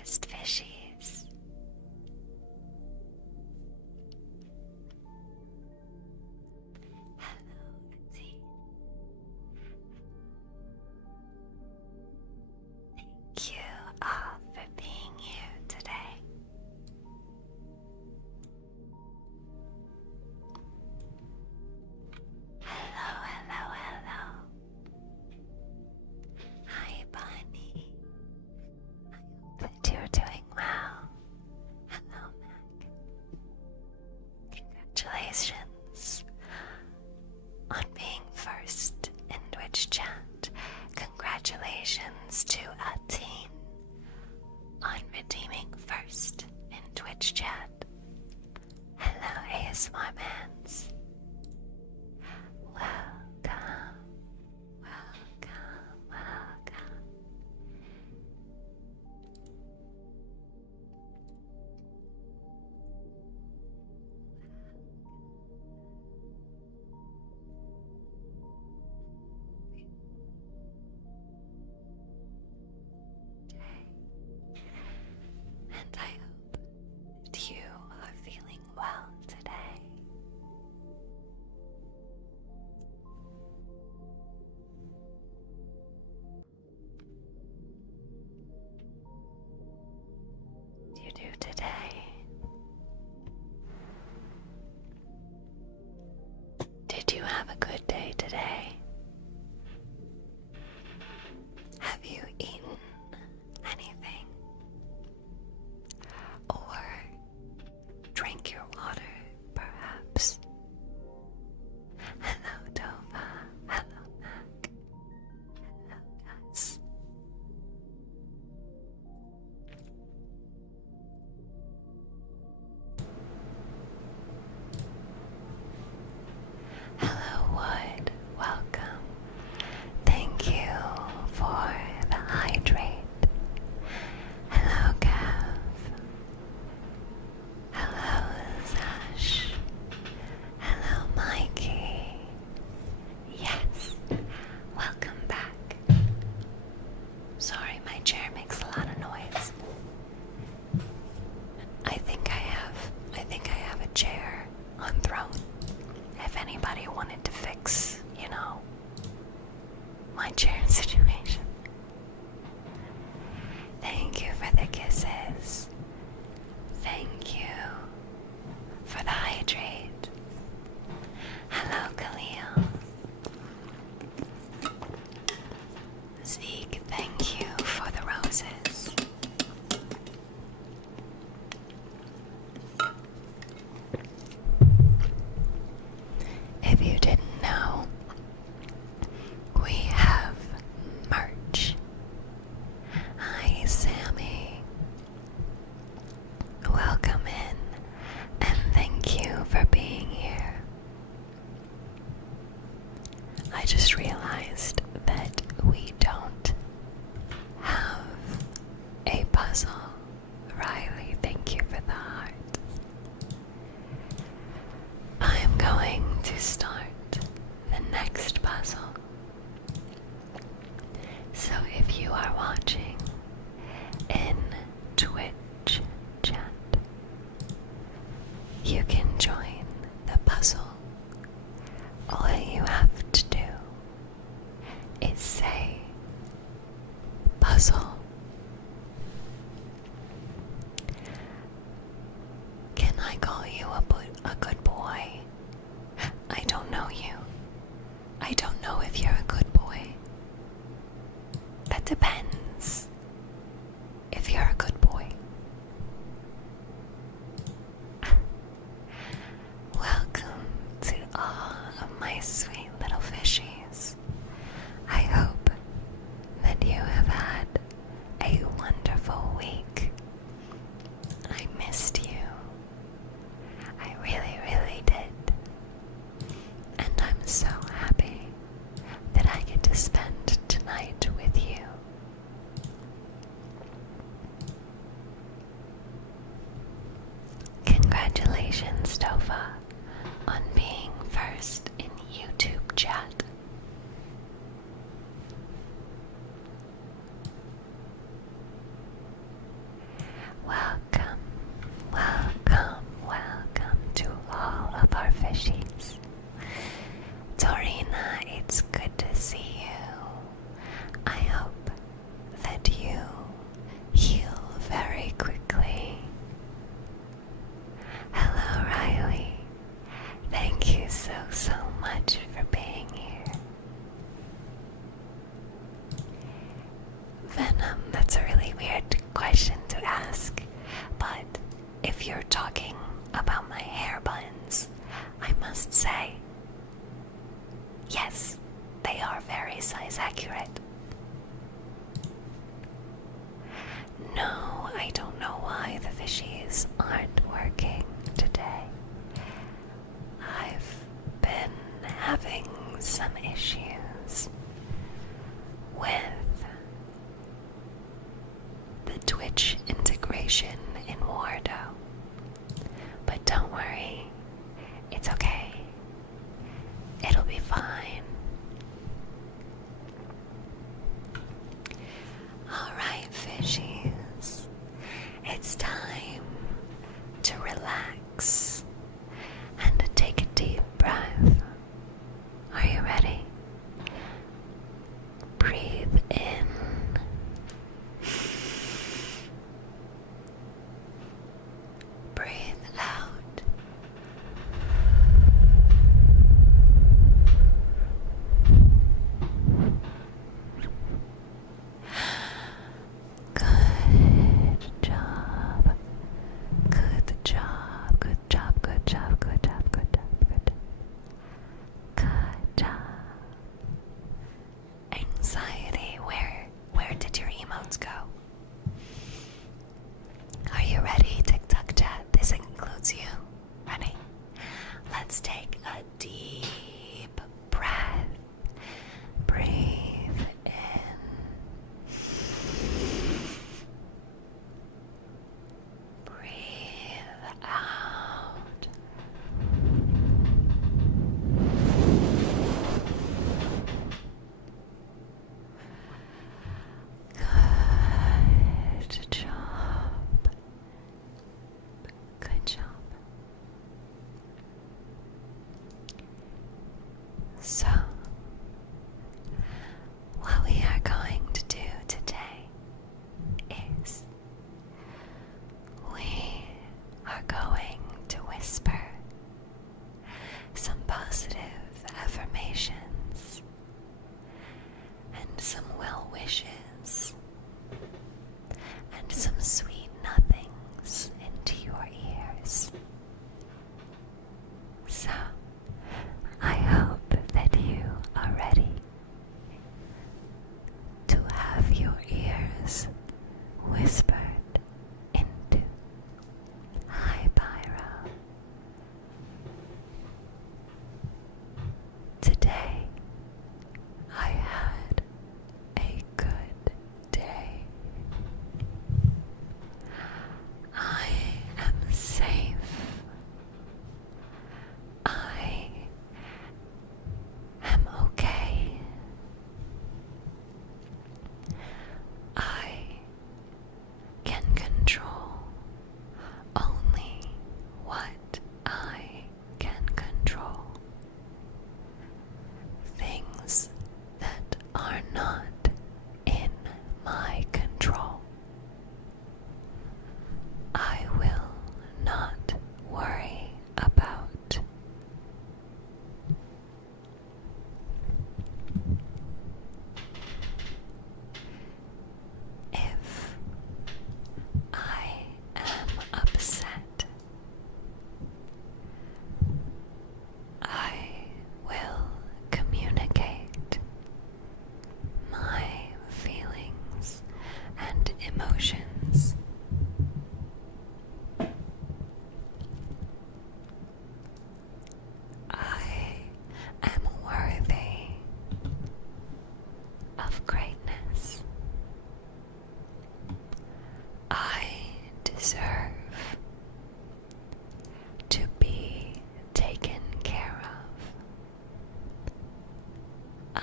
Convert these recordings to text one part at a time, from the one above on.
dearest fishies. Hello, Auntie. Thank you all for being here today. Hello, hello, hello. Hi, Bunny. I hope that you're doing well. Hello, Mac. Congratulations on being first in Twitch chat. Congratulations to Atin on redeeming first in Twitch chat. Hello, ASMR Mans. Welcome, welcome, welcome. And I hope that you are feeling well today. You do today. Did you have a good day today? Have you eaten anything? Or drink your water, perhaps? Hello, Tova. Hello, Mac. Hello, guys. Hello, Wood. Welcome. Thank you for the hydrate. Hello, Gav. Hello, Zash. Hello, Mikey. Yes, welcome back. Sorry, my chair makes a lot of noise. I think I have a chair on throne. If anybody wanted to fix, my chair situation. Thank you for the kisses. Thank you for the hydrate. Hello, Khalil. Zeke, thank you for the roses. If you didn't know, we have merch. Hi, Sammy. Welcome in, and thank you for being here. I just realized that we don't have a puzzle. Riley, thank you for the heart. I am going to start the next puzzle. So if you are watching in Twitch chat, you can join the puzzle. All you have to do is say puzzle. Can I call you a good boy? I don't know you. I don't know if you're a good boy. That depends. If you're a good boy. Welcome to all of my sweet little fishies. I hope that you have had a wonderful week. I missed you. I really, really that's a really weird question to ask, but if you're talking about my hair buns, I must say, yes, they are very size accurate. No, I don't know why the fishies aren't working today. I've been having some issues with the Twitch integration in Wardo. But don't worry, it's okay. It'll be fine. Alright, fishies. It's time to relax and to take a deep breath. Are you ready? Breathe in. Breathe out. Good job. Good job. Good job. Good job. Good job. Good job. Good job. Good job. Anxiety, where did your emotes go? Are you ready, TikTok chat? This includes you. Ready? Let's take a deep breath. Breathe in. Breathe out. Good job. Good job. So, what we are going to do today is we are going to whisper some positive affirmations and some well wishes and some sweet nothings into your ears. So, I hope that you are ready to have your ears whispered into. Hi, Pyro. Today, I had a good day. I am safe. I am okay. I can control only what I can control. Things that are not in my control, I will not worry about. If I am upset, I will communicate my feelings and emotions. I am worthy of greatness. I deserve to be taken care of.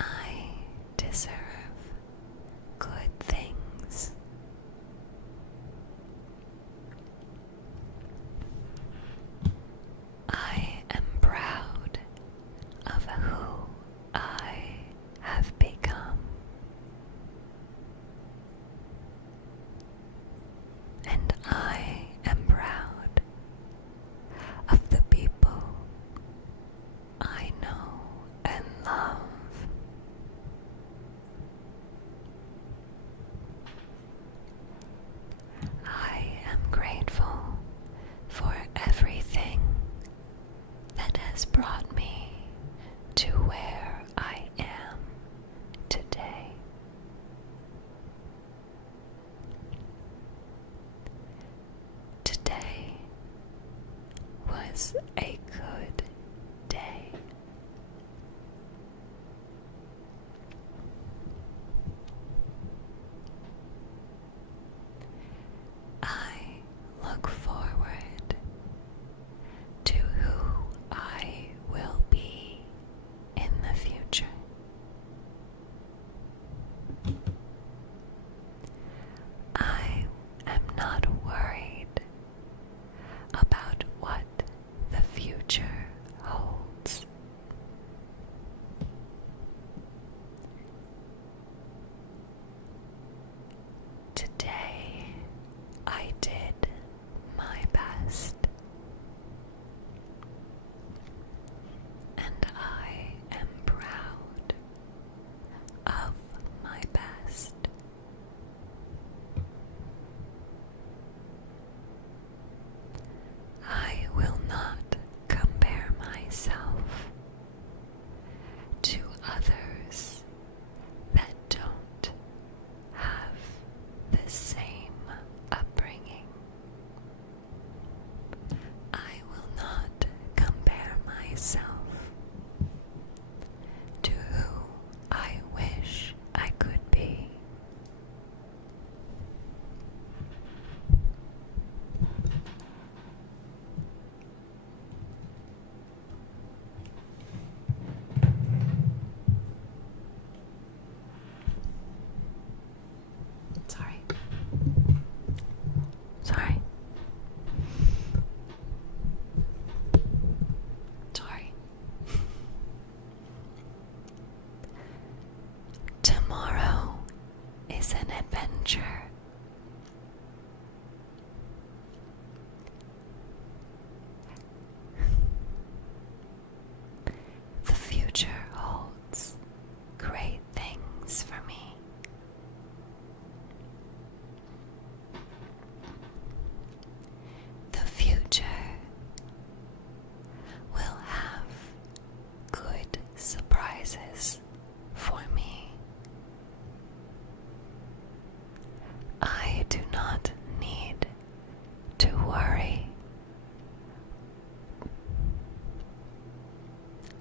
I deserve good things. I am proud of who I have become. And I has brought me to where I am today. Today was a good day. I look forward to who I will be in the future. I am not worried about what the future holds. Today, I did my best, and I am proud of my best. I will not compare myself to others that don't have the same upbringing. I will not compare myself to who I wish I could be. Sorry. Sorry. Sorry. Tomorrow is an adventure. The future holds great things for me. The future will have good surprises for me. I do not need to worry.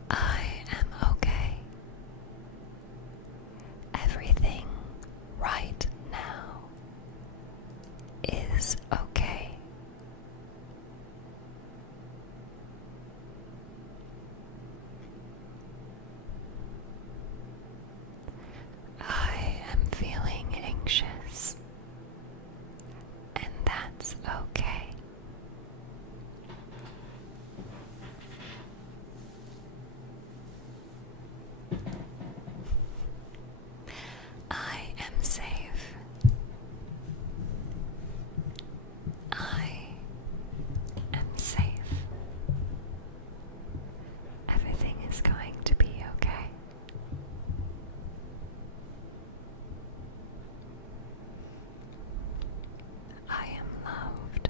I am okay. Everything right now is okay. I am feeling anxious, and that's okay. I am safe. I am safe. Everything is going to be okay. I am loved.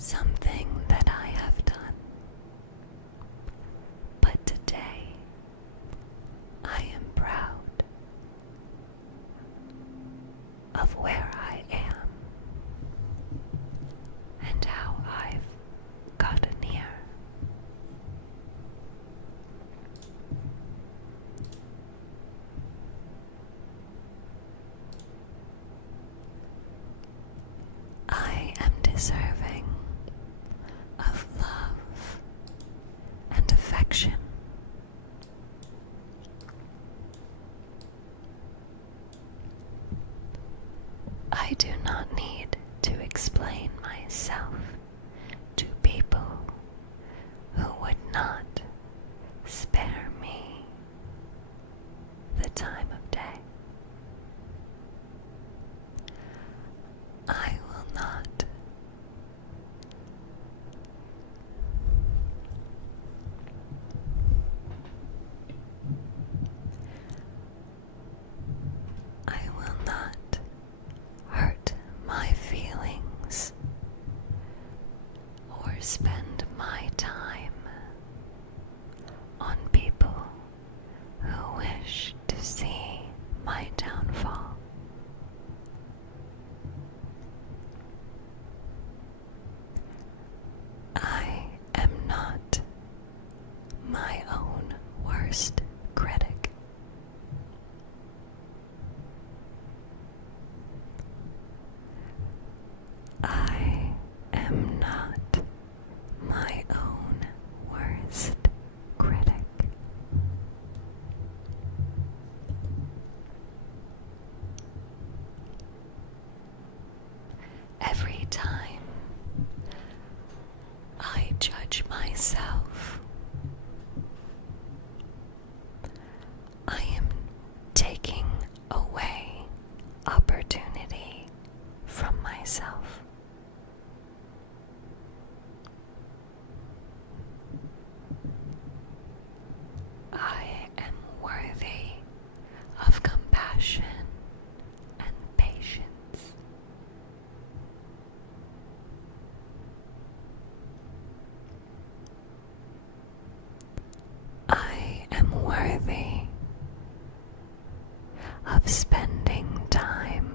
something that I have done. But today, I am proud of where I am and how I've gotten here. I am deserving of love and affection. I do not need to explain myself to people who would not spare me the time of day. I will not hurt my feelings or spend my time on people who wish to see my downfall. I am not my own worst critic. I am not my own worst critic. Every time I judge myself, I am taking away opportunity from myself. I am worthy of compassion and patience. I am worthy of spending time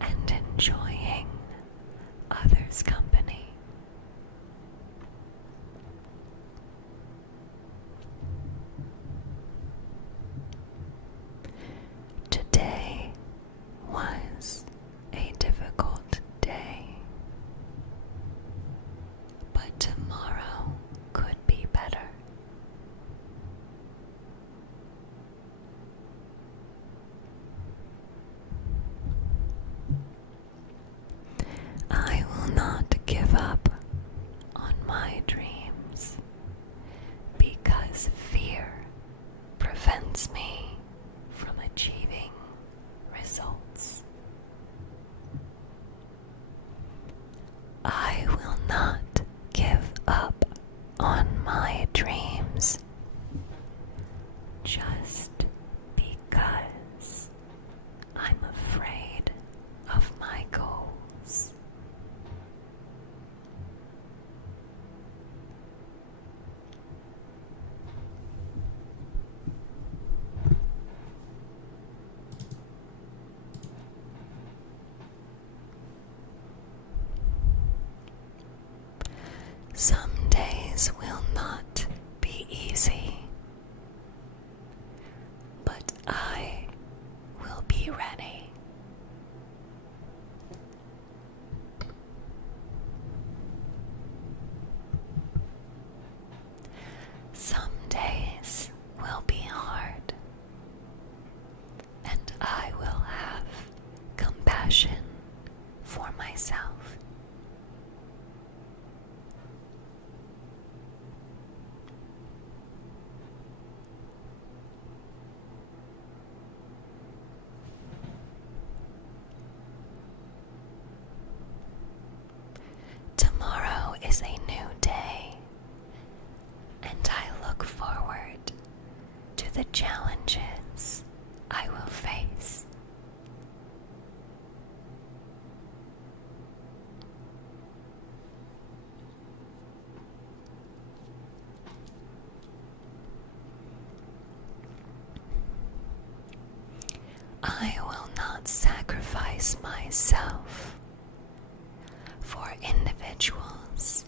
and enjoying others' company. Today was a difficult day, but tomorrow could be better. I will not give up on my dreams because fear prevents me from achieving results. I will not give up on my dreams just because I'm afraid of my goals. Some days will not be easy, but I will be ready. Some days will be hard, and I will have compassion for myself. sacrifice myself for individuals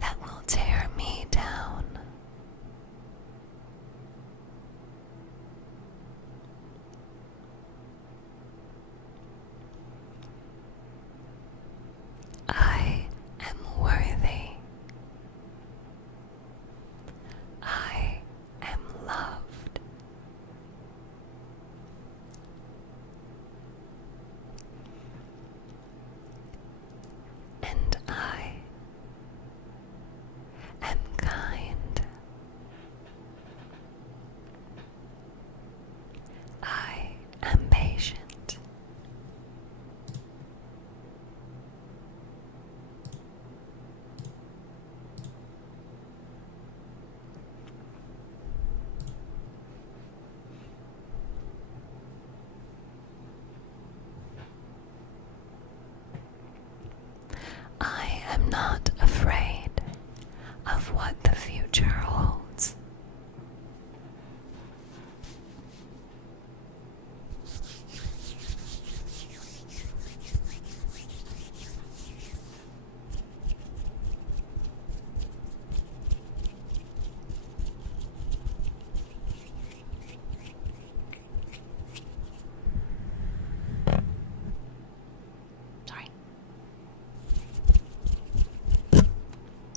that will tear me down. I am worthy. I am loved. And I am kind. I am patient. I am not afraid of what the future holds.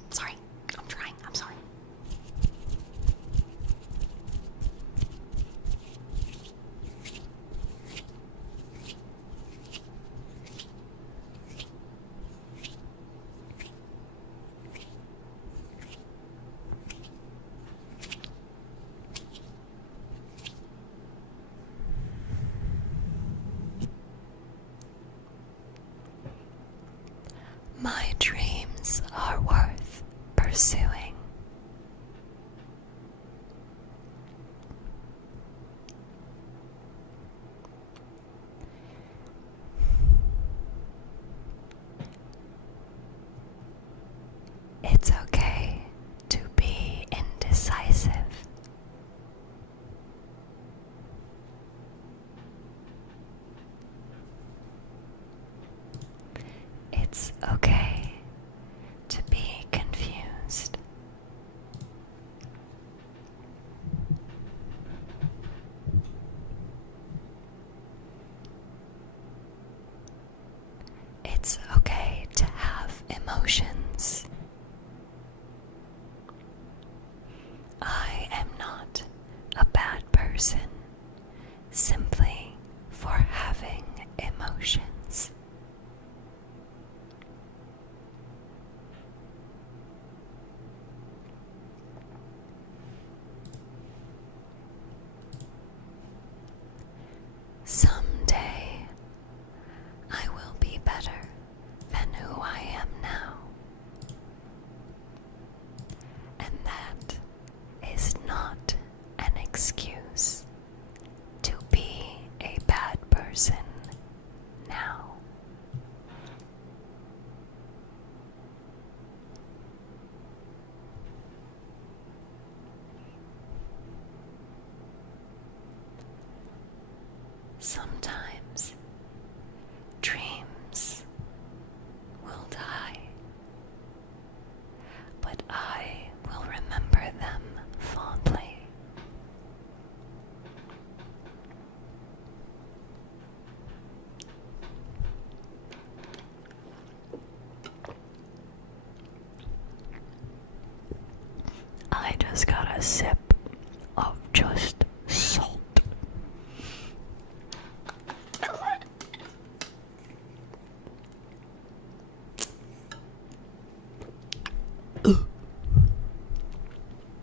Sorry, I'm trying, I'm sorry. My dreams are worth pursuing. It's okay to be indecisive. It's okay to be confused. It's okay to have emotions. I am not a bad person simply for having emotions. Someday, I will be better than who I am now. And that is not an excuse to be a bad person now. Sometimes dreams will die, but I will remember them fondly. I just got a sip of just salt.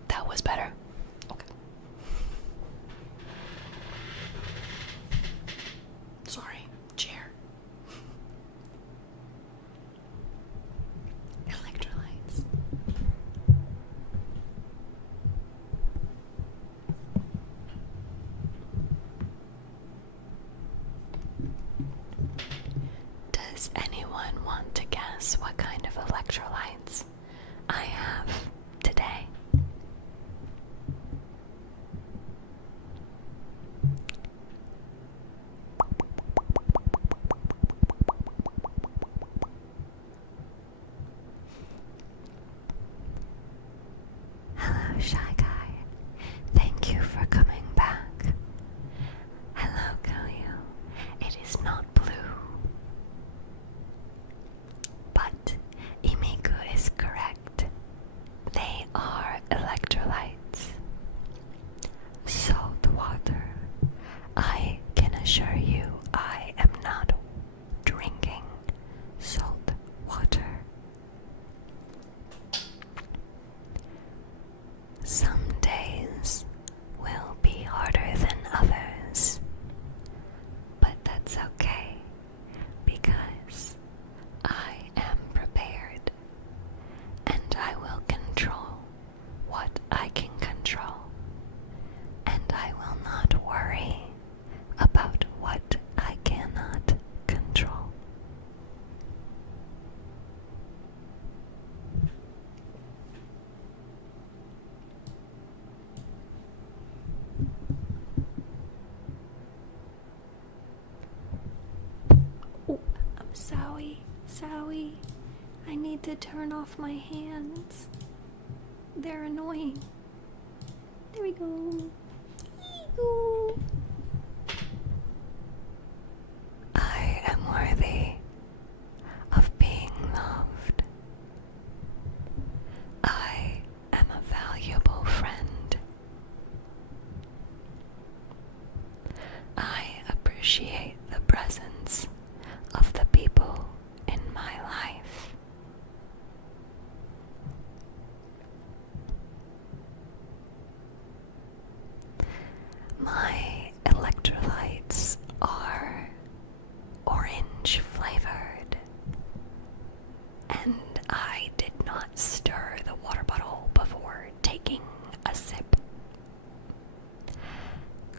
That was better. Okay. Sorry, chair. Electrolytes. Does anyone want to guess what kind of electrolytes I have today? Joey. I need to turn off my hands. They're annoying. There we go. Eagle. I am worthy of being loved. I am a valuable friend. I appreciate the presence of the people in my life. My electrolytes are orange flavored, and I did not stir the water bottle before taking a sip.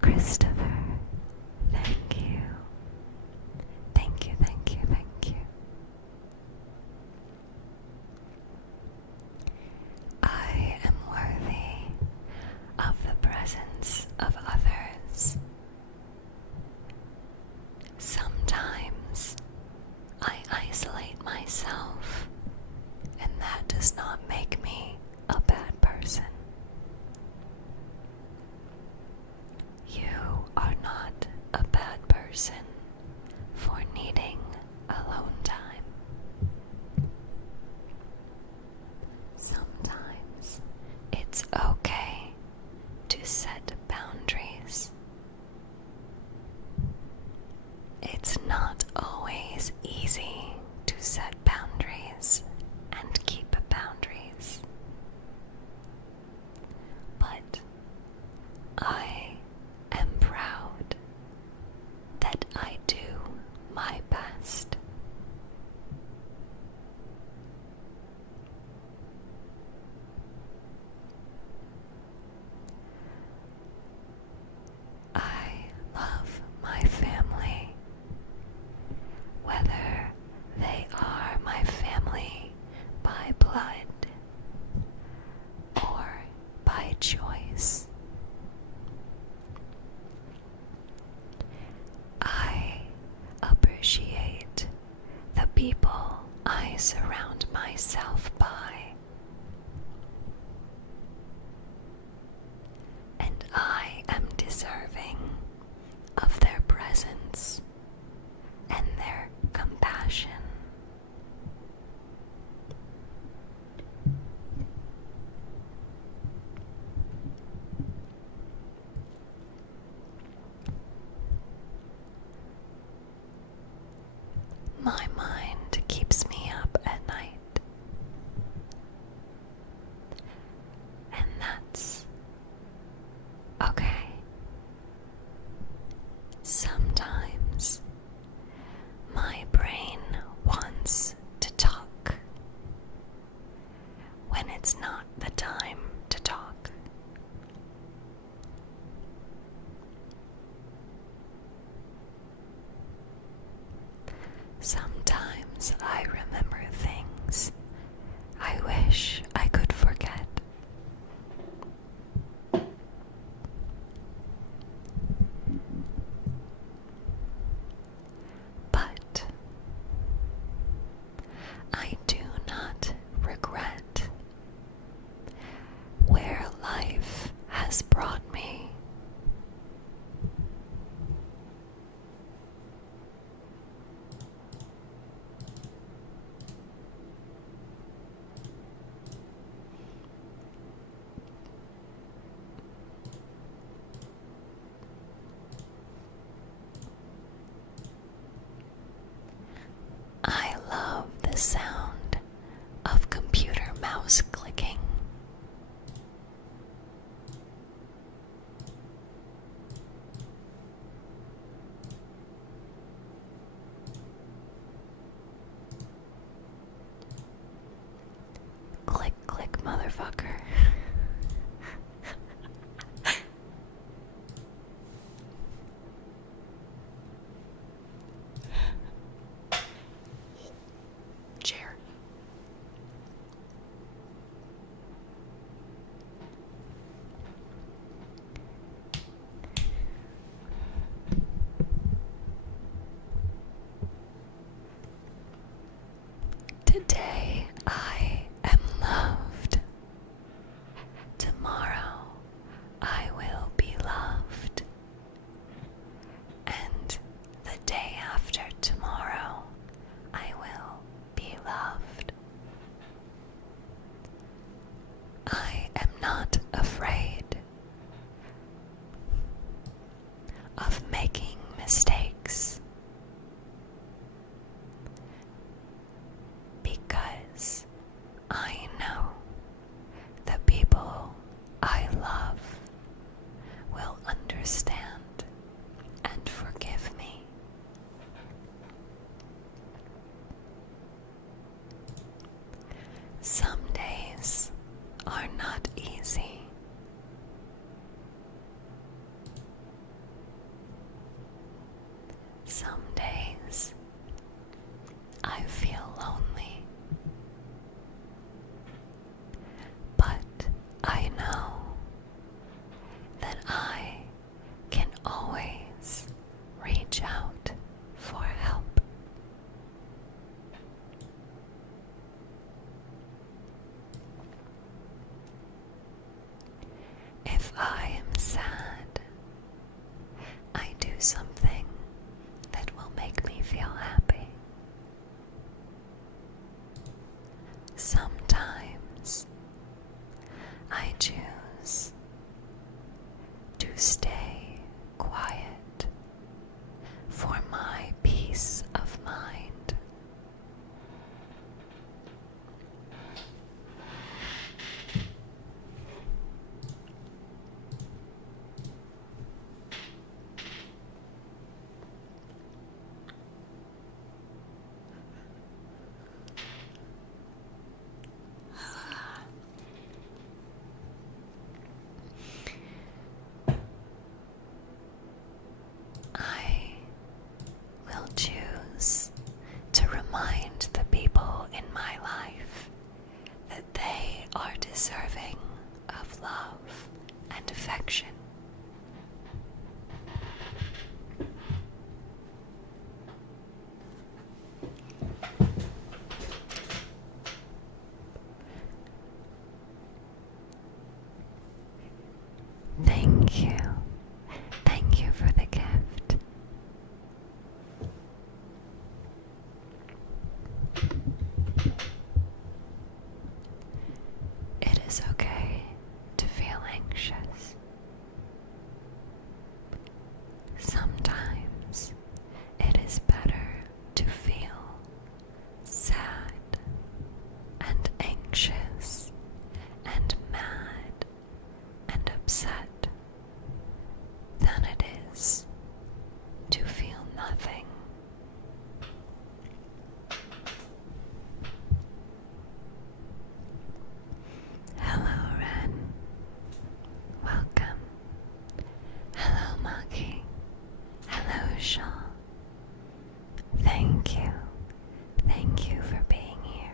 Christopher, thank you. Thank you, thank you, thank you. I am worthy of the presence of others. Sometimes I isolate myself, and that does not make me a bad person. You are not a bad person for needing alone time. Sometimes it's okay to set boundaries. It's not always easy to set boundaries and keep boundaries. But I am proud that I do my best. I love my family, whether they are my family by blood or by choice. I appreciate the people I surround myself by, and I am deserving of their presence and their compassion. My mind keeps me up at night, and that's okay. Sometimes my brain wants to talk when it's not the time to talk. Sometimes I remember things I wish I could forget. But I do not regret where life has brought me. I love the sound of computer mouse clicking. Click, click, motherfucker. Chair. Today I am loved. Tomorrow I will be loved. And the day after tomorrow I will be loved. I am not afraid of making mistakes because I know the people I love will understand and forgive me. Some days are not easy. Some days I feel lonely, but I know that I can always reach out for help. If I am sad, I do something that will make me feel happy. Sometimes I choose to stay quiet for my peace of mind. I will choose to remind the people in my life that they are deserving of love and affection. Thank you. Thank you for the gift. It is okay to feel anxious. Sometimes it is better to feel sad and anxious and mad and upset than it is to feel nothing. Hello, Ren. Welcome. Hello, Maki. Hello, Shaw. Thank you. Thank you for being here.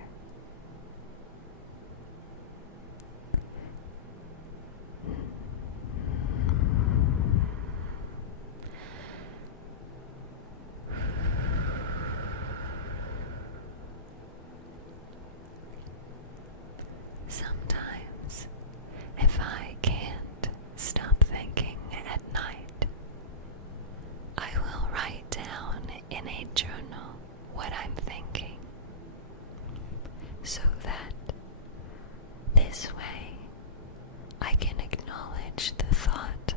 Sometimes, if I can't stop thinking at night, I will write down in a journal what I'm thinking, so that this way I can acknowledge the thought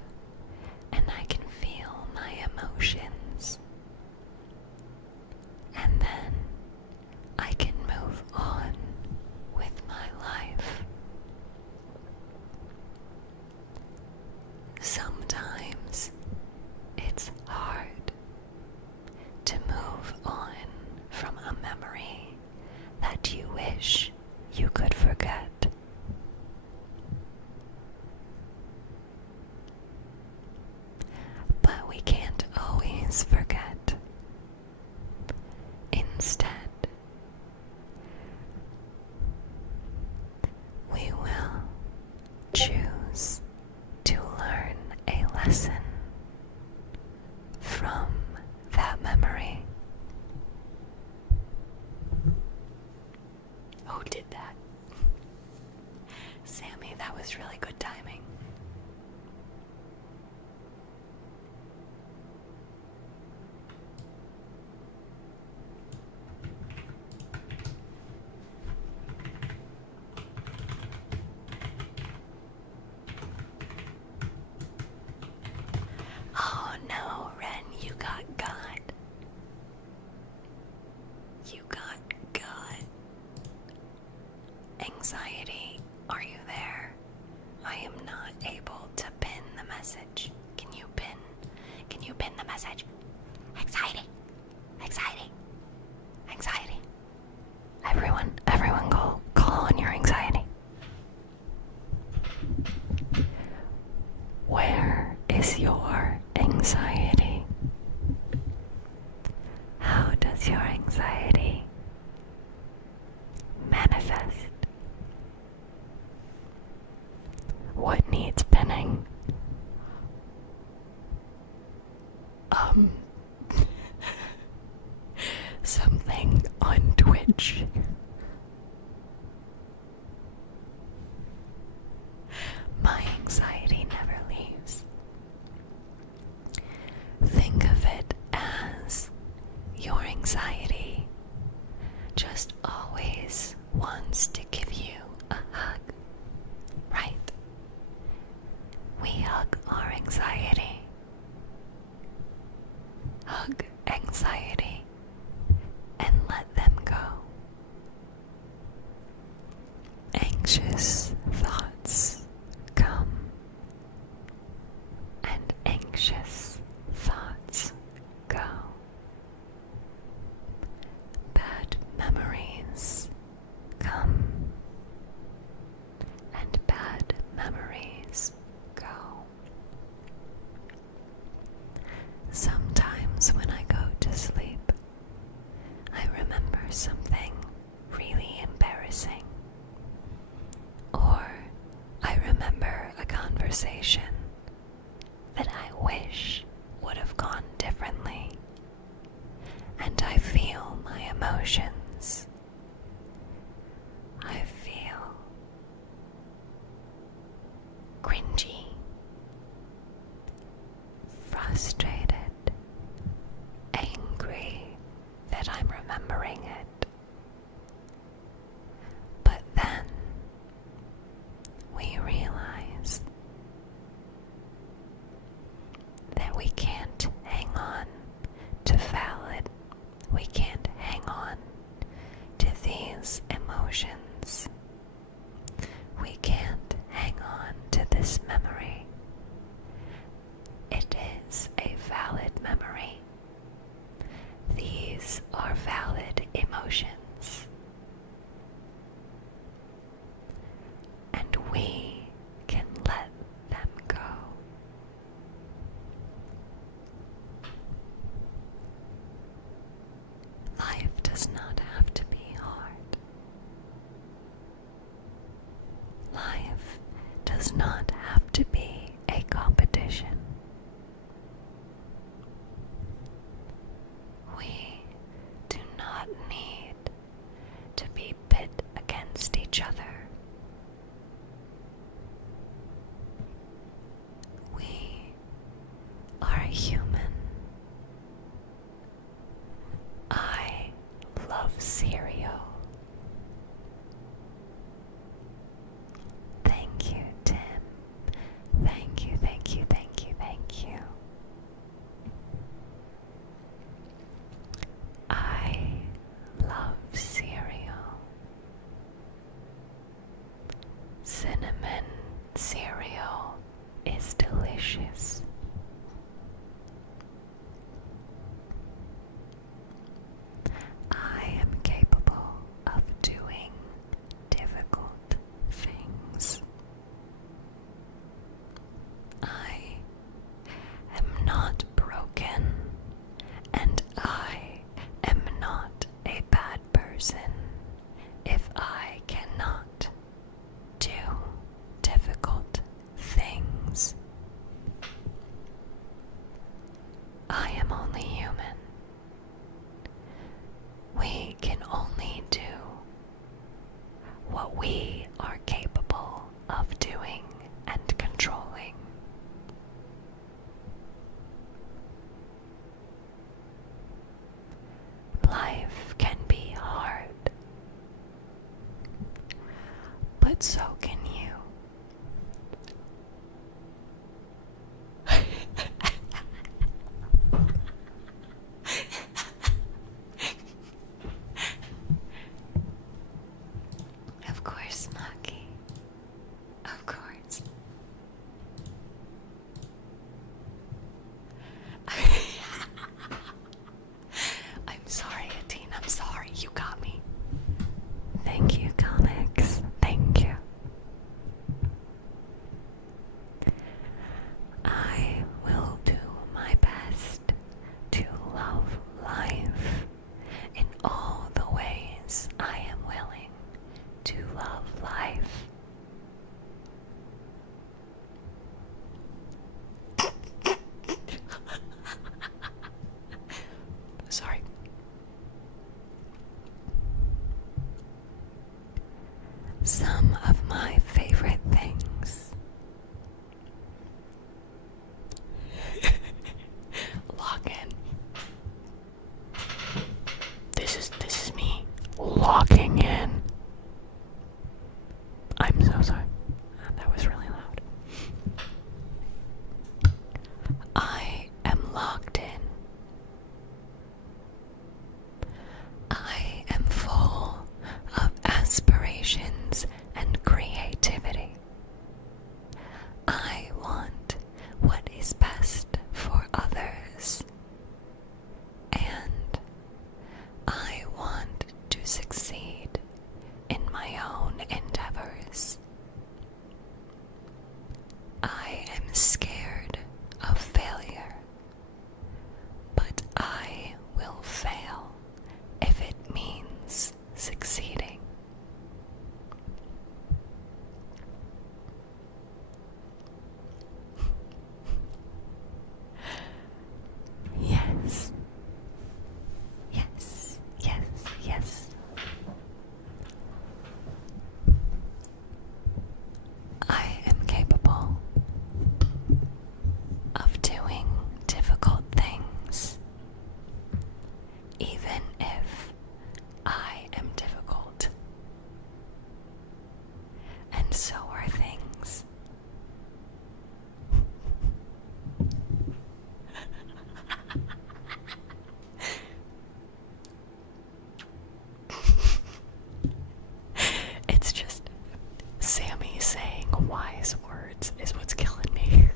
and I can feel my emotions, and then I can move on with my life. Sometimes it's hard to move on from a memory that you wish you could forget. Who did that? Sammy, that was really good timing. Oh no, Ren, you got. You got. Anxiety, are you there? I am not able to pin the message. Can you pin the message? Anxiety. Everyone call on your anxiety. Where is your anxiety? How does your anxiety manifest? What needs pinning? Something on Twitch. My anxiety never leaves. Think of it as your anxiety just always wants to give you a hug, right? We hug our anxiety. Hug anxiety and let them go. Anxious thoughts come, and anxious thoughts go. Bad memories come, and bad memories go. Sometimes when I go to sleep, I remember something really embarrassing, or I remember a conversation that I wish would have gone differently, and I feel my emotions. I feel cringy, frustrated, angry that I'm remembering it. But then we realize that we are capable of doing and controlling. Life can be hard, but so can you. Of course, Maki. Of course. I'm sorry, Atine. I'm sorry. You got me. Thank you, comics. Thank you. I will do my best to love life in all the ways I am willing to love life. Sorry. Some of my favorite things. Log in. This is me logging in. I'm so sorry. That was really loud. I am logged in. I am full of aspirations and creativity. I want what is best for others. And I want to succeed in my own endeavors. I am scared of failure, but I will fail if it means succeeding. Yes. Yes, yes, yes. I am capable of doing difficult things, even if I am difficult. And so are things. It's just Sammy saying wise words is what's killing me.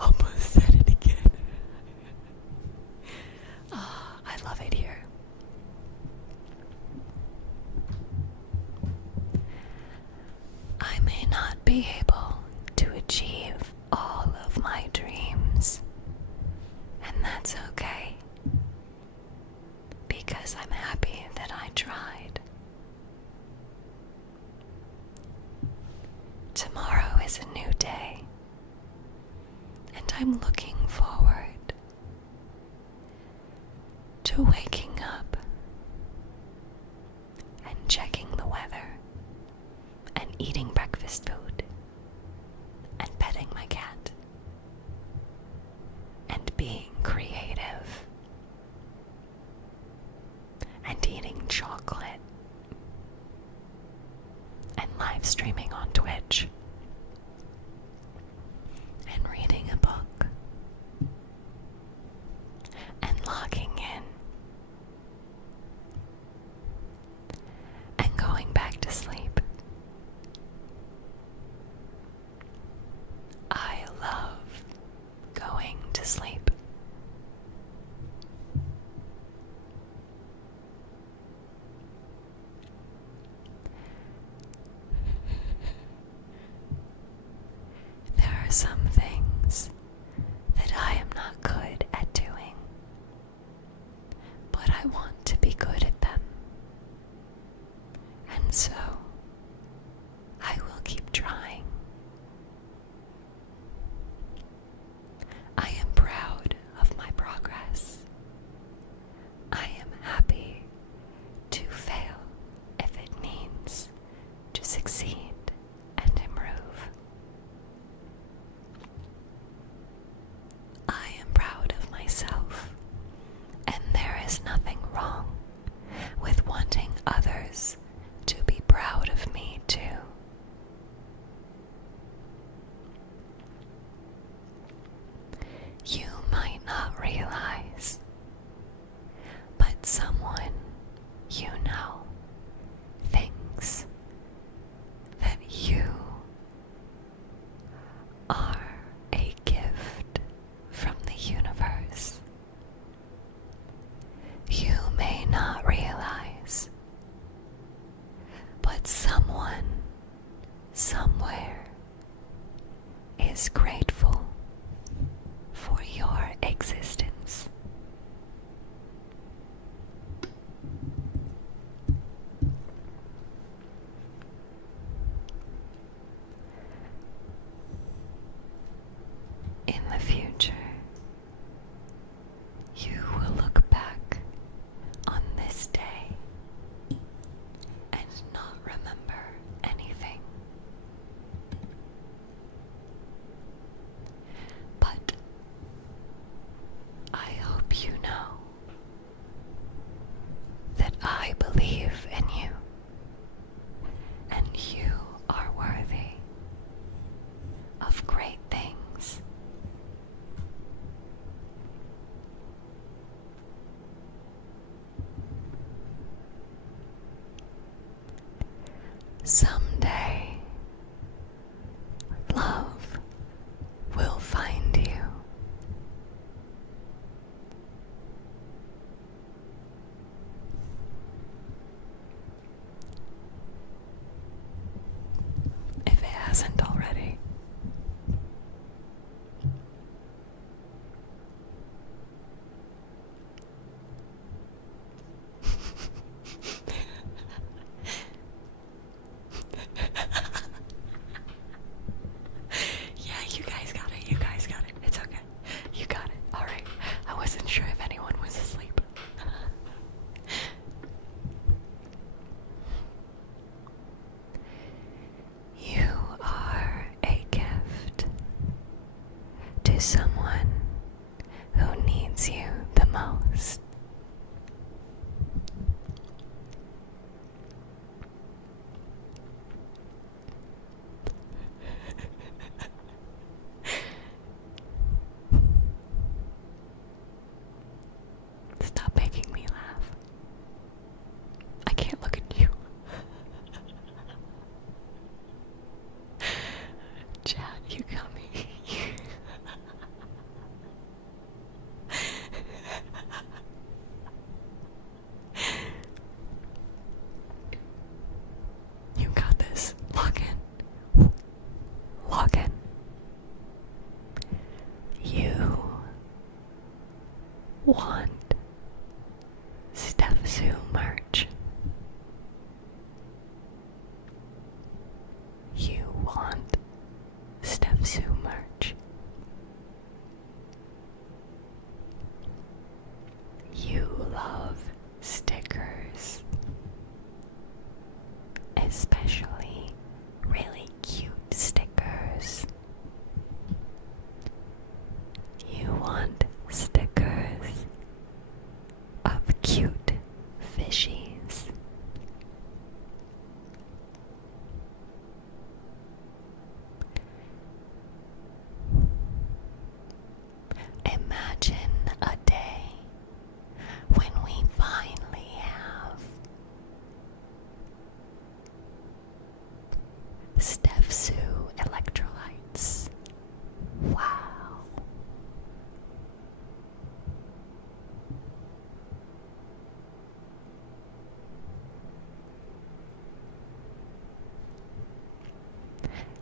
Almost said it again. Oh, I love it here. I may not be able to achieve all of my dreams, and that's okay, because I'm happy that I tried. Tomorrow is a new day, and I'm looking forward to waking up and checking the weather and eating breakfast food and petting my cat and being creative and eating chocolate and live streaming on Twitch and reading a book and logging in and going back to sleep. I love going to sleep. There are some things that I am not good at doing, but I want to be good at them. And so, I will keep trying. I am proud of my progress, Someday, love will find you. If it hasn't already. Yeah, you guys got it. You guys got it. It's okay. You got it. All right. I wasn't sure if anyone was asleep. You are a gift to someone who needs you the most. Stop making me laugh. I can't look at you. Chad, you got me. You got this. Log in. Log in. You want StephTsu merch. You want StephTsu merch. You love stickers, especially really cute stickers. You want stickers of cute fishies. Imagine a day when we finally have StephTsu electrolytes. Wow.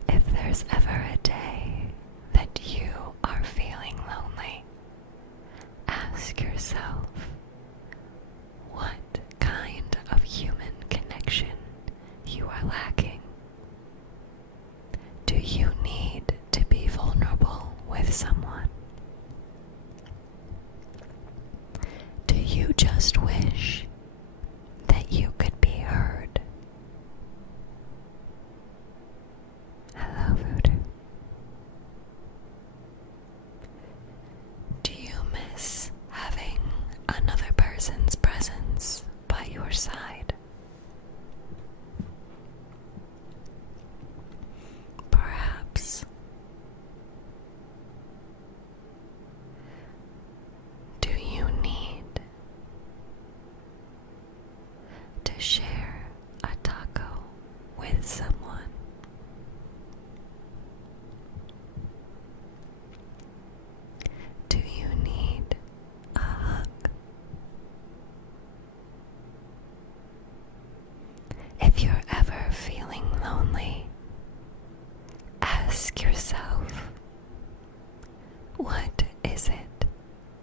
If there's ever a day that you are feeling lonely, ask yourself, what kind of human connection you are lacking? Do you need to be vulnerable with someone? Do you just wish that you could be heard? Hello, Voodoo. Do you miss having another person's presence by your side? Perhaps. Do you need to share a taco with someone? Do you need a hug? If you're ever feeling lonely, ask yourself, what is it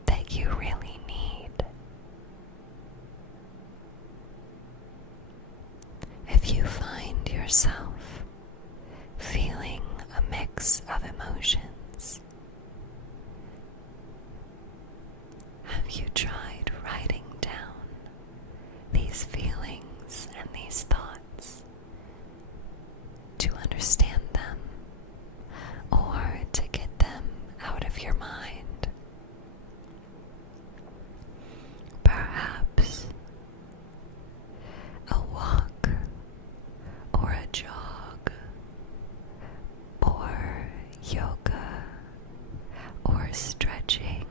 that you really need? If you find yourself feeling a mix of emotions, have you tried writing down these feelings and these thoughts to understand them or to get them out of your mind? Perhaps a walk or a jog or yoga or stretching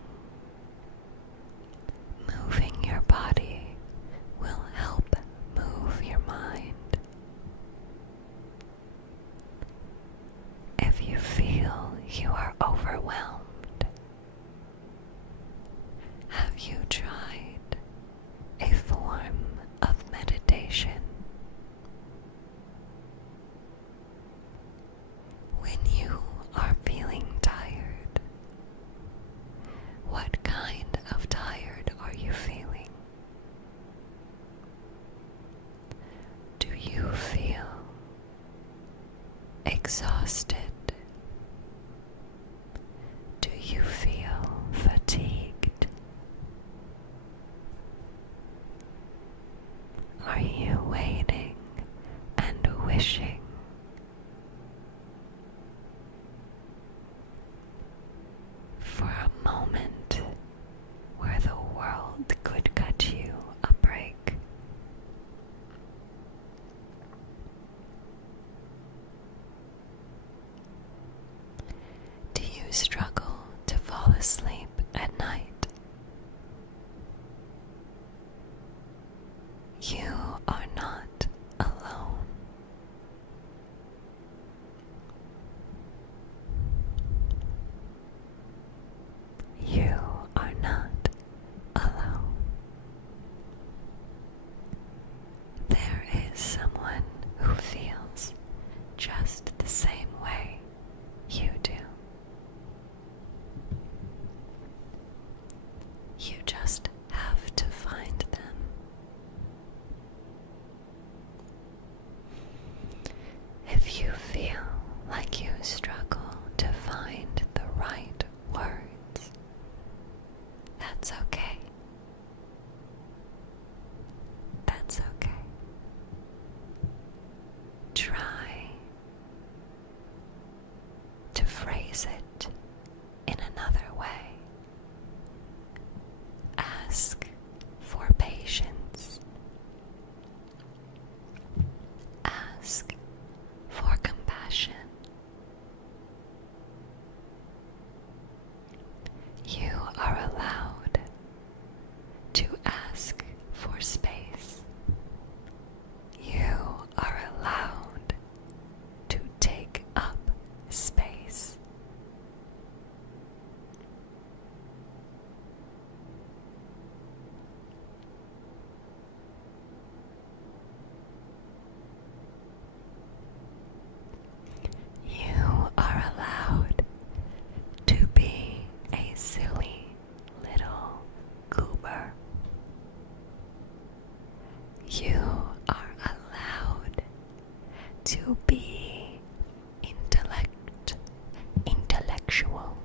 ask for patience. Ask for compassion. You are allowed to ask for space. You are allowed to take up space. You are allowed to be a silly little goober. You are allowed to be intellectual.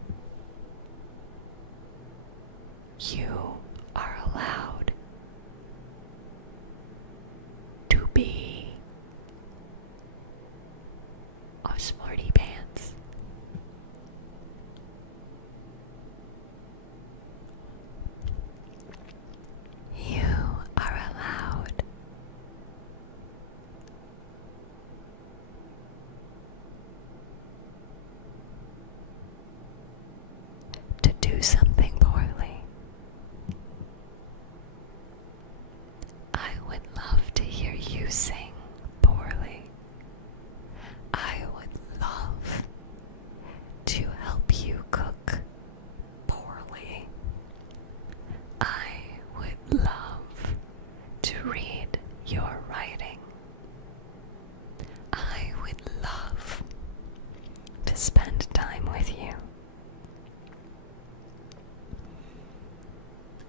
You are allowed to be a smarty pants. You are allowed to do something poorly. I would love to hear you sing poorly. I would love to help you cook poorly. I would love to read your writing. I would love to spend time with you.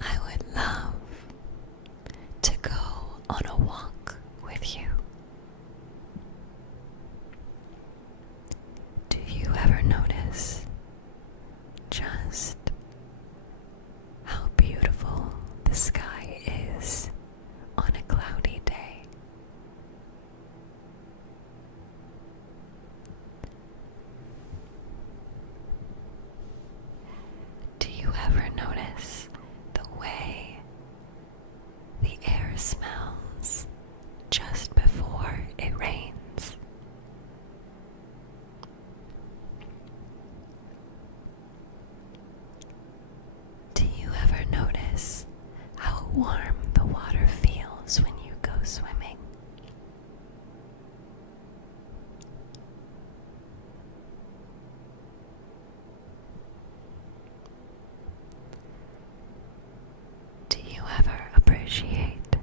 I would love to go on a walk with you. Do you ever notice just how beautiful the sky is on a cloudy day? Do you ever notice the way the air smells just before it rains? Do you ever notice how warm the water feels when you go swimming? Do you ever appreciate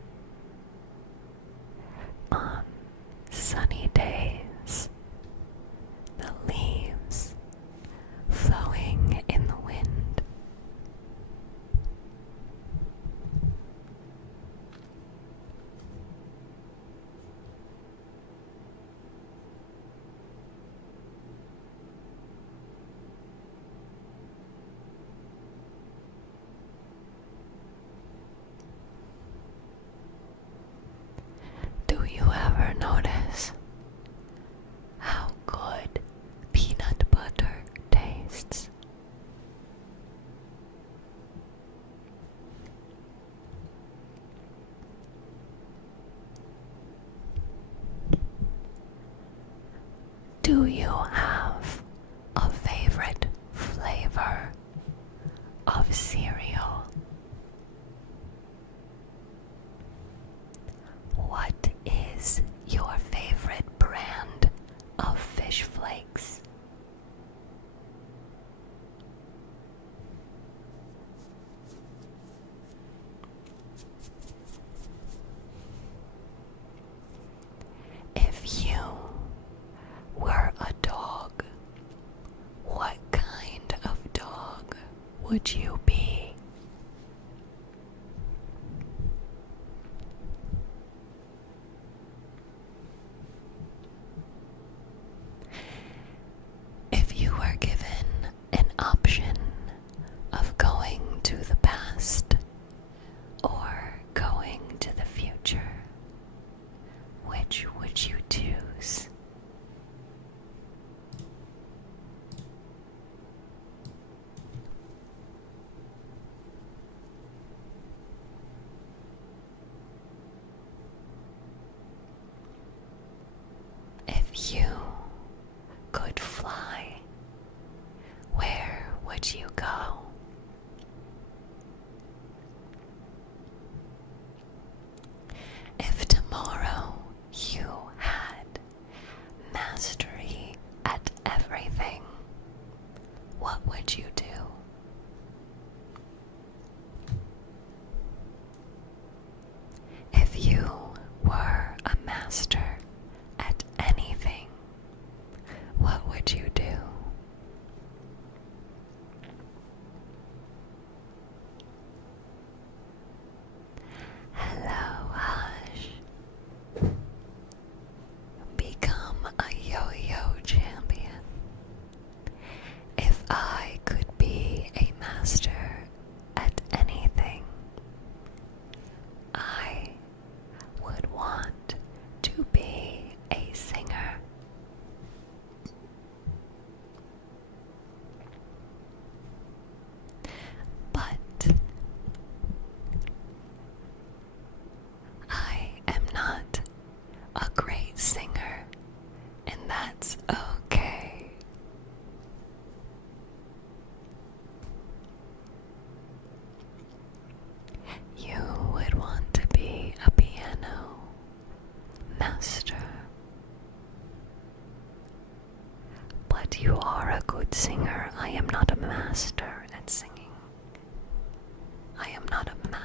on sunny days the leaves flowing in the wind?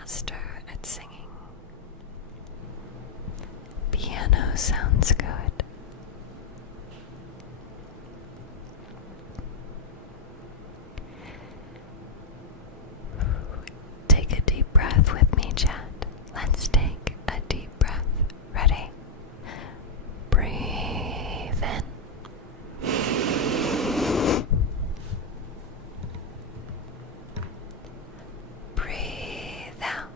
master at singing. Piano sounds good. Take a deep breath with me, chat. Let's take a deep breath. Ready? Breathe in. Breathe out.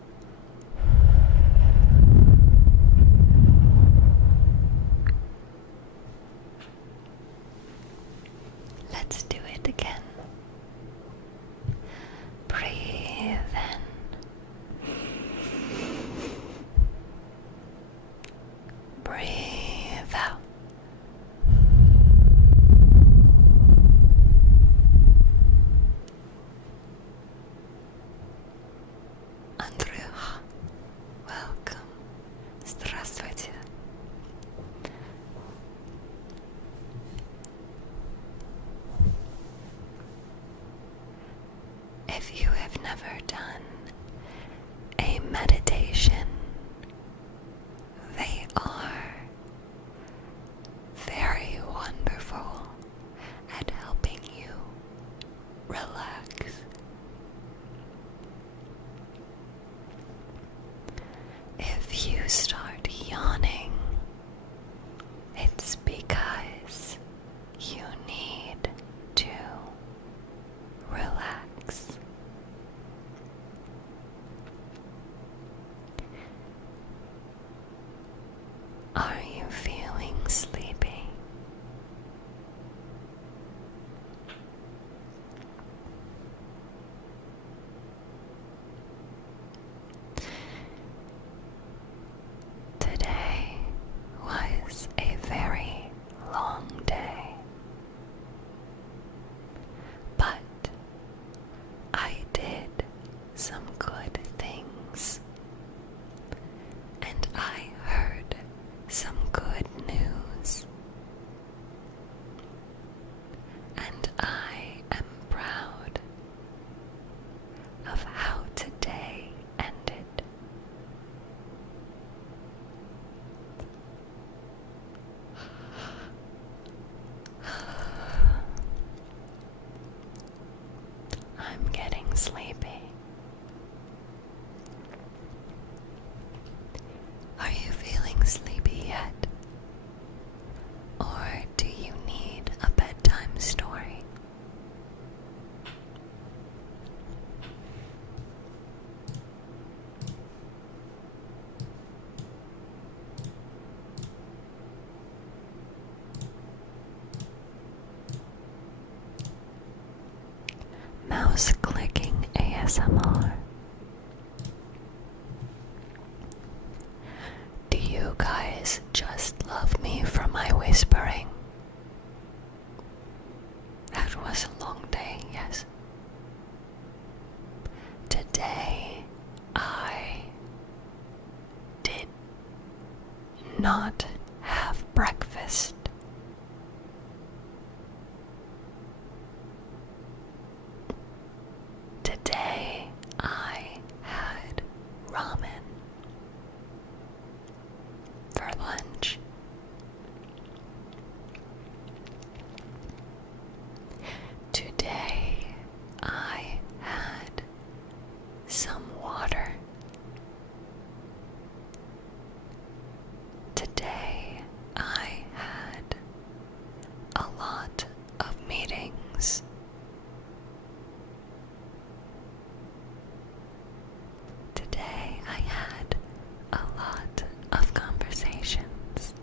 Let's do it again. Breathe in. Breathe out. Andrea, welcome. Здравствуйте. If you have never done a meditation, they are very wonderful at helping you relax. If you start yawning, it's because you need to relax. Are you feeling sleepy? Today was a very long day, but I did some good things, and I heard some good news, and I am proud of how today ended. I'm getting sleepy. Are you feeling sleepy yet? Or do you need a bedtime story? Mouse clicking ASMR. Do you guys just love me for my whispering? That was a long day, yes. Today I did not have breakfast. Today I had ramen for lunch. Today I had some water. Today I had a lot of meetings. Today I had a lot of conversations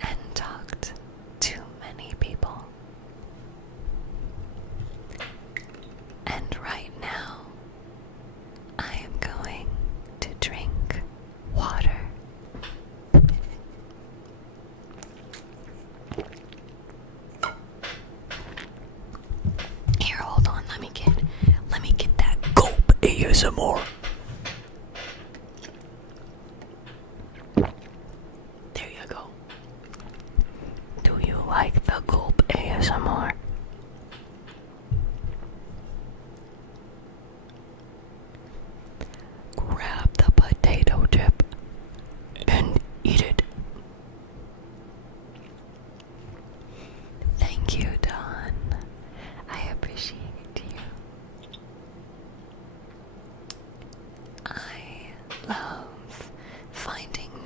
and talked to many people. And right now I am going to drink water. Here, hold on, let me get that gulp ASMR. There you go. Do you like the gulp ASMR?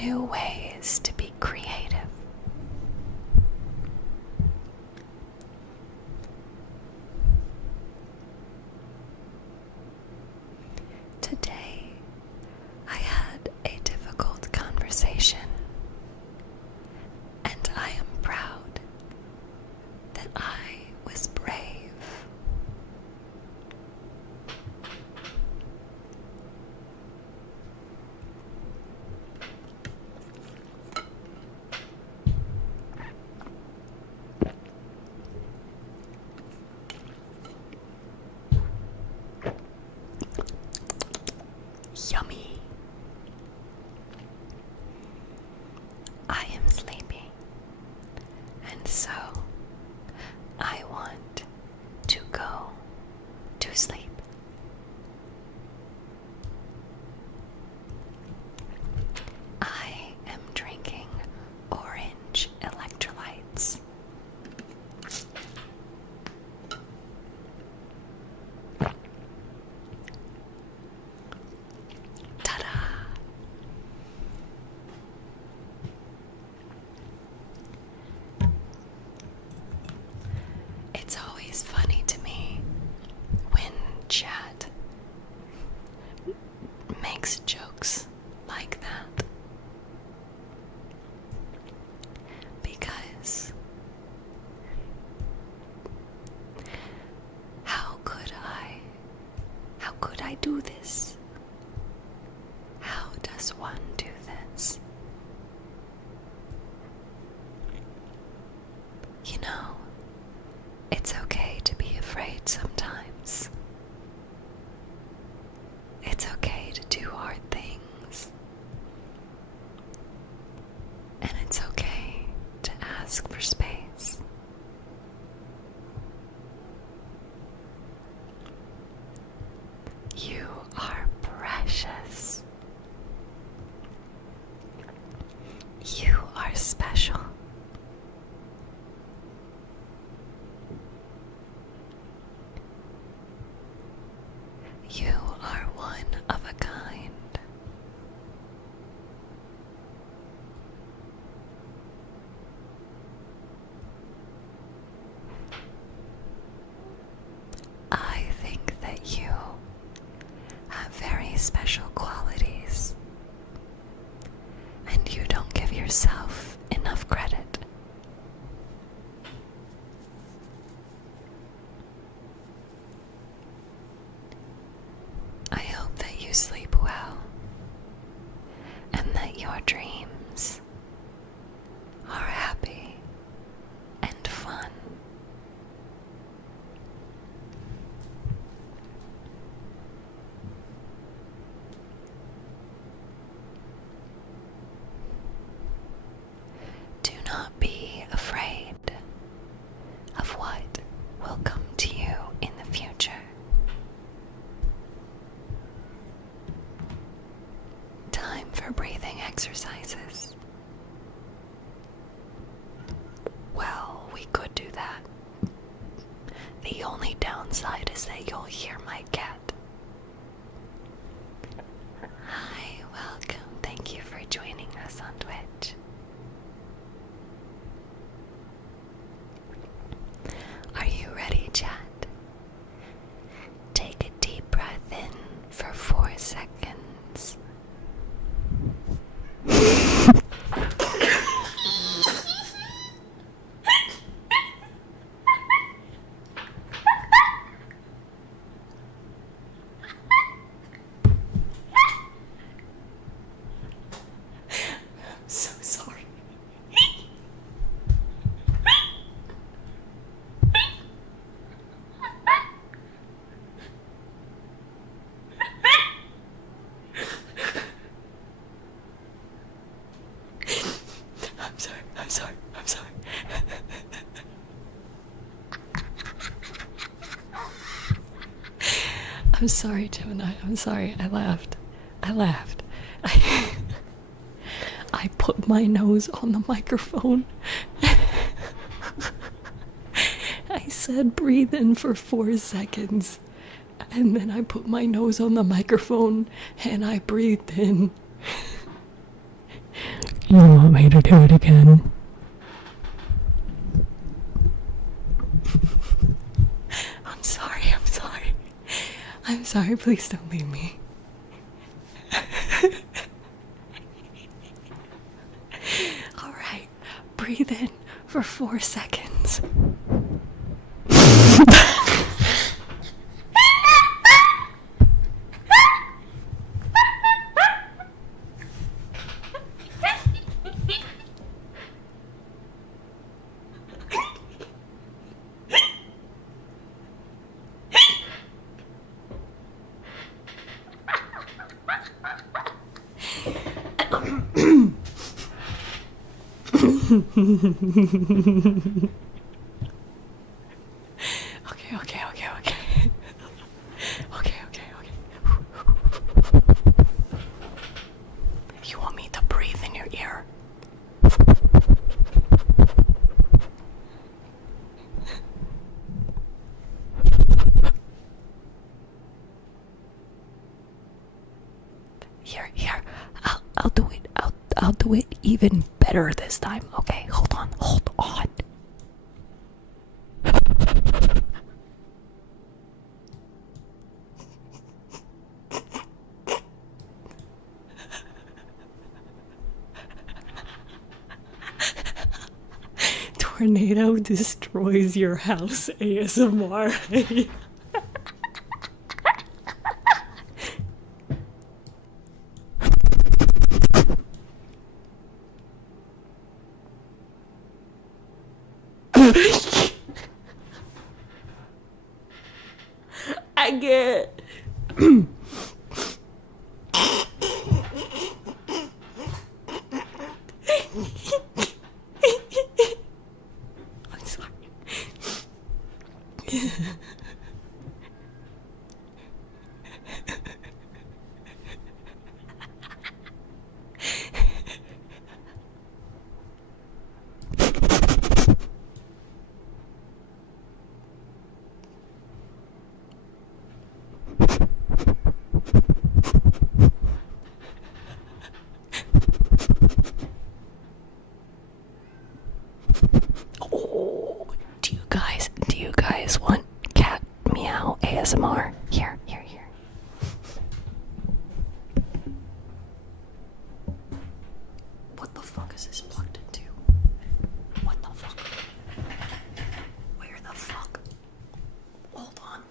new ways to be creative. Today, I had a difficult conversation, and I am proud that I was brave. Yummy. I am sleepy, and so I want to go to sleep. I am drinking orange electrolytes. Ta-da! It's always funny to me when chat makes jokes like that, because how could I do this? How does one do this? You know, it's okay to be afraid sometimes. It's okay to do hard things. And it's okay to ask for space. You are precious. You are special. You are one of a kind. I think that you have very special qualities, and you don't give yourself enough credit. I hope that you sleep well, and that your dreams are happy and fun. Do not be afraid of what will come to you in the future. Time for breathing exercises. Well, we could do that. The only downside is that you'll hear my cat. Hi, welcome. Thank you for joining us on Twitch. Are you ready, chat? Take a deep breath in for 4 seconds. So sorry. I'm sorry. I'm sorry, Gemini. I'm sorry. I laughed. I put my nose on the microphone. I said breathe in for 4 seconds. And then I put my nose on the microphone and I breathed in. You want me to do it again? I'm sorry. I'm sorry, please don't leave me. Alright, breathe in for 4 seconds. Okay. You want me to breathe in your ear? Here. I'll do it. I'll do it even better this time. Okay, hold on. Tornado destroys your house ASMR. I get. I'm sorry. Oh, do you guys want cat meow ASMR? Here. What the fuck is this plugged into? What the fuck? Where the fuck? Hold on.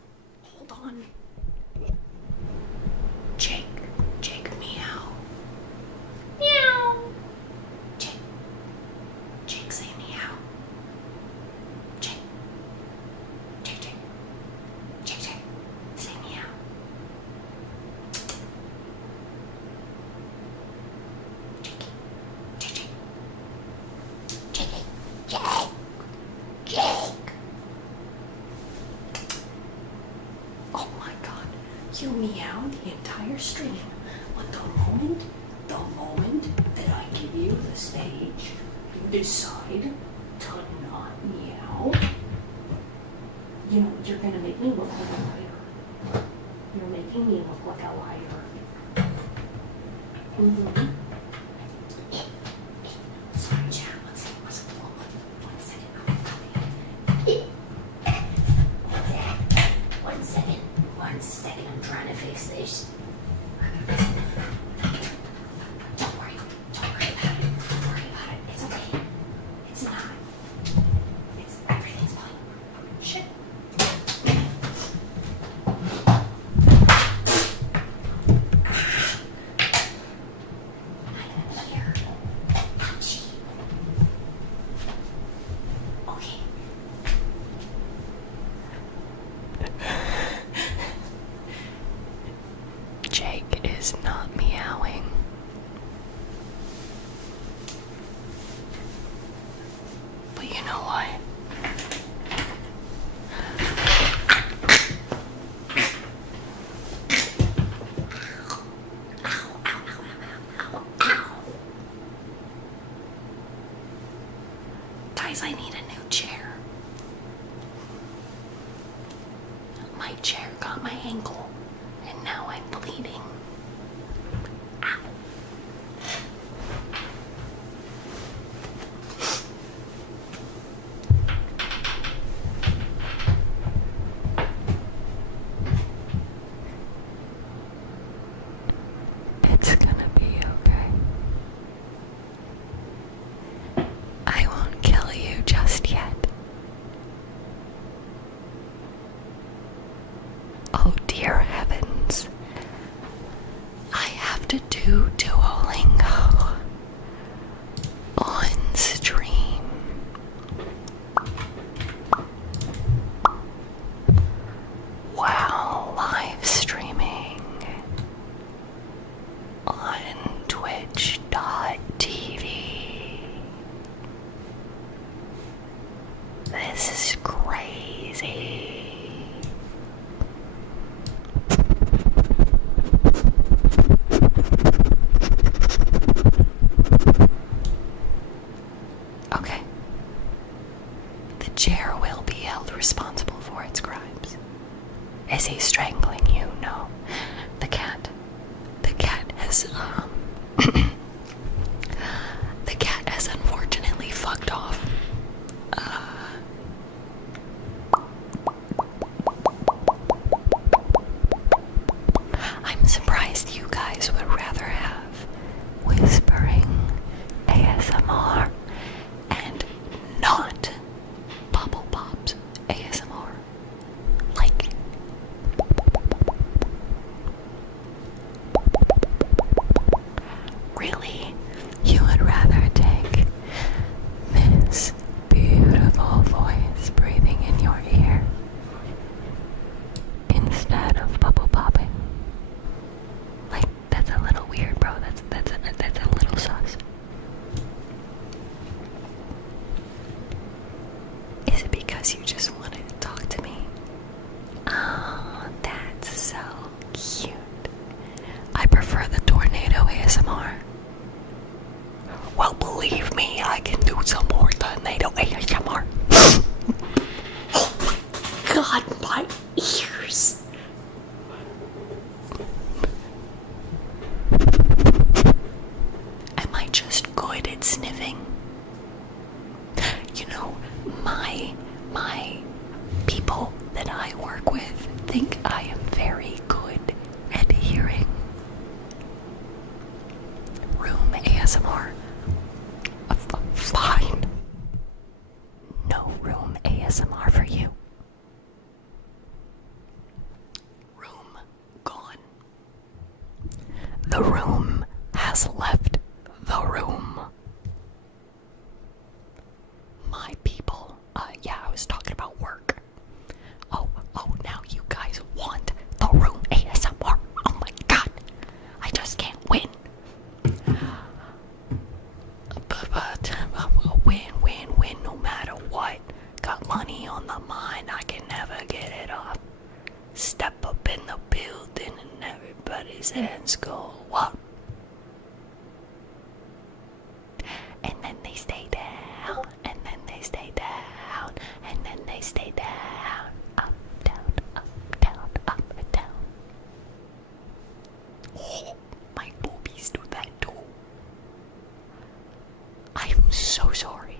Jake meow. Meow. Jake say meow. Jake, say meow. Jake. Oh my god, you meow the entire stream, but the moment that I give you the stage, you decide to not meow. You know, you're gonna make me look like a liar. You're making me look like a liar. Mm-hmm. Sorry, Chad, one second. One second, I'm trying to fix this. Don't worry about it. It's okay. It's not. Everything's fine. Shit. Here. Ouchie. Okay. Jake is not meowing. But you know what? Guys, I need a new chair. My chair got my ankle, and now I'm bleeding. Ow. It's gonna be okay. I won't kill you just yet. Oh dear heavens. I have to do Duolingo on stream. Wow, live streaming on twitch.tv. This is crazy. Okay. The chair will be held responsible for its crimes. Is he strangling you? No. The cat. The cat has, the cat has unfortunately fucked off. I'm surprised you guys would rather have whispering ASMR and not Bubble Pops ASMR. Like, really? You would rather take this beautiful voice breathing in your ear instead of bubble popping? Like, that's a little weird, bro. That's a little sus. Is it because you just wanted to talk to me? Oh, that's so cute. I prefer the tornado ASMR. Well, believe me, I can do some more tornado ASMR. Oh my god, my ears. Am I just good at sniffing? You know, my people that I work with think I am very good at hearing. Room ASMR. Fine. No room ASMR for you. Room gone. The room has left the room. My people. Yeah, I was talking about work. Oh, now you guys want the room ASMR. Oh my god. I just can't win. Win no matter what. Got money on the mind, I can never get it off. Step up in the building and everybody's hands go up. And then they stay down, and then they stay down, and then they stay down. Up, down, up, down, up, and down. Oh, my boobies do that too. I'm so sorry.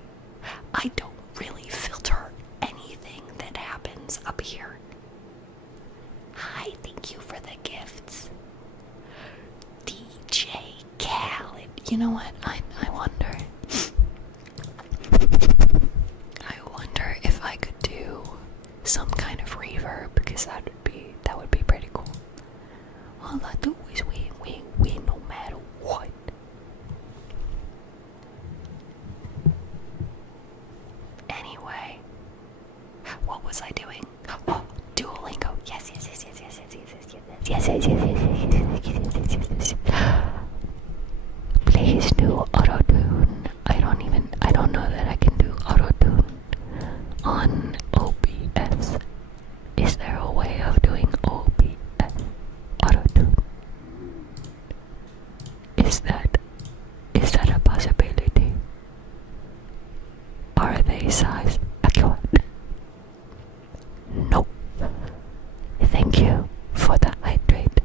I don't really filter anything that happens up here. Hi, thank you for the gifts. DJ Khaled. You know what? I wonder. I wonder if I could do some kind of reverb, because that would be pretty cool. All I do is win no matter what. Anyway, what was I doing? Oh, Duolingo. Yes. Please do auto-tune. I don't know that I can do auto-tune on OBS. Is there a way of doing OBS auto-tune? Is that a possibility? Are they size accurate? No. Thank you for the hydrate,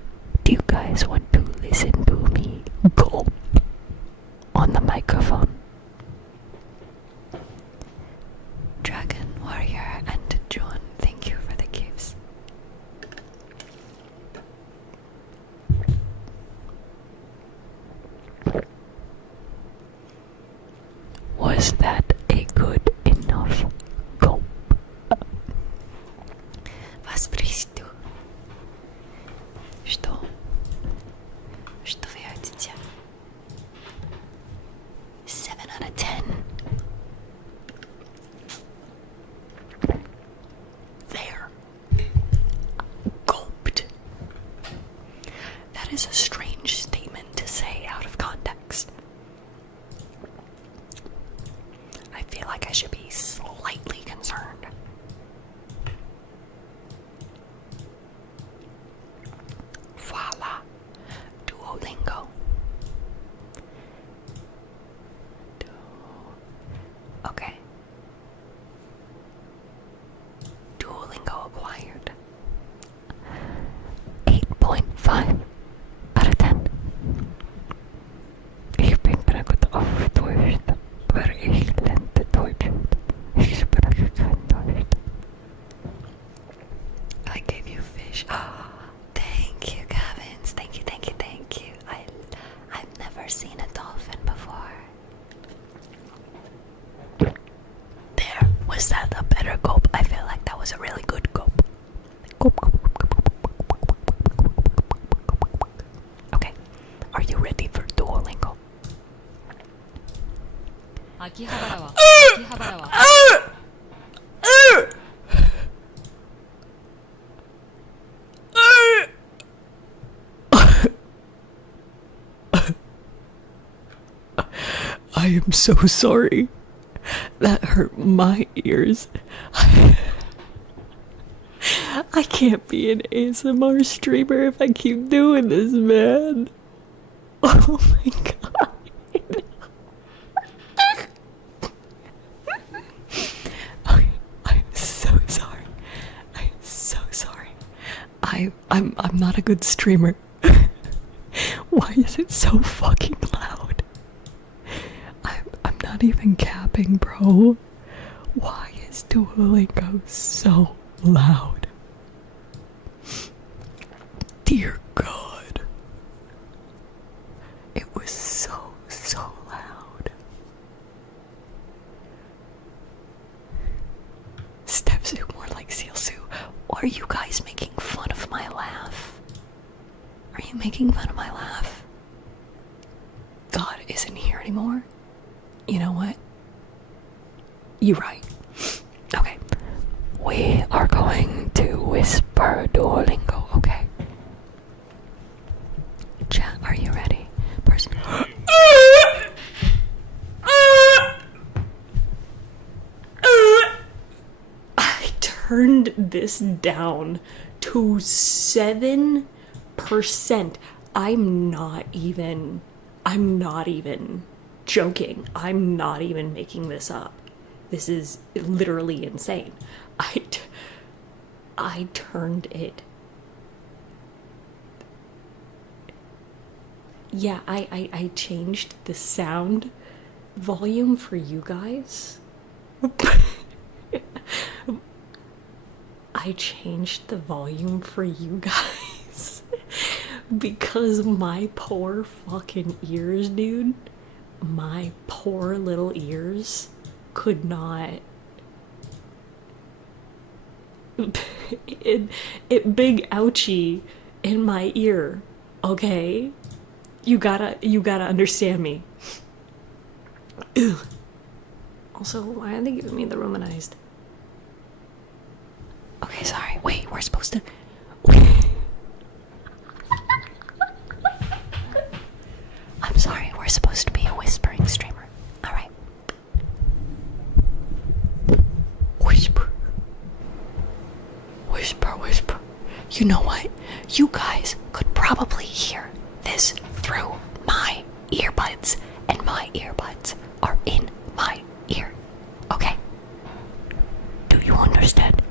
Was that a good enough gulp? Воспроизведу. Что? Что вы хотите? 7 out of 10. There. Gulped. That is a strange statement to say out of context. I feel like I should be slightly concerned. Voila. Duolingo. Okay. Duolingo acquired. 8.5 out of 10. Ich bin bereit aufgetäuscht, aber ich lernte Deutsch. Ich spreche kein Deutsch. I gave you fish. Thank you, Gavins. Thank you, thank you, thank you. I've never seen a dolphin before. There. Was that a better gulp? I feel like that was a really good gulp. Okay. Are you ready for Duolingo? Akihabara. I am so sorry. That hurt my ears. I can't be an ASMR streamer if I keep doing this, man. Oh my god. I'm so sorry. I'm so sorry. I'm not a good streamer. Why is it so fucking loud? I'm not even capping, bro. Why is Duolingo so loud? Dear God. It was so loud. StephTsu, more like StephTsu. Are you guys making fun of my laugh? Are you making fun of my laugh? God isn't here anymore. You know what? You're right. Okay. We are going to whisper Duolingo, okay? Chat, are you ready? Person. I turned this down to 7%. I'm not even joking. I'm not even making this up. This is literally insane. I turned it. Yeah, I changed the sound volume for you guys. I changed the volume for you guys because my poor fucking ears, dude. My poor little ears could not. It big ouchie in my ear, okay? You gotta understand me. Ew. Also, why are they giving me the romanized? Okay, sorry. Wait, we're supposed to. I'm sorry, we're supposed to be a whispering streamer. Alright. Whisper. Whisper, whisper. You know what? You guys could probably hear this through my earbuds, and my earbuds are in my ear. Okay? Do you understand?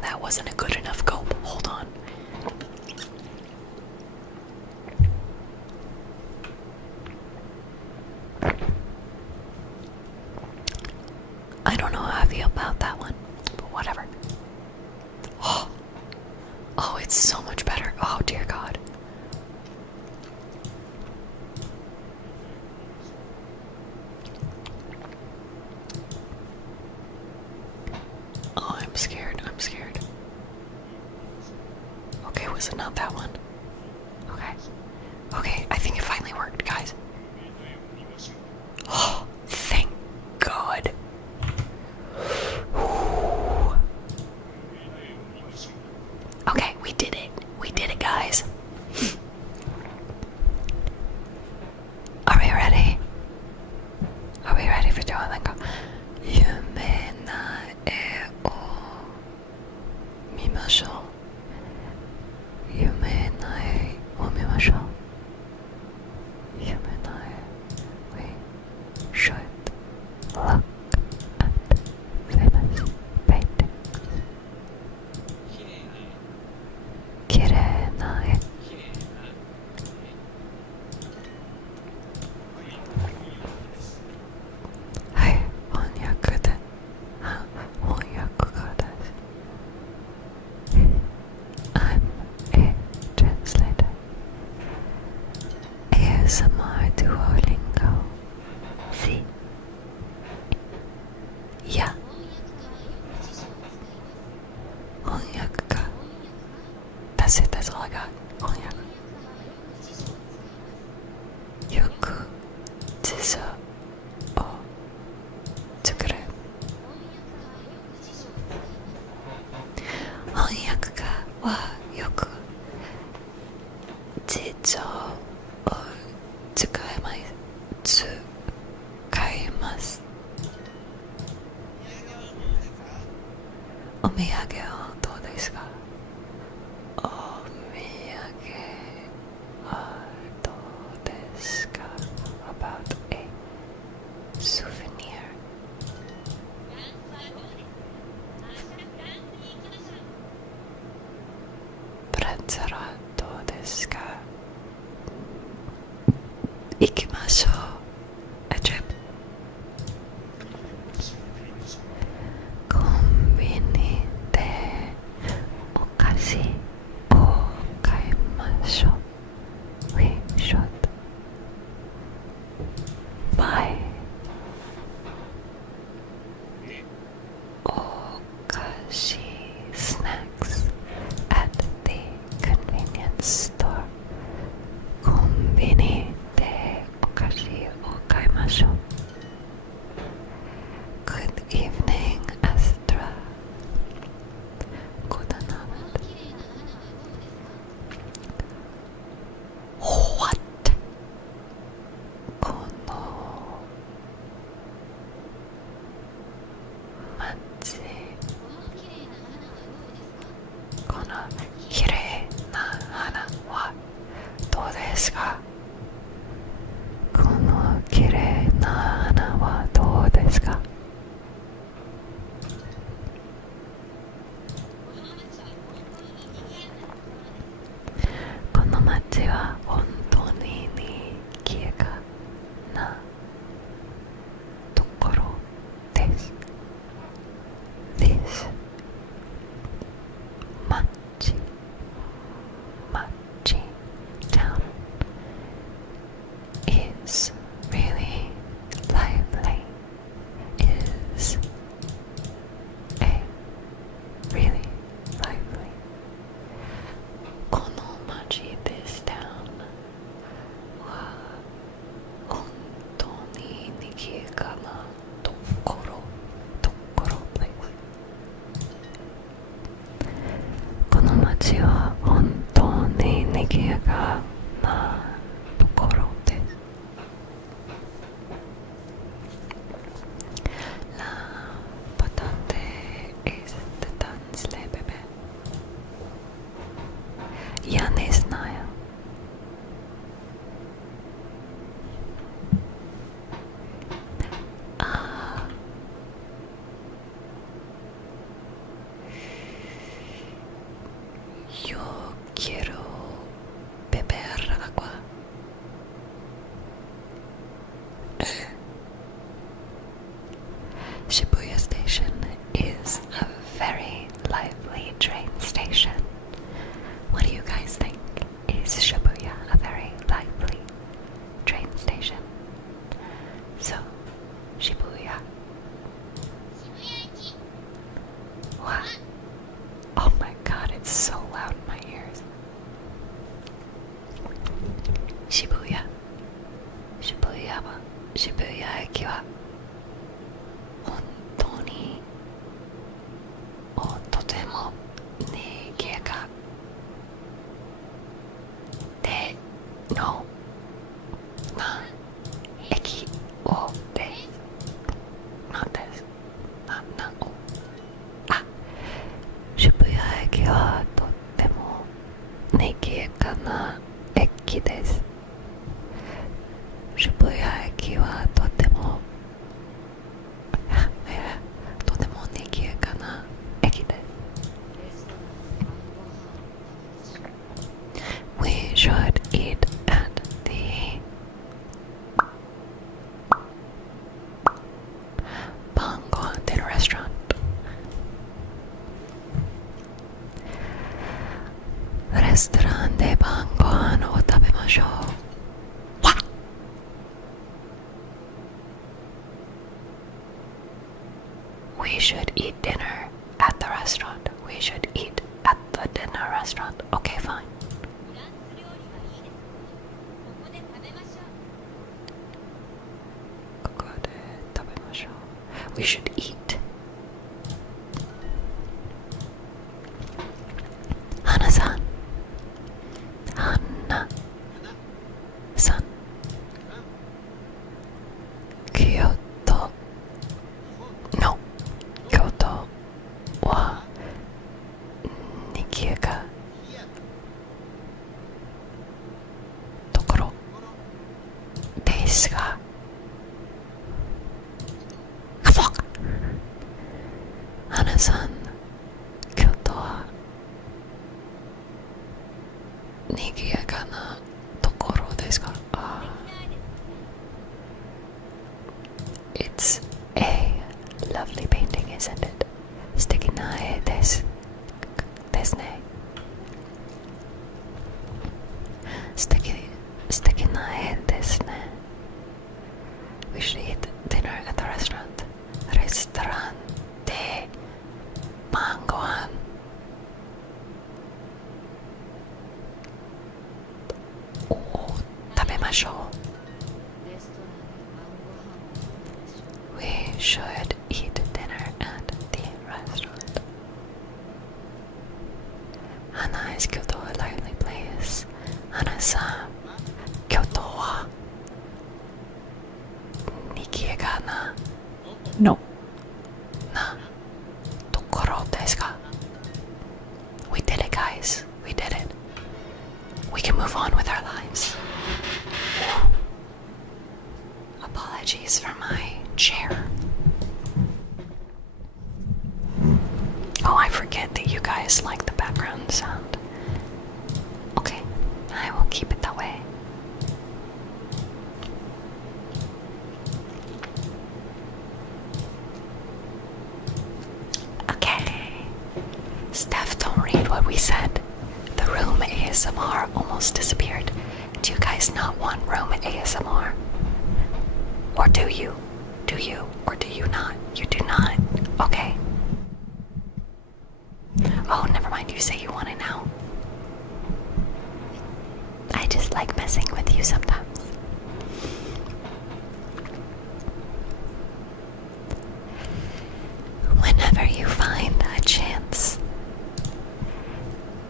That wasn't a good enough gulp. Hold on. I don't know how I feel about that one, but whatever. Oh, it's so much better. Oh, dear God. Oh, I'm scared. I'm scared. Okay, was it not that one? Okay. Okay, I think it finally worked, guys. Oh, thank God. Okay, we did it. We did it, guys. Are we ready? Are we ready for Duolingo? Yume na e o mimashou. Yume na e o mimashou. Yume na e. We should look at famous paintings. Kirei na e. Hai, 翻訳で。翻訳がです。I'm a translator. ASMR Duolingo. See? Yeah. 翻訳か。That's it, that's all I got. 翻訳。よく辞書を作る。翻訳家はよく辞書を使います。お土産はどうですか？お土産はどうですか？ About a souvenir. プレッツェルはどうですか？行きましょう。A trip. コンビニでお菓子を買いましょう。We should buy お菓子 snacks at the convenience store. コンビニでお菓子を買いましょう。Good evening, Astra. Good night. What? この街、この綺麗な花はどうですか？この綺麗な花はどうですか？この街は本当に賑やかなところです。This 街 town is really lively. Is a really lively. この街 this town は本当に賑やかなところ place。 この街は本当に賑やかなところです。La patate is the tansle bebe. Я не знаю. Yo quiero beber agua. Shibuya Station is a very lively train station. We should eat dinner at the restaurant. We should eat at the dinner restaurant. Okay, fine. We should eat. Hana-san. Hana-san. Kyoto. No. Kyoto wa nikiyaga tokoro desu ga. Fuck. Hana-san. Kyoto wa nikiyaga na tokoro desu ka? It's a lovely painting, isn't it? 素敵な絵ですね。素敵な絵ですね。We should eat dinner at the restaurant. レストランで晩ご飯を食べましょう。We should eat dinner at the restaurant. Hana, is Kyoto a lively place? Hana-san, Kyoto wa nikiyaga na no na tokoro desu ka? We did it, guys. We did it. We can move on with our lives. Apologies for my chair. Oh, I forget that you guys like the background sound. Okay, I will keep it that way. Okay. Steph, don't read what we said. The room ASMR almost disappeared. Do you guys not want room ASMR? Or do you? Do you? Or do you not? You do not. Okay. Oh, never mind. You say you want it now. I just like messing with you sometimes. Whenever you find a chance,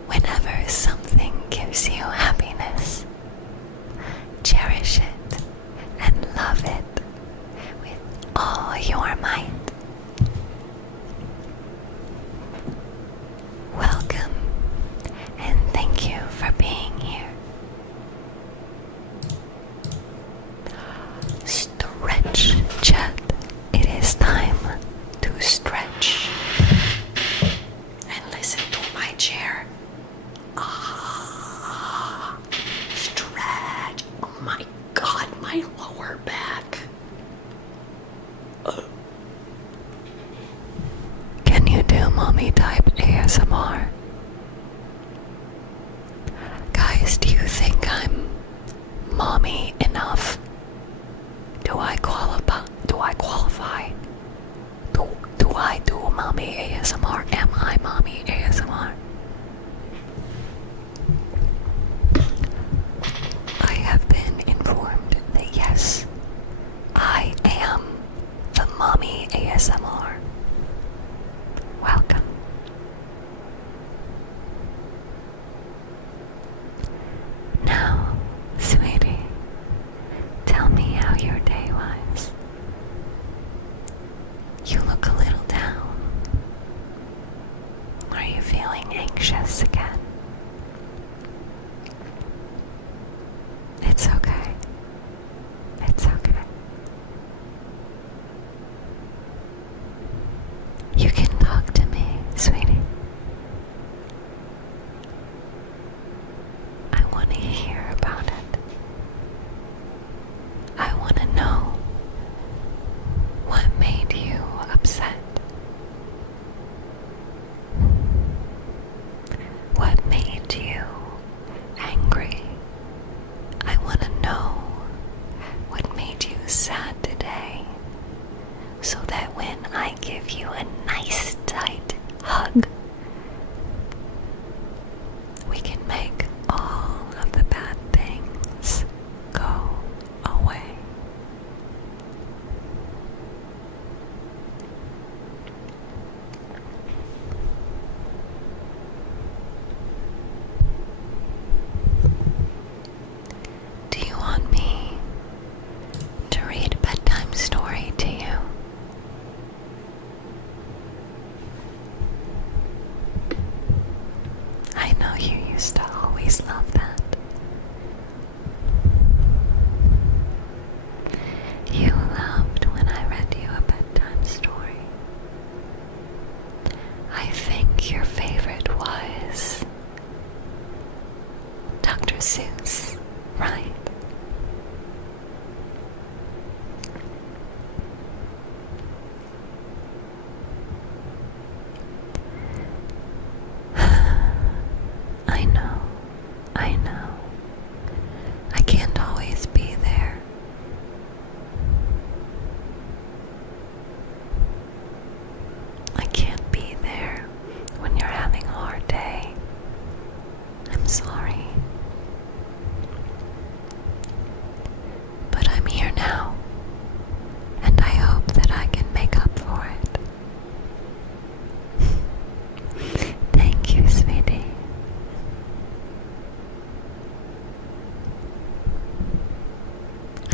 whenever something gives you happiness, cherish it and love it with all your might. Welcome and thank you for being here. Stretch, chat. It is time to stretch. And listen to my chair. Stretch. Oh my god, my lower back. Can you do mommy type ASMR? Guys, do you think I'm mommy enough? Do I qualify? Do I do mommy ASMR? Am I mommy ASMR? I have been informed that yes, I am the mommy ASMR. Welcome. Now, sweetie, tell me how your day was. You look a little down. Are you feeling anxious again? It's okay. It's okay. You can talk to me, sweetie. I want to hear about it. I want to know what made you upset. What made you angry? I want to know what made you sad today, so that when I give you you a nice tight hug. We can make all of the bad things go away. Do you want me to read a bedtime story to you? I know you used to always love that. You loved when I read you a bedtime story. I think your favorite was Dr. Seuss, right? I know. I can't always be there. I can't be there when you're having a hard day. I'm sorry. But I'm here now, and I hope that I can make up for it. Thank you, sweetie.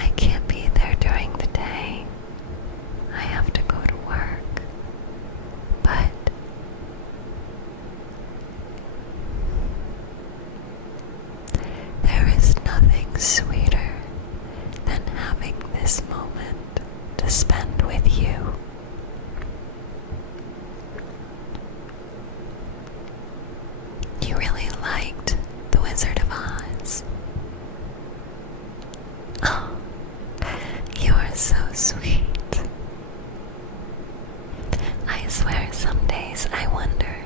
I can't be there during the day. I have to go to work. But there is nothing sweeter than having this moment to spend with you. You really liked The Wizard of Oz. Oh, you are so sweet. I swear some days I wonder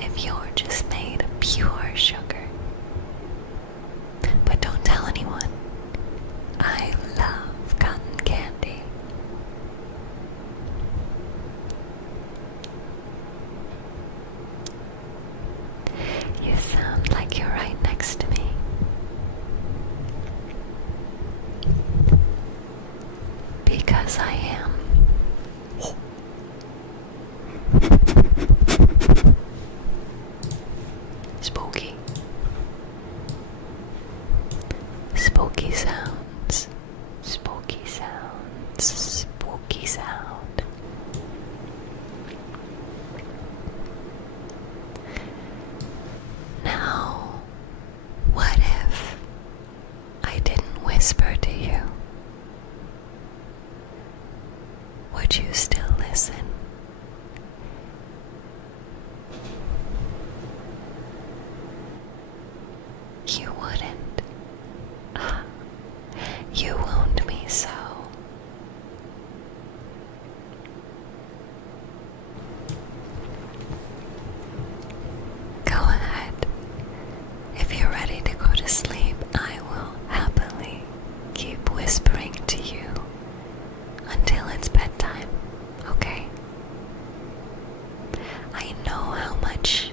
if you're just made of pure sugar. But don't tell anyone. I love cotton candy. You sound like you're right next to me. Because I am. Spooky. Spooky sounds. Spooky sounds. Spooky sound. Now, what if I didn't whisper to you? Would you still listen? You wouldn't. You wound me so. Go ahead. If you're ready to go to sleep, I will happily keep whispering to you until it's bedtime, okay? I know how much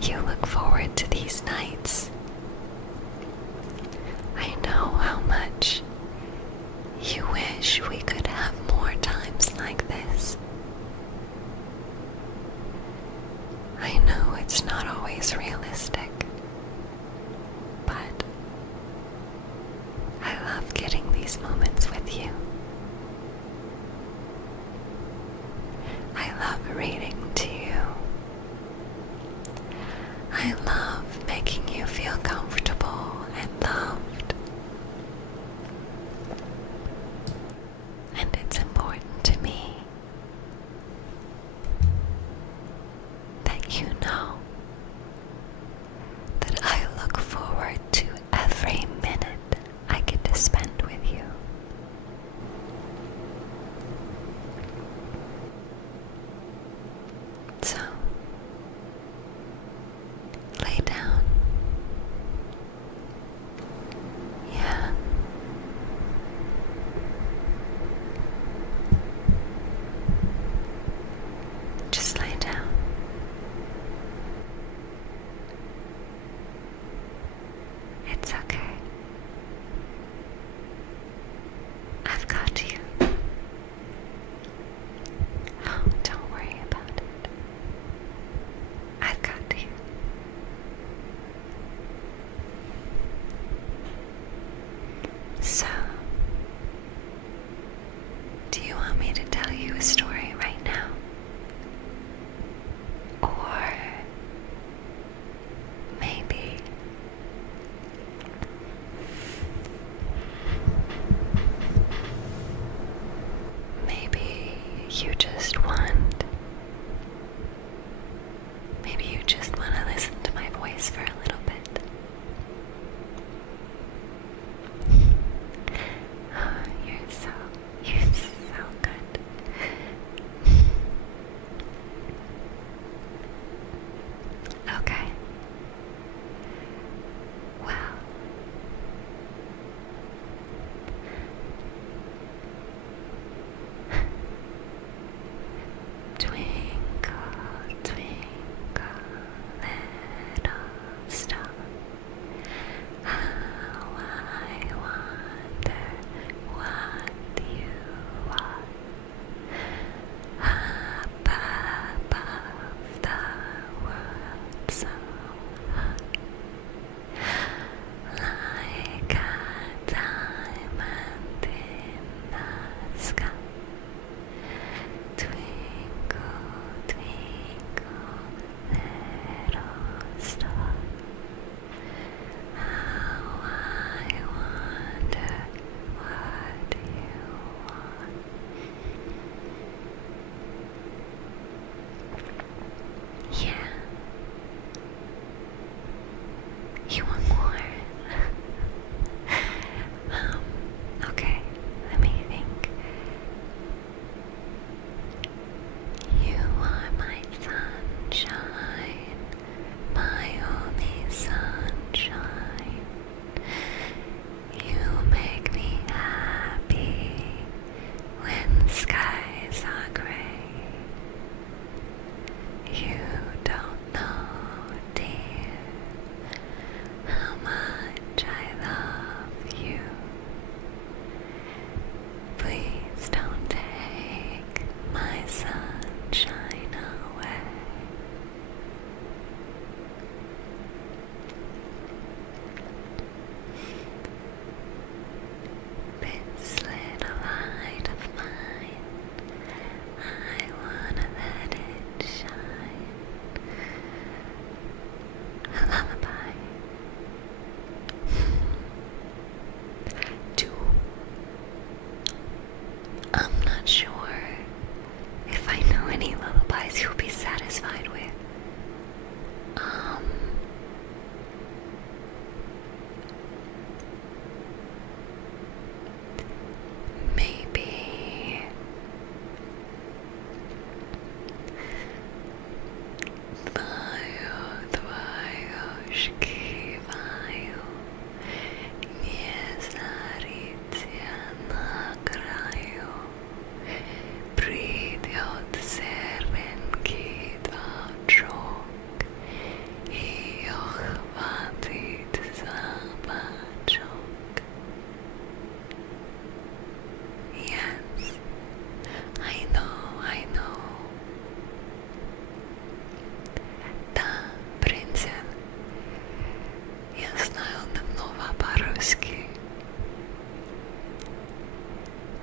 you look forward to these nights. I know how much you wish we could have more times like this. I know it's not always realistic, but I love getting these moments with you. I love reading to you. I love making you feel comfortable and loved. And it's important to me that you know that I look forward to every minute I get to spend with you. So, lay You don't know, dear, how much I love you. Please don't take my sunshine away. This little light of mine, I wanna let it shine. A lullaby to, I'm not sure if I know any lullabies you'll be satisfied with. Maybe Твое шкиваю, не зарите на краю, придет сервенький волчок, ее хватит за бочок. Yes, I know. Да, принцесс, я знаю немного по-русски.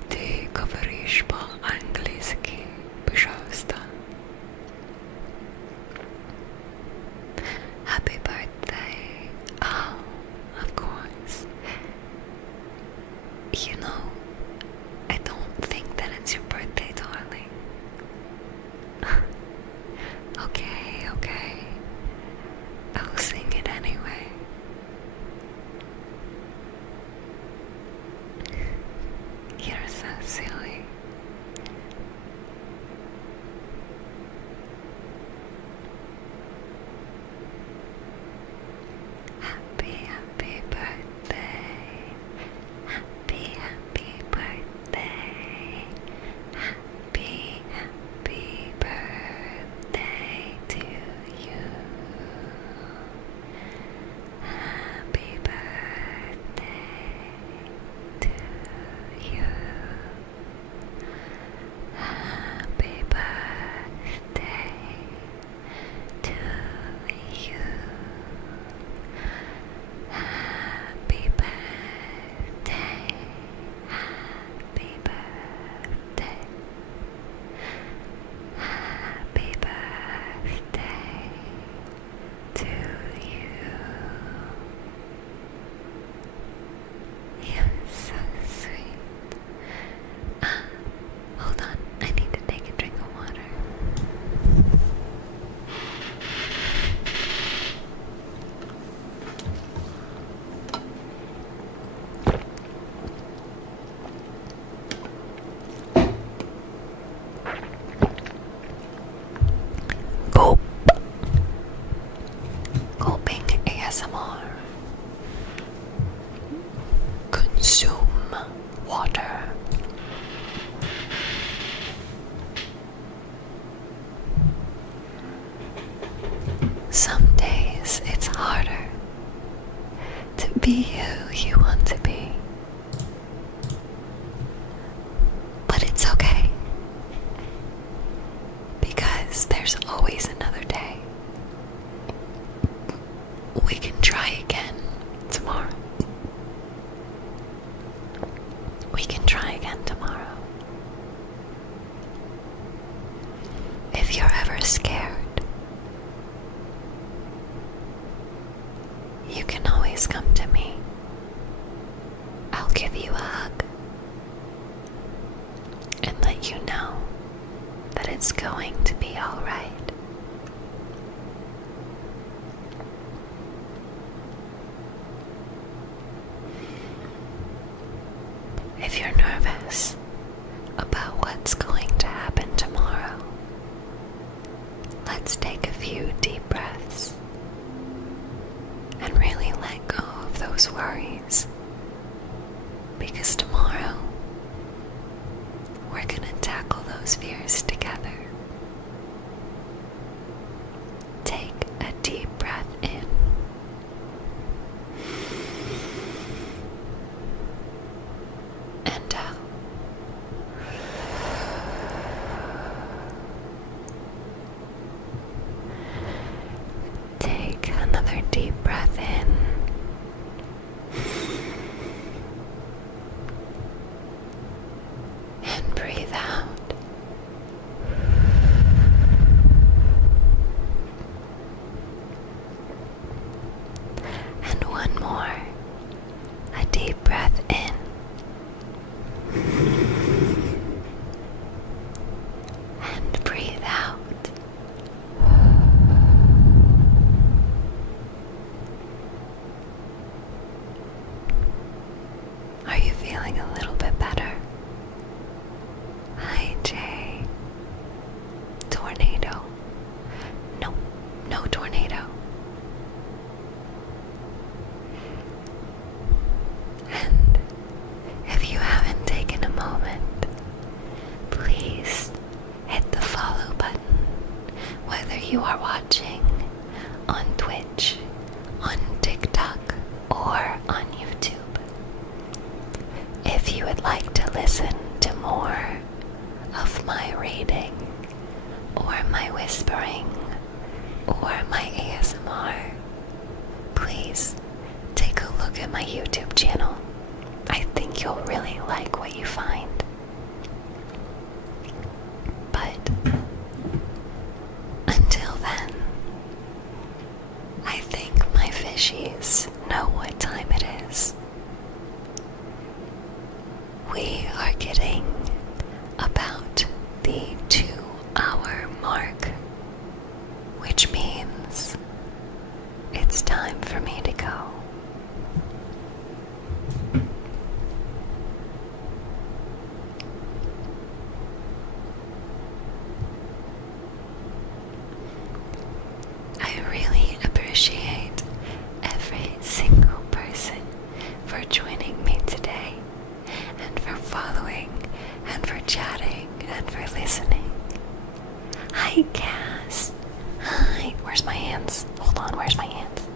Ты говоришь по-английски, пожалуйста. Happy birthday. Oh, of course. You know, I don't think that it's your birthday, darling. Okay. I'll sing it anyway. You're so silly. Happy birthday. Happy birthday. Happy birthday to you. Happy birthday to you. Happy birthday to you. Happy birthday. Happy birthday. Happy birthday to you. You're so sweet. Hold on, I need to take a drink of water. Gulp. Gulping ASMR. Consume water. Some days it's harder to be who you want to be. But it's okay. Because there's always another day. We can try again tomorrow. We can try again tomorrow. If you're ever scared, you can always come to me. I'll give you a hug and let you know that it's going to be all right. If you're nervous about what's going to happen tomorrow, let's take a few deep breaths and really let go of those worries. Because tomorrow, we're gonna tackle those fears together. another deep breath in. And breathe out. And one more. A deep breath in. And breathe out. Are you feeling a little bit better? Hi, Jay. Tornado. No, no tornado. And if you haven't taken a moment, please hit the follow button, whether you are watching on Twitch, on TikTok, or on YouTube. If you would like to listen to more of my reading, or my whispering, or my ASMR, please take a look at my YouTube channel. I think you'll really like what you find. But until then, I think my fishies know what time it is. We are getting about the 2-hour mark, which means it's time for me to go. I really appreciate every single person for joining me today, and for following, and for chatting, and for listening. Hi, Cass. Hi. Where's my hands? Hold on, where's my hands?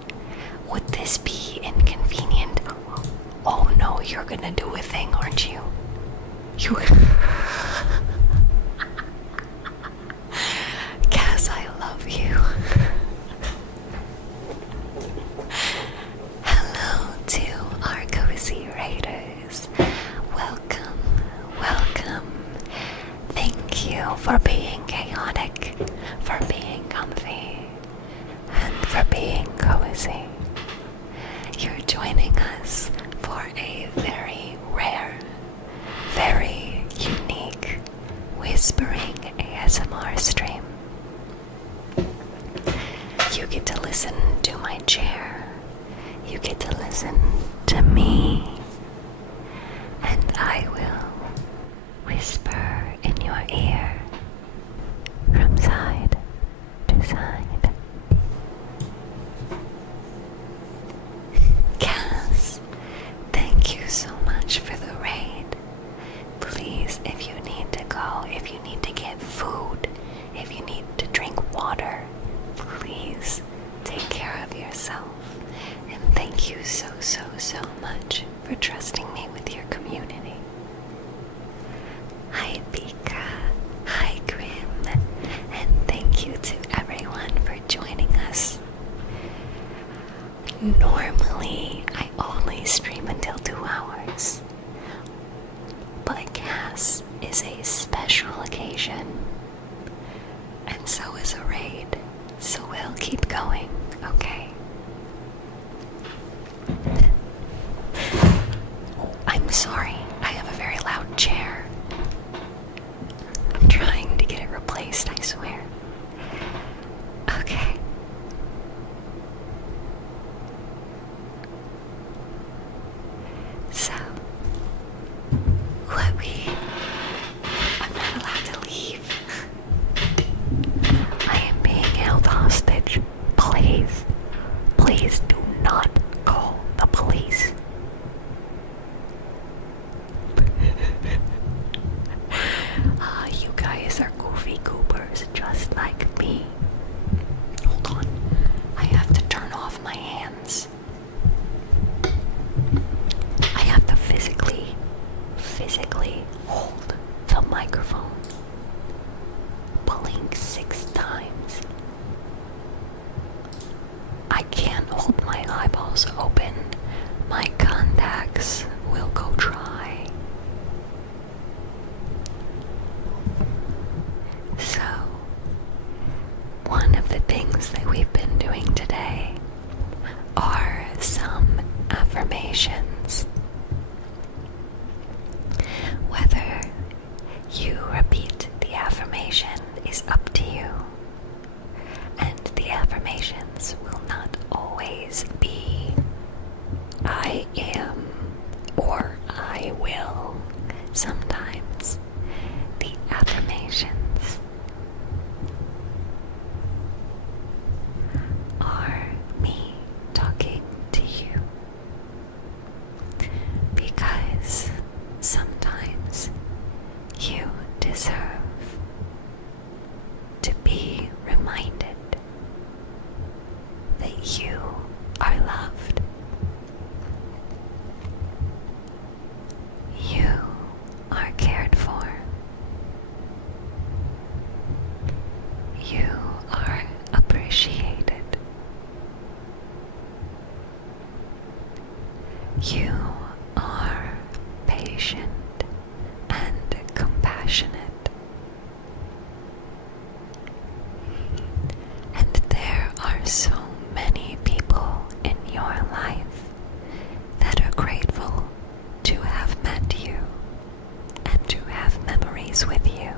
Would this be inconvenient? Oh no, you're gonna do a thing, aren't you? Cass, I love you. Hello to our cozy raiders. Welcome, welcome. Thank you for being chaotic, for being comfy, and for being cozy. You're joining us for a very rare, very unique whispering ASMR stream. You get to listen to my chair. You get to listen to me. And I will whisper in your ear from side to side. Cass, thank you so much for the raid. Please, if you need to go, if you need to get food, if you need to drink water, please take care of yourself. And thank you so, so, so much for trusting me with your community. Hi, Pika. Hi, Grim. And thank you to everyone for joining us. Normally, I only stream until 2 hours. But Cass is a special occasion. And so is a raid. So we'll keep going, okay? I'm sorry, I have a very loud chair. I'm trying to get it replaced, I swear. Okay. one of the things that we've been doing today are some affirmations. Whether you repeat the affirmation is up to you, and the affirmations will not always be I am or I will. Sometimes the affirmations are me talking to you, because sometimes you deserve to be reminded that you are loved. You are cared for. You are appreciated. You are patient and compassionate. And there are so many people in your life that are grateful to have met you and to have memories with you.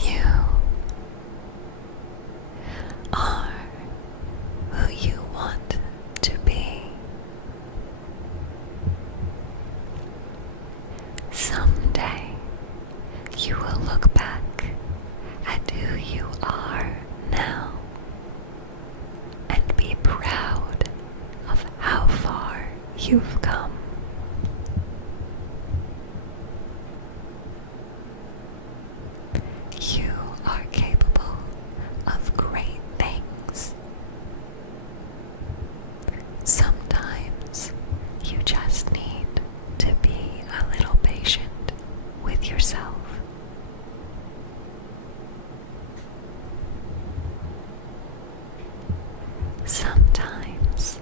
You are who you want to be. Someday you will look back at who you are now and be proud of how far you've come. You are capable of great things. Sometimes you just need to be a little patient with yourself. Sometimes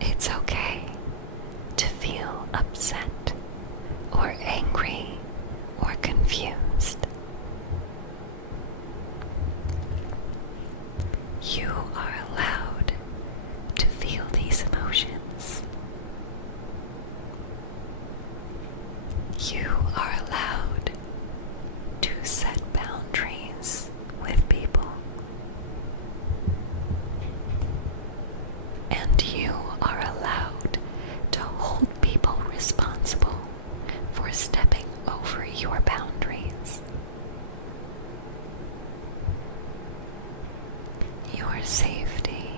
it's okay to feel upset or angry or confused. You are allowed to feel these emotions. You are allowed to set boundaries with people. And you are allowed to hold people responsible for stepping over your boundaries. Your safety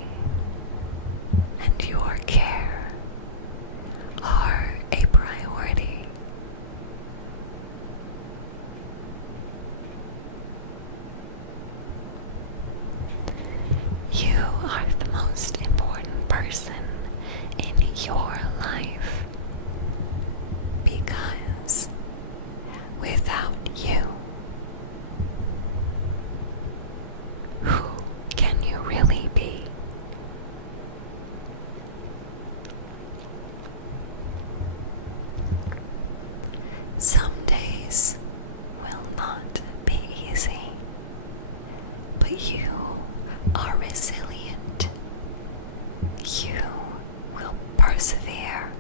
and your care are a priority. You are the most important person in your life, because without you, who can you really be? Some days will not be easy, but you are resilient. You will persevere,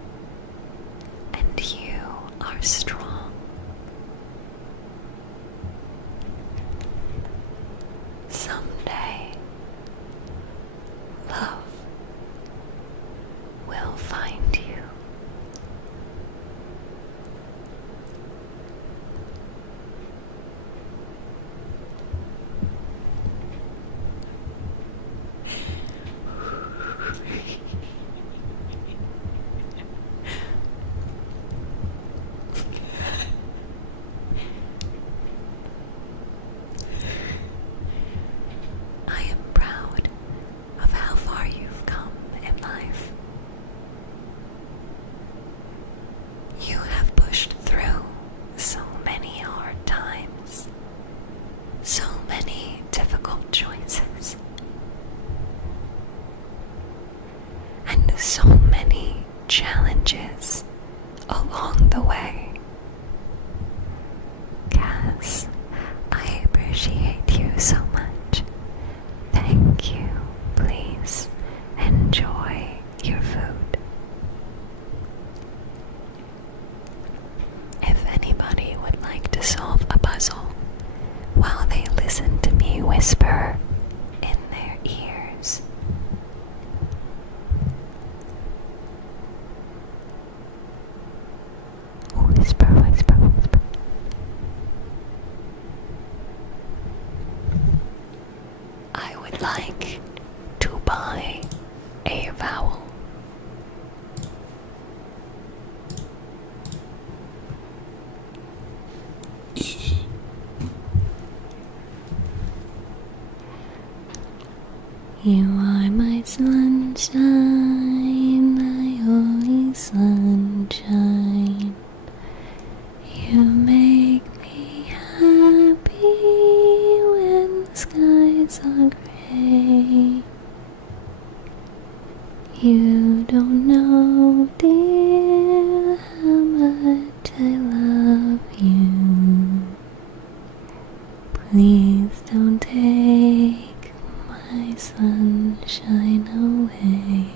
and you are strong. Someday, love will find you. whisper in their ears. Whisper, whisper, whisper. I would like to buy a vowel. You are my sunshine, my only sunshine. You make me happy when the skies are gray. You don't know, dear, how much I love you. Please don't take my sunshine away.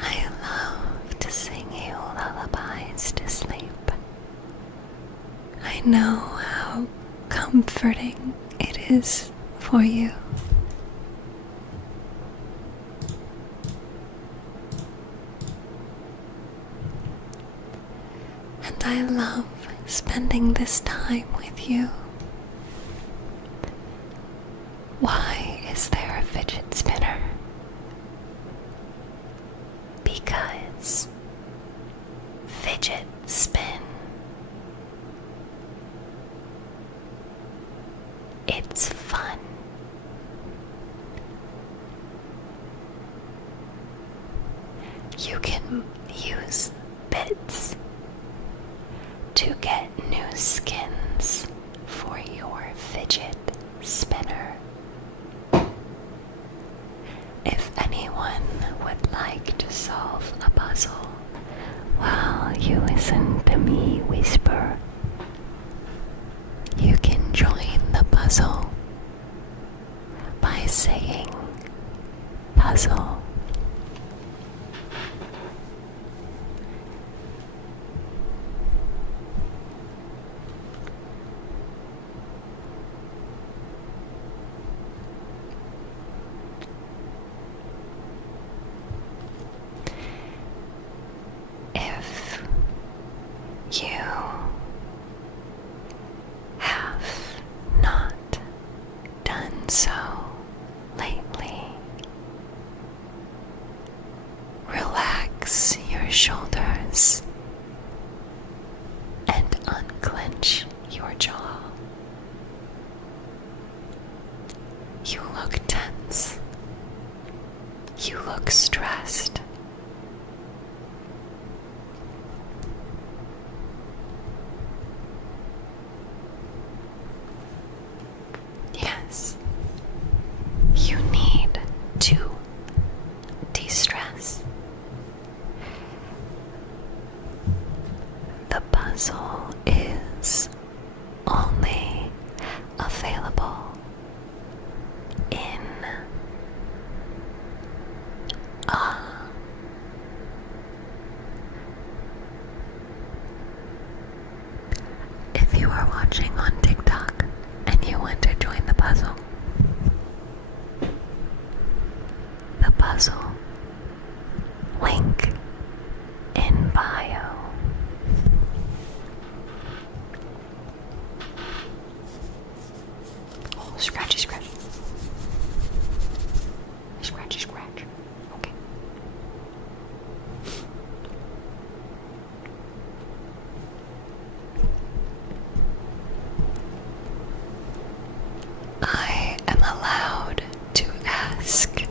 I love to sing you lullabies to sleep. I know how comforting it is for you. And I love spending this time with you. Why is there a fidget spinner? Because fidget spin. It's fun. You can use bits to get new skins for your fidget spinner. If anyone would like to solve a puzzle while you listen to me whisper, you can join the puzzle by saying puzzle. If you have not done so lately, relax your shoulders and unclench your jaw. You look tense. You look stressed. Yes, you need to de-stress. The puzzle is only available in if you are watching on TikTok and you want to join the puzzle link in bio. Oh, scratchy scratch. Scratchy scratch. Okay. I am allowed to ask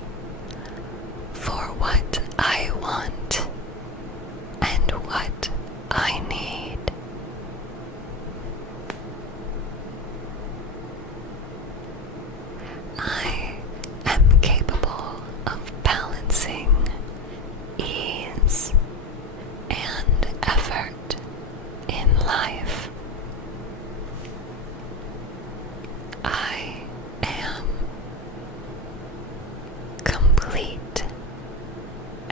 for what I want and what I need. I am capable of balancing ease and effort in life. I am complete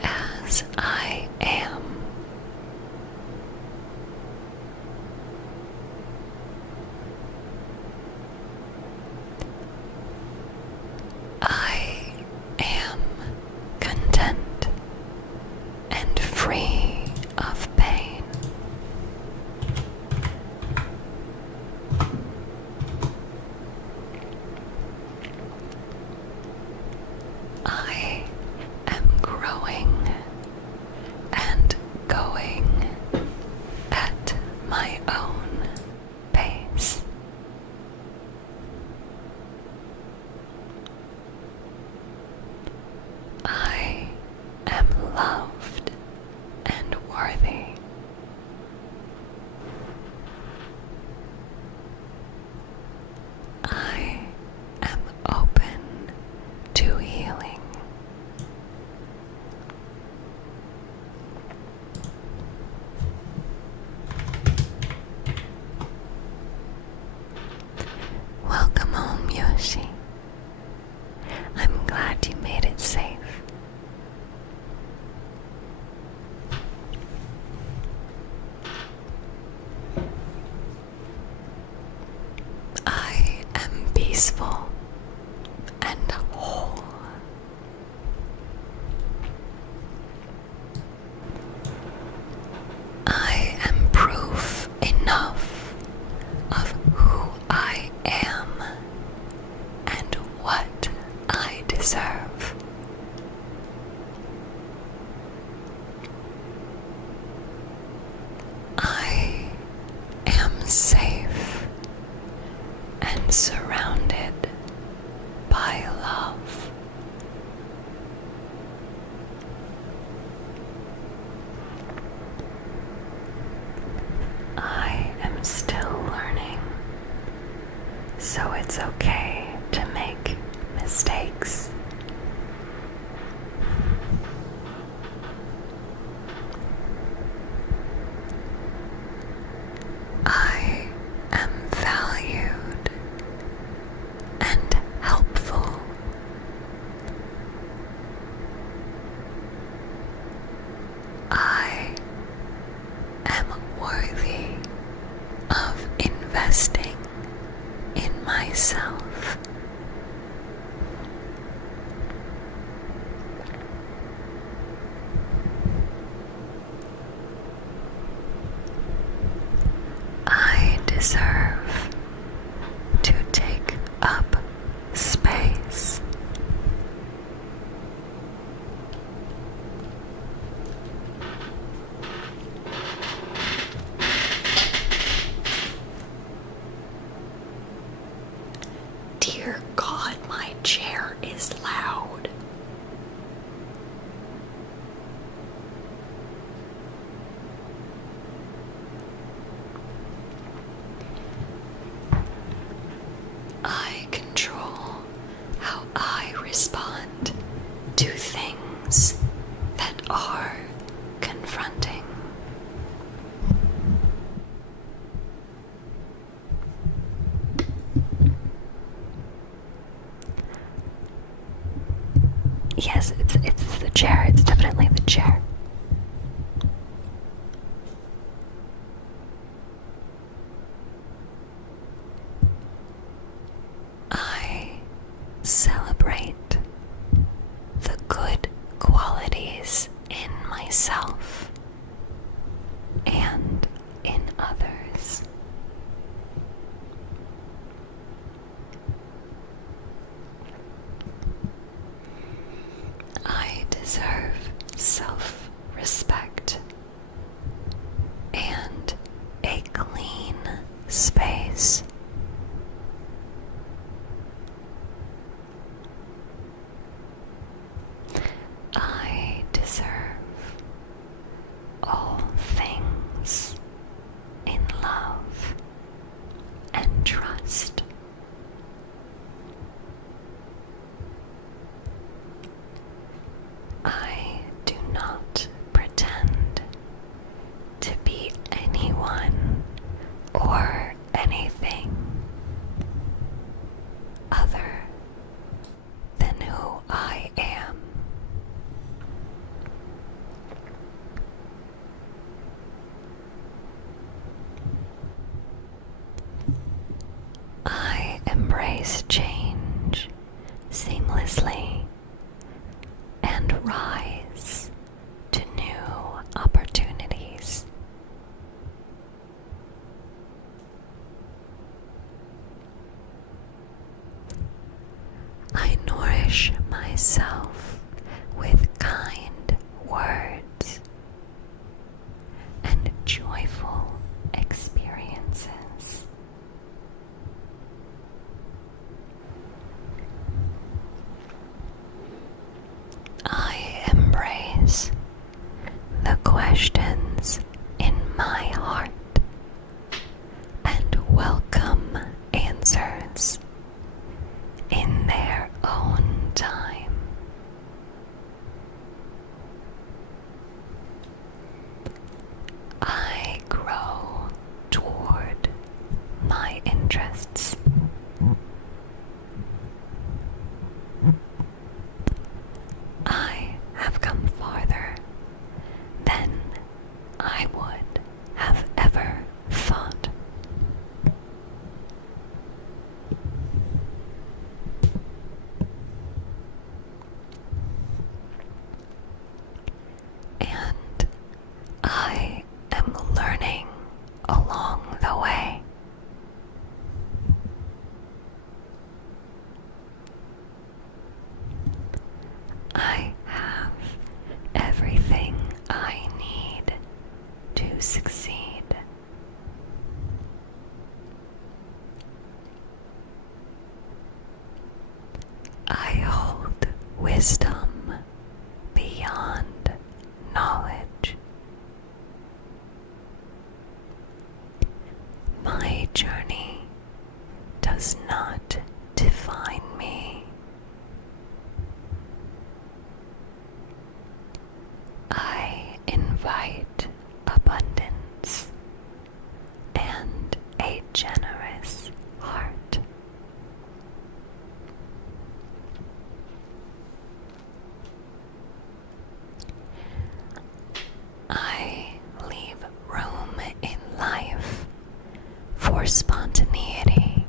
as I am. you made it safe. I am peaceful and whole. I am proof enough of who I am and what I deserve. I am safe and surrounded by love. I am still learning, so it's okay to make mistakes. I am valued and helpful. I am worthy of investing in myself. I deserve to take up space. Dear God, my chair is loud. I control how I respond to things that are confronting. Yes, it's the chair. It's definitely the chair. I celebrate the good qualities in myself and in others. I deserve self-respect and a clean space. I deserve all things in love and trust. I do not pretend to be anyone or anything other than who I am. I embrace change seamlessly and rise to new opportunities. I nourish myself with kind words and joyful experiences. I embrace the questions in my heart and welcome answers in their own time. I grow toward my interests. along the way. I have everything I need to succeed. I hold wisdom beyond knowledge. My journey does not define me. I invite abundance and a generous heart. I leave room in life for spontaneity.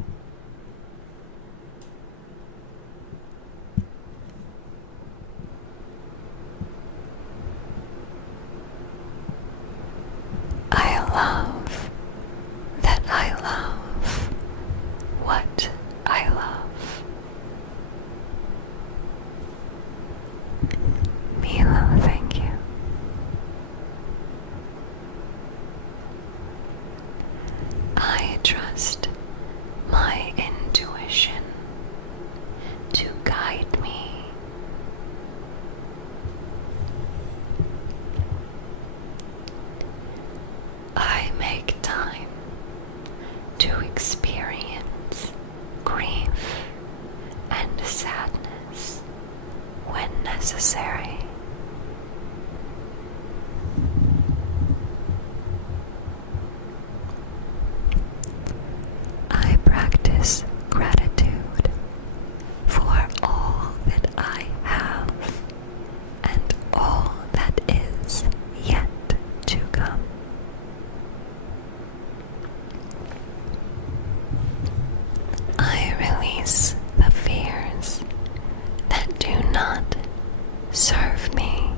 I love that I love what I love. Mila, thank you. I trust my intuition to guide me. I make time to experience grief and sadness when necessary. I practice gratitude for all that I have and all that is yet to come. I release the fears that do not serve me.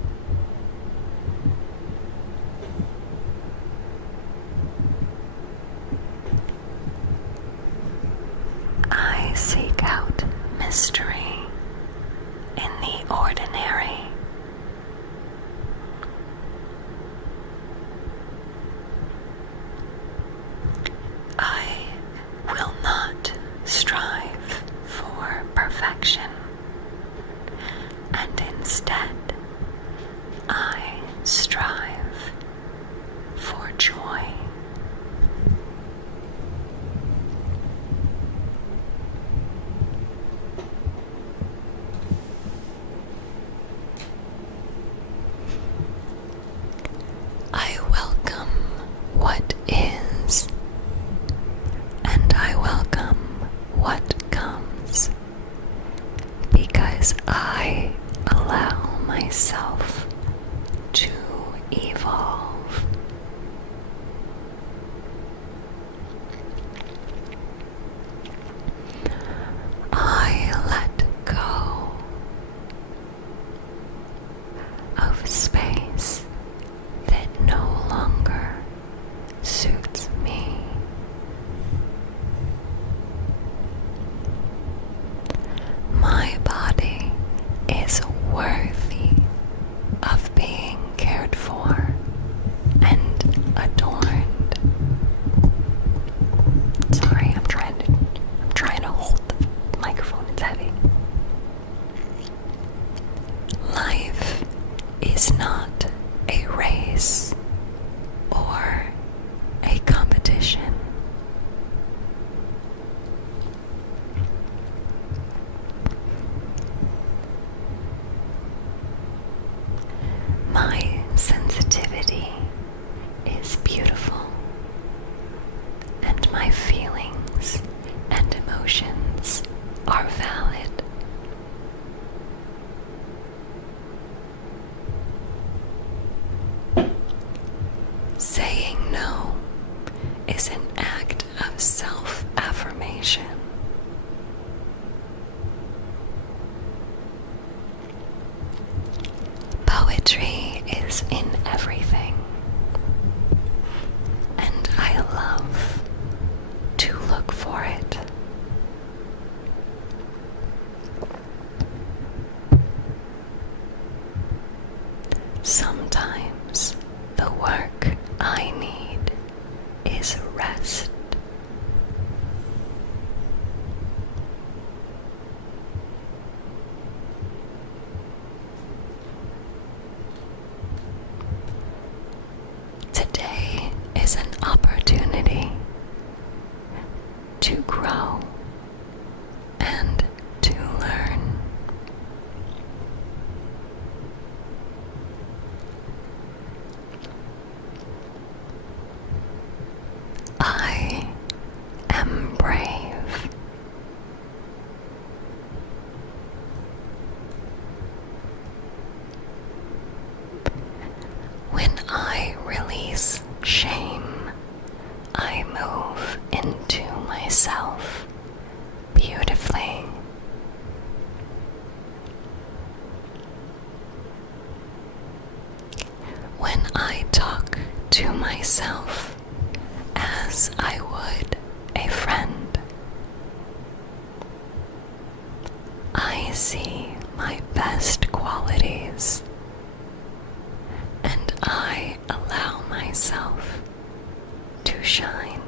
I seek out mystery in the ordinary. I will not strive for perfection, and instead I strive for joy. I welcome what is, and I welcome what comes, because I allow myself to evolve. I let go of space that no longer suits me. My body is worthy Sometimes the work I need is rest. Today is an opportunity to grow and to learn. I am brave. When I release shame, I move into myself beautifully. When I talk to myself as I would a friend, I see my best qualities and I allow myself to shine.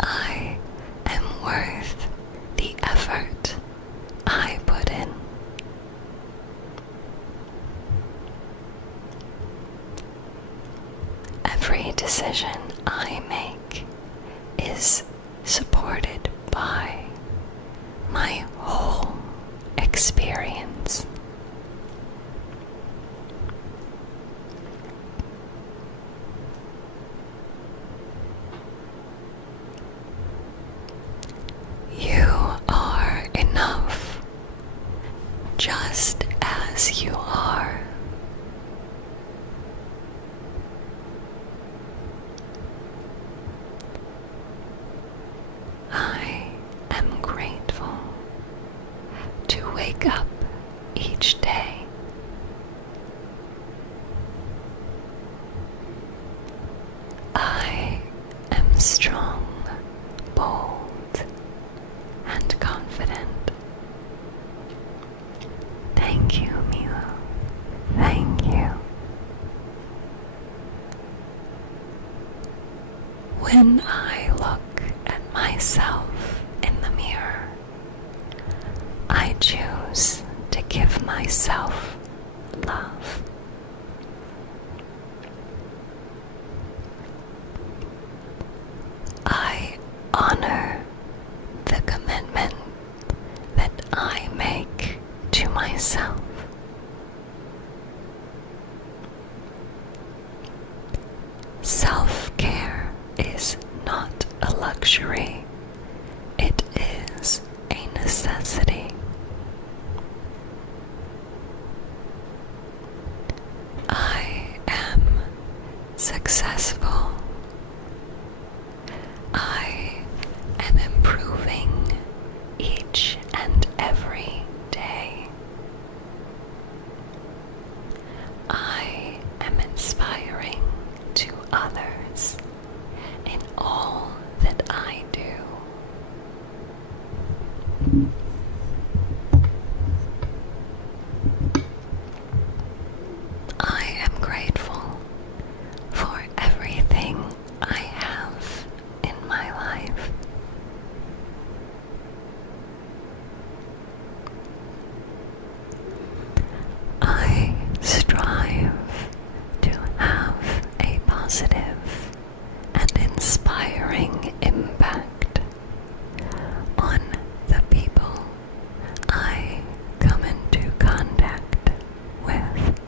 I am worth the effort I put in. Every decision I make is supported by my whole experience. You are enough, just as you are. I am grateful to wake up each day. I am strong, bold, and confident. Thank you, Milo. Thank you. When I look at myself in the mirror, I choose to give myself love. I honor the commitment that I make to myself. Self-care is not a luxury, it is a necessity. I am successful. I am improving each and every day. I am inspiring to others in all that I do. I am grateful for everything I have in my life. I strive to have a positive and inspiring impact on the people I come into contact with.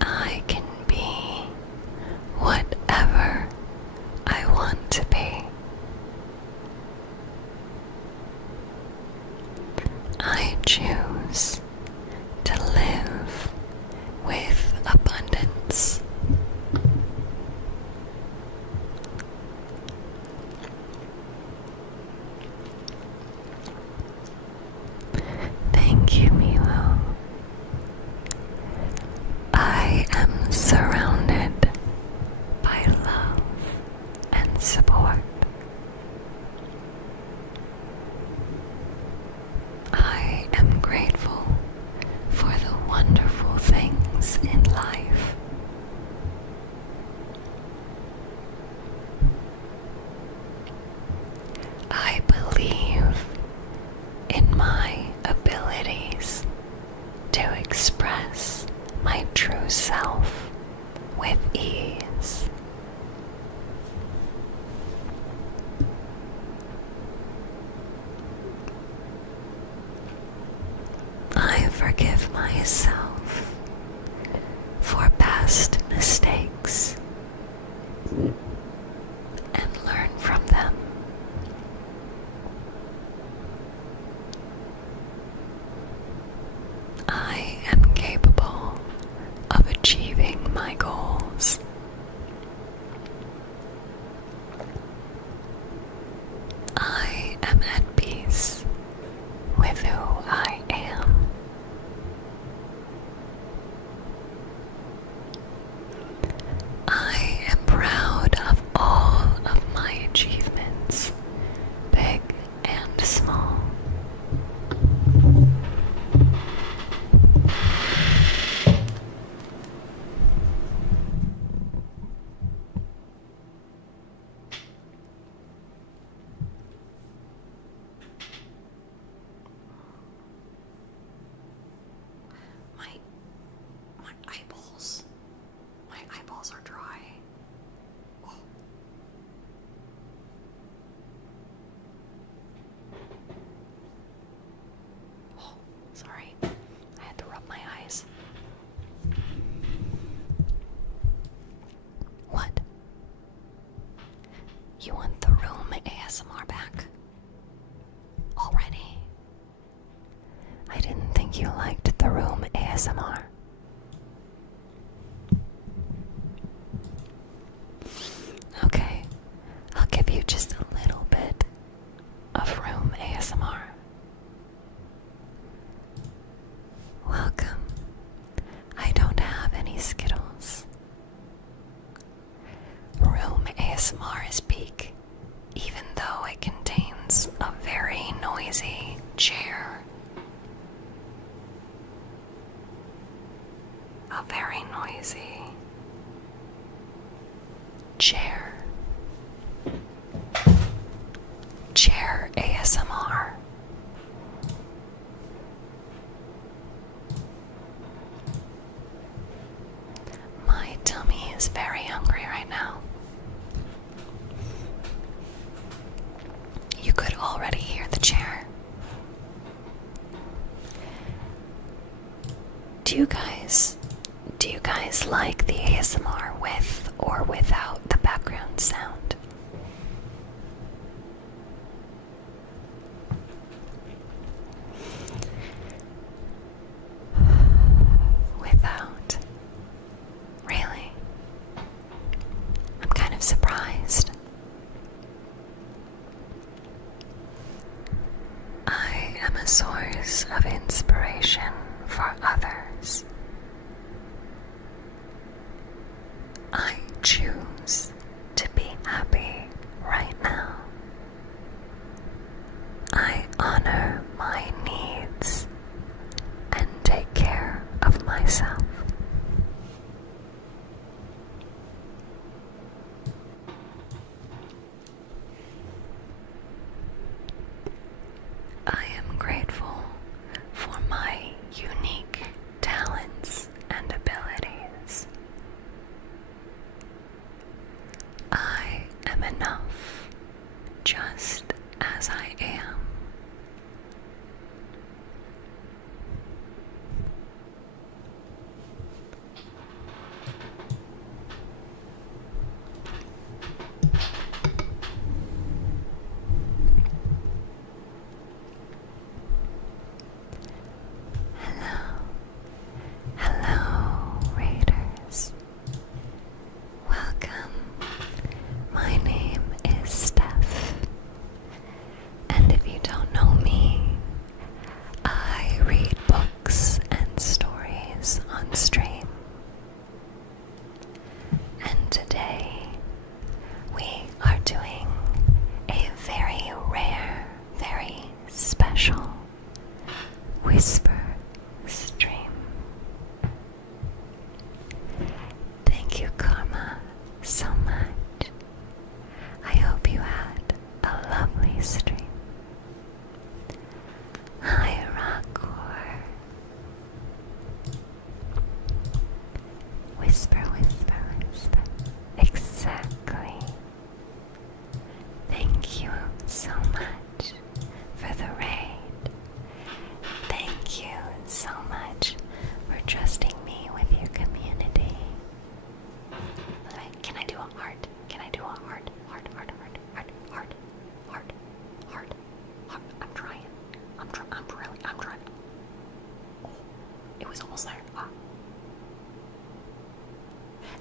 I can be whatever I want to be. I choose to live with abundance. Thank you, Milo. I my true self with ease. I forgive myself for past mistakes and learn from them. I am capable of achieving my goals. I am at peace with who I am. I am proud of all of my achievements, big and small. My eyeballs are dry. Oh. Oh, sorry. I had to rub my eyes. What? You want the room ASMR back? Already? I didn't think you liked the room ASMR. Okay, I'll give you just a little bit of room ASMR. Welcome. I don't have any Skittles. Room ASMR is peak, even though it contains a very noisy chair. A very noisy chair. Chair ASMR. My tummy is very hungry right now. You could already hear the chair. Do you guys like the ASMR with or without the background sound? Without? Really? I'm kind of surprised. I am a source of inspiration for others. I choose to be happy right now. I honor my needs and take care of myself. I am grateful for my unique talents and abilities. I am enough just as I am.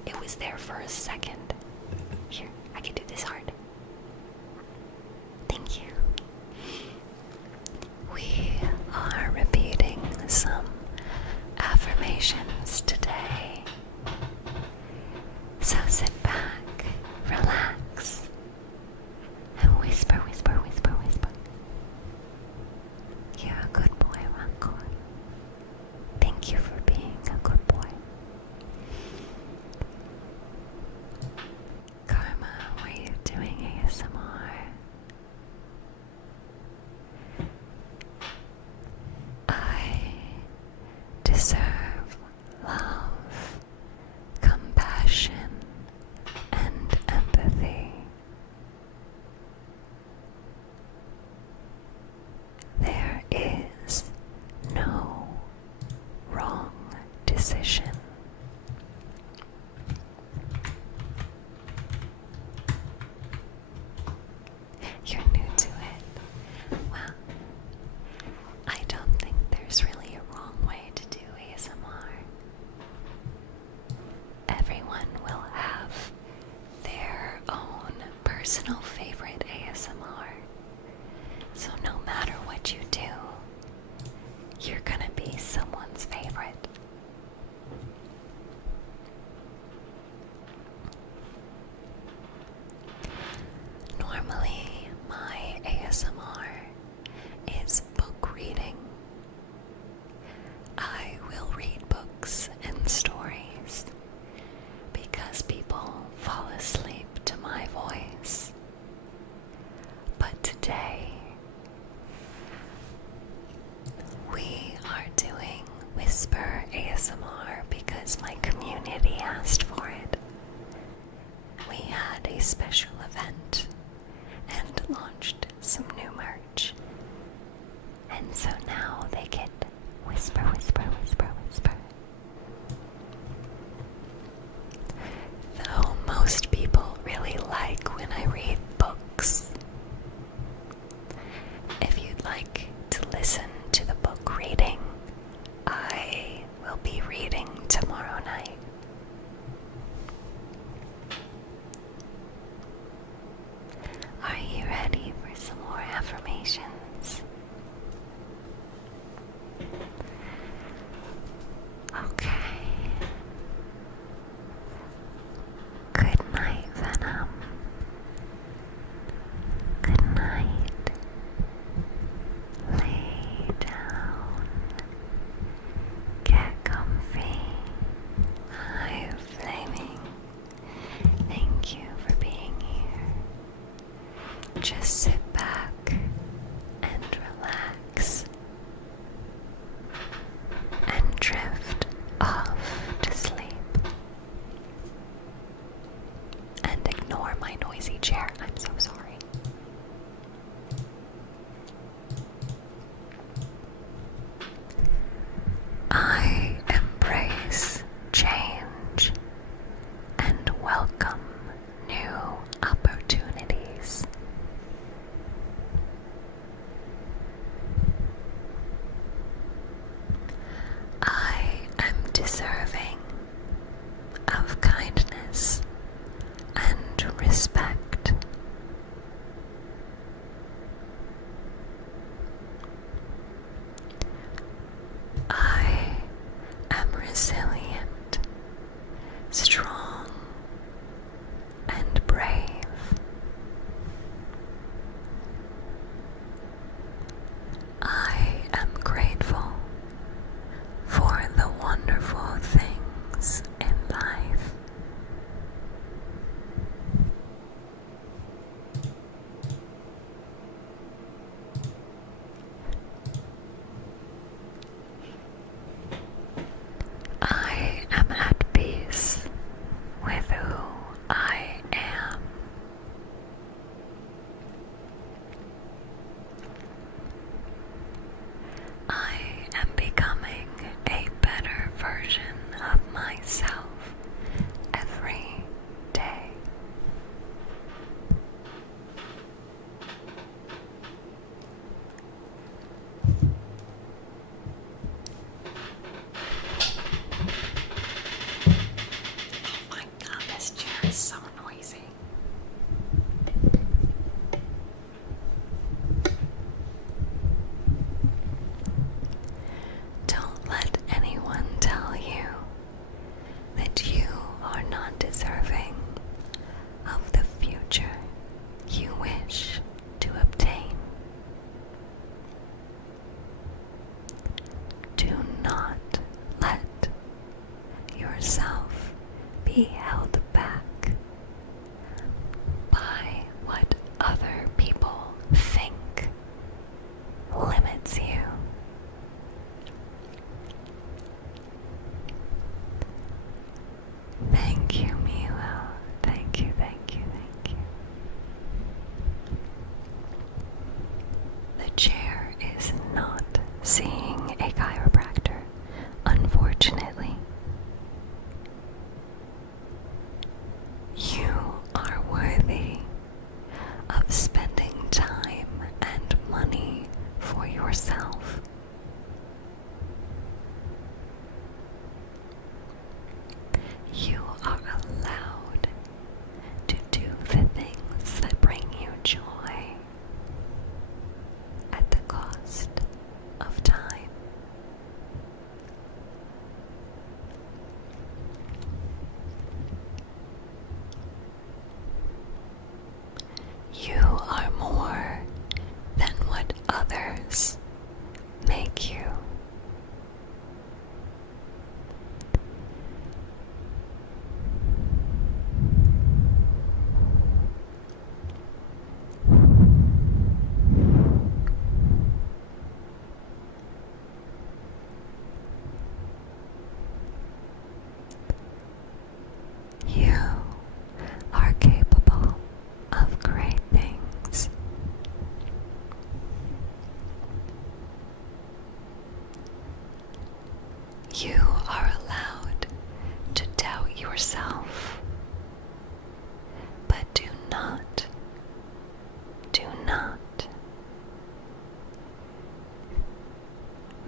It was there for a second. Here, I can do this hard. Thank you. We are repeating some affirmations today. So sit back, relax, and whisper, whisper, whisper, whisper. You're a good boy, Rocco. Thank you for being a good boy. Karma, were you doing ASMR? I deserve love, compassion, and empathy. There is no wrong decision. You're new to it. Well, I don't think there's really a wrong way to do ASMR. Everyone will have their own personal favorite ASMR. So no matter what you do, you're gonna be someone's favorite. Normally, my ASMR is book reading. I will read books and stories because people fall asleep to my voice. But today, we are doing Whisper ASMR because my community asked for it. We had a special event and launched some new merch. And so now they get whisper, whisper, whisper, whisper. Though most people really like when I read books. If you'd like to listen to the book reading, I will be reading tomorrow night. Are you ready for some more affirmations? Okay. Good night, Venom. Good night. Lay down. Get comfy. Hi, Flaming. Thank you for being here. Just sit back and relax and drift off to sleep. And ignore my noisy chair. I'm so sorry. I embrace change and welcome new opportunities. I am deserving of kindness and respect. I am resilient, strong, and brave. I am grateful for the wonderful things in life. I am at peace yourself be held back by what other people think limits you. Thank you, Milo. Thank you, thank you, thank you. The chair is not seeing a chiropractor, unfortunately. You are worthy of spending time and money for yourself. You are allowed to do the things that bring you joy at the cost of time. You are more than what others make you. You are capable of great things. You are allowed to doubt yourself, but do not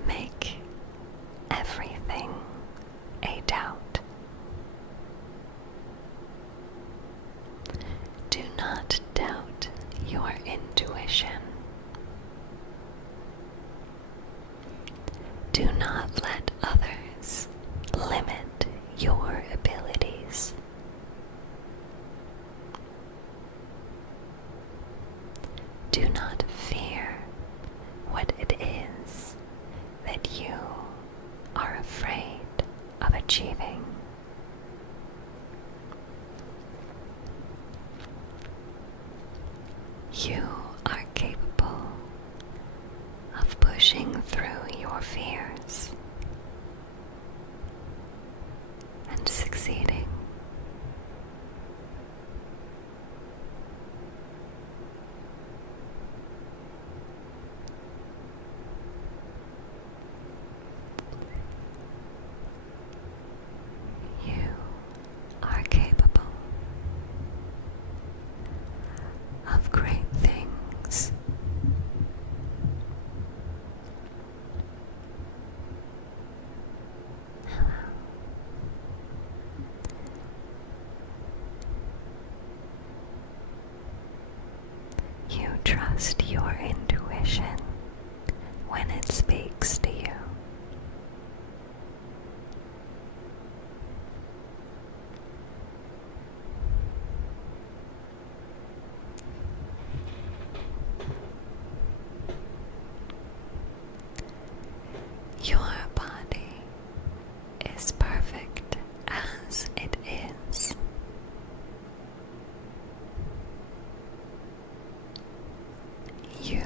make everything a doubt. Do not doubt your intuition. Do not let others limit your abilities. Do not fear what it is that you are afraid of achieving. You are capable of pushing through your fears and succeeding. You are capable of great things. Hello. You trust your intuition when it speaks to you. Your body is perfect as it is. You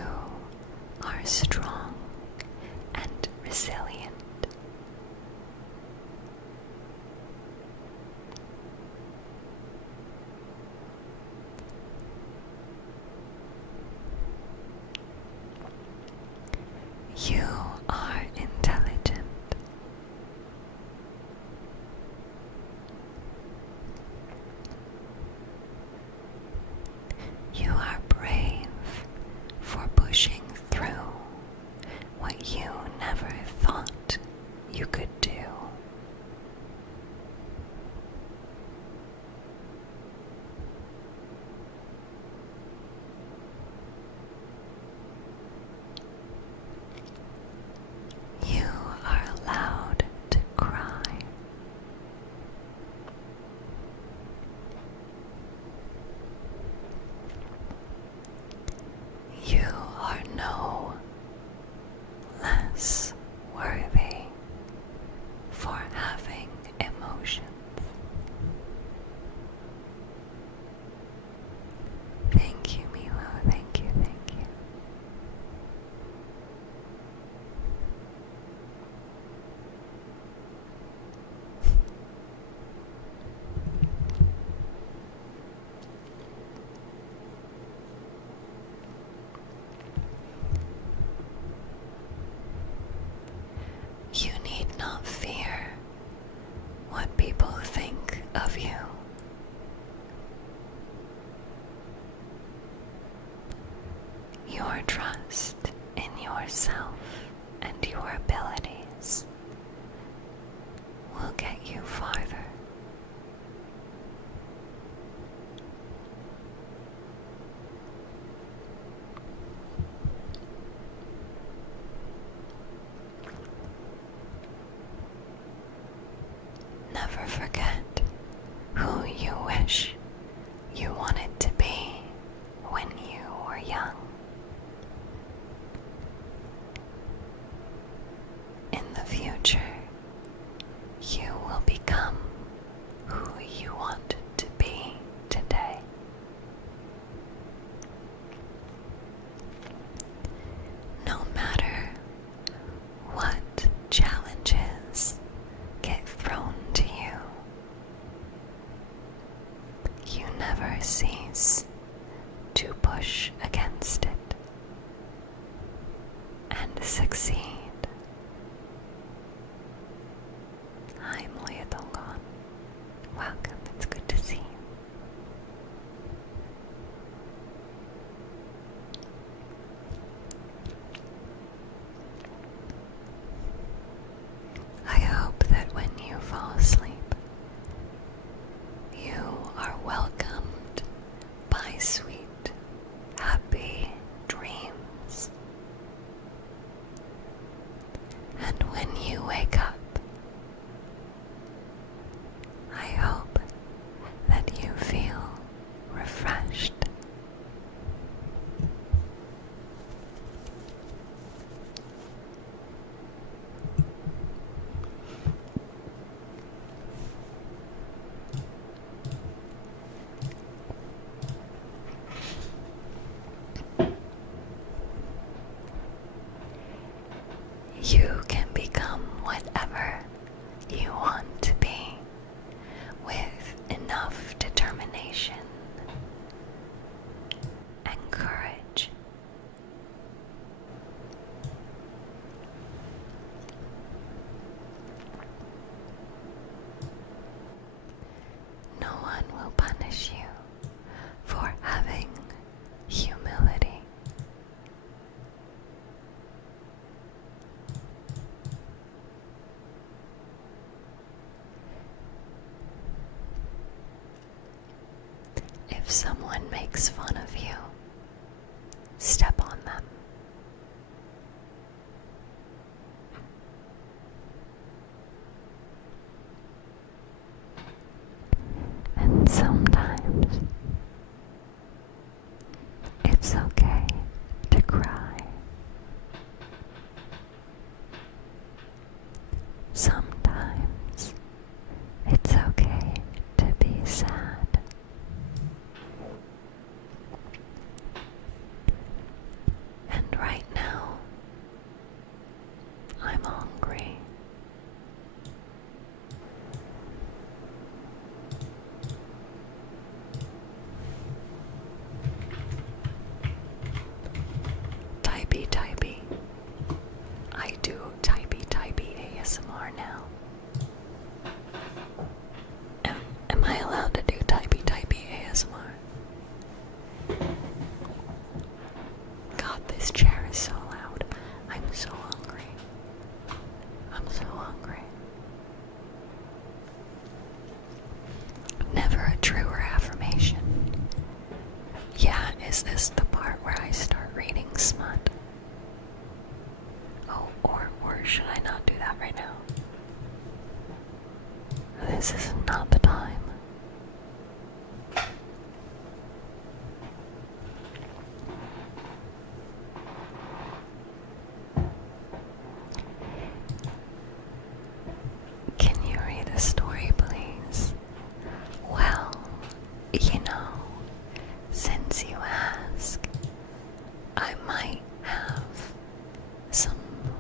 wish you wanted to be when you were young. In the future, you will become who you want to be today. No matter what challenges get thrown to you, you never cease to push against it and succeed. Hi, Moya Donggon. Welcome, it's good to see you. I hope that when you fall asleep, you are welcomed by sweet, happy dreams. And when you wake up, I hope that you feel refreshed. You can become whatever you want to be with enough determination and courage. No one will punish you for having humility. If someone makes fun of you, step on them. And sometimes it's okay to cry. Sometimes it's okay to be sad. And right now, I'm hungry. Typey typey. I do typey typey ASMR now. Am I allowed to do typey typey ASMR? God, this chair is so loud. I'm so hungry. I'm so hungry. Never a truer affirmation. Yeah, is this the part where I start reading smut? Oh, or should I not do that right now? This is not the time. Can you read a story, please? Well, you know, since you ask, I might have some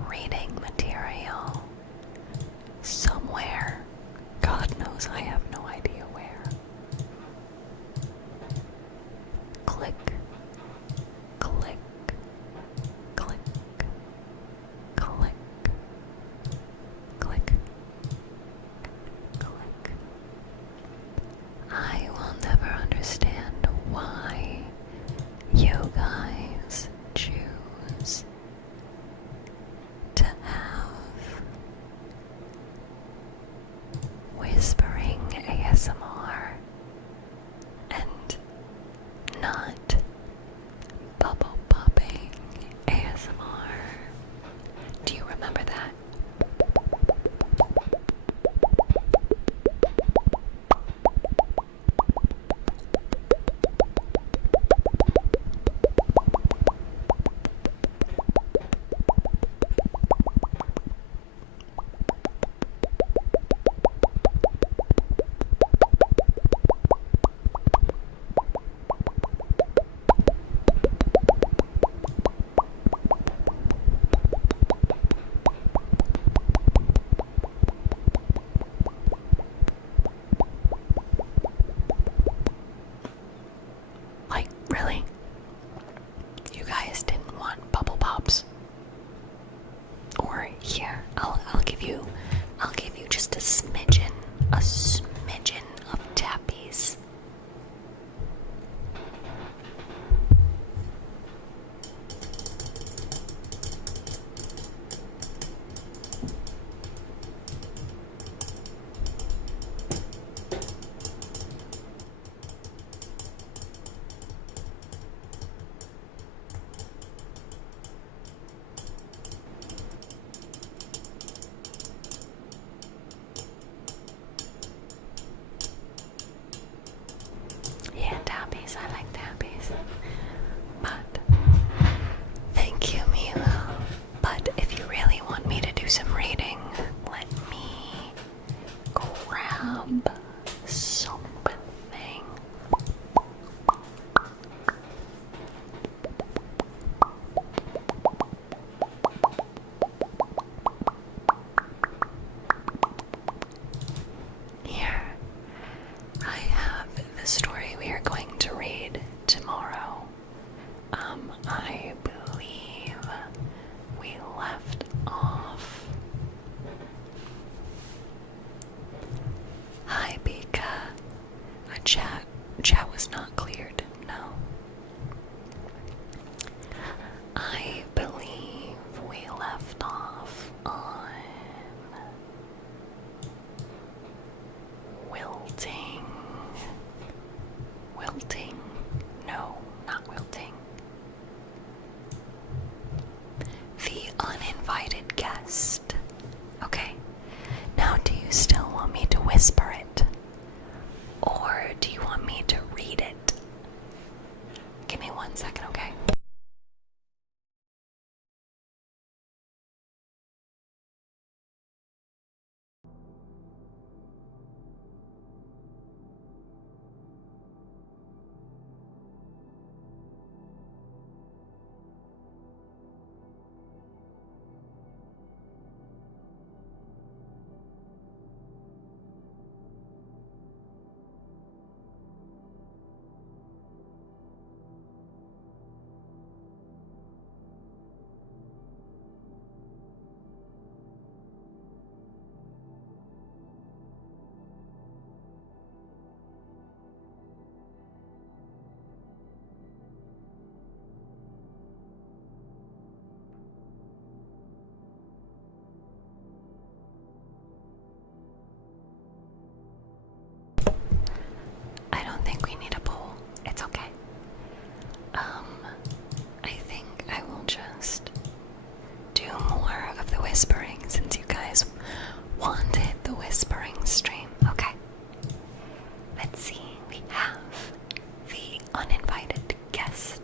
reading material somewhere. God knows I have no idea where. Click, click, click, click, click, a smidgen of tappies. Yeah, tappies. I like tappies. But thank you, Milo. But if you really want me to do some reading, let me grab something. Here, I have the story we are going to read tomorrow. I believe we left off. Hi, Bika. Chat was not cleared. No. I believe we left off on wilting. Wilting? No, not wilting. The uninvited guest. Okay. Now, do you still want me to whisper it? Or do you want me to read it? Give me 1 second, okay? I don't think we need a poll. It's okay. I think I will just do more of the whispering since you guys wanted the whispering stream. Okay. Let's see. We have the uninvited guest.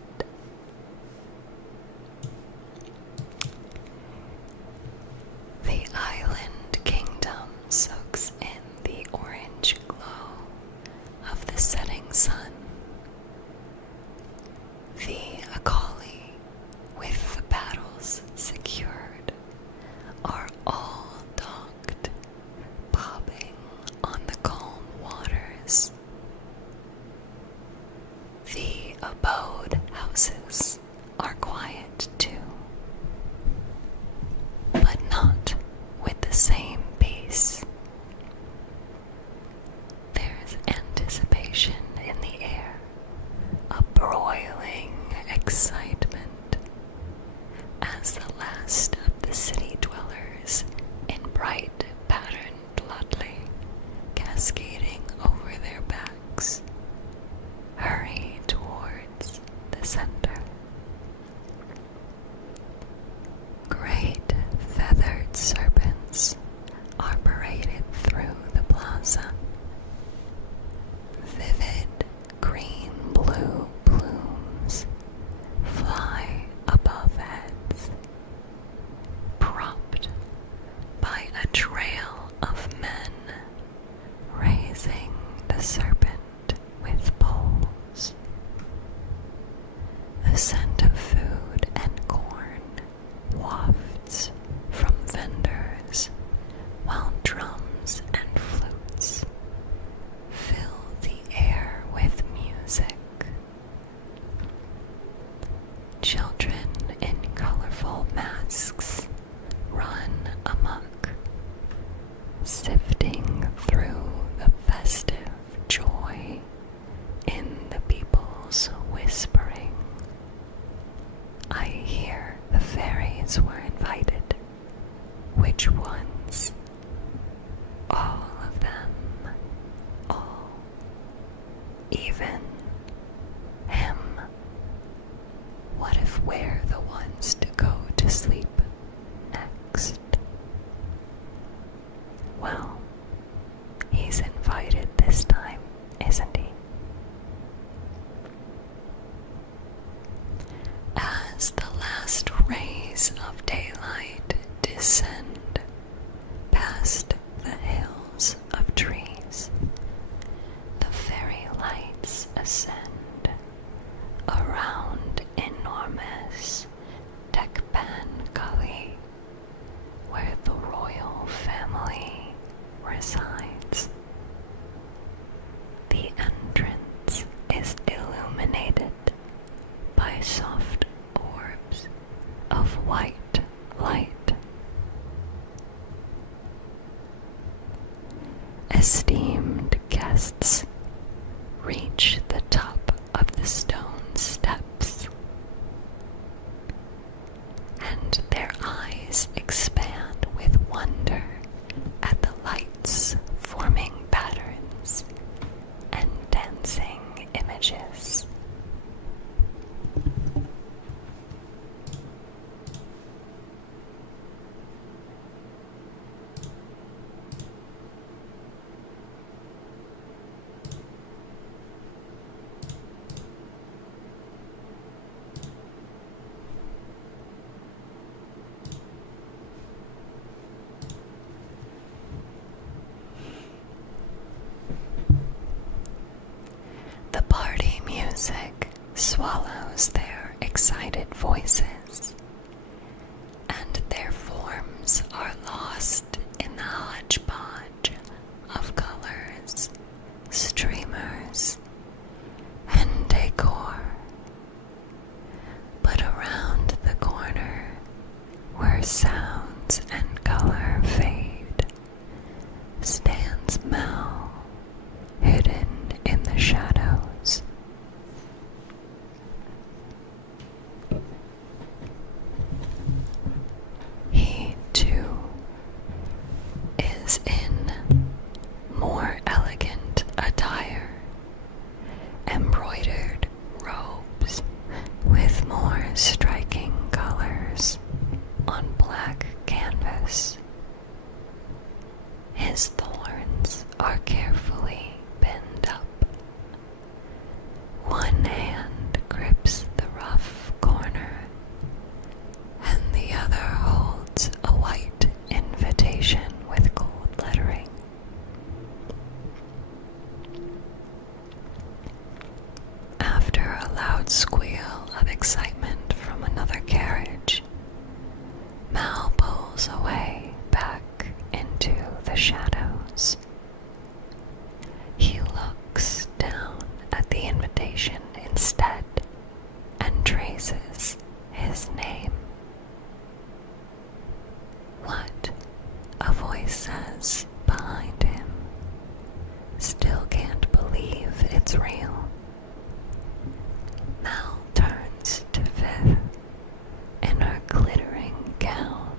The island kingdom soaks in the orange glow of the setting sun. The Akali, with the paddles secured, are all docked, bobbing on the calm waters. The abode houses are quiet too, but not with the same pace. There's anticipation in the air, a broiling excitement, as the last of the city dwellers in bright patterned bloodley, cascading over their backs, hurry towards the center. Great feathered serpents are paraded through the plaza. Vivid green-blue plumes fly above heads, propped by a trail of men He's invited this time, isn't he? As the last rays of daylight descend past the hills of trees, the fairy lights ascend around enormous Tekpan Kali, where the royal family resides. The entrance is illuminated by soft orbs of white light. Esteemed guests reach the top of the stone steps, and their eyes expand with wonder at the lights forming patterns and dancing images. The party music swallows their excited voices, and their forms are lost in the hodgepodge of colors, streamers, and decor. But around the corner, where sounds and color fade, stands Mal, hidden in the shadows. He, too, is in more elegant attire, embroidered robes with more striking colors on black canvas. His thorns are carefully pinned up. One hand grips the rough corner, and the other holds a white invitation with gold lettering. After a loud squeal of excitement from another carriage, Mal pulls away back into the shadows. He looks down at the invitation instead and traces his name. What? A voice says behind him. Still can't believe it's real. Mal turns to Viv in her glittering gown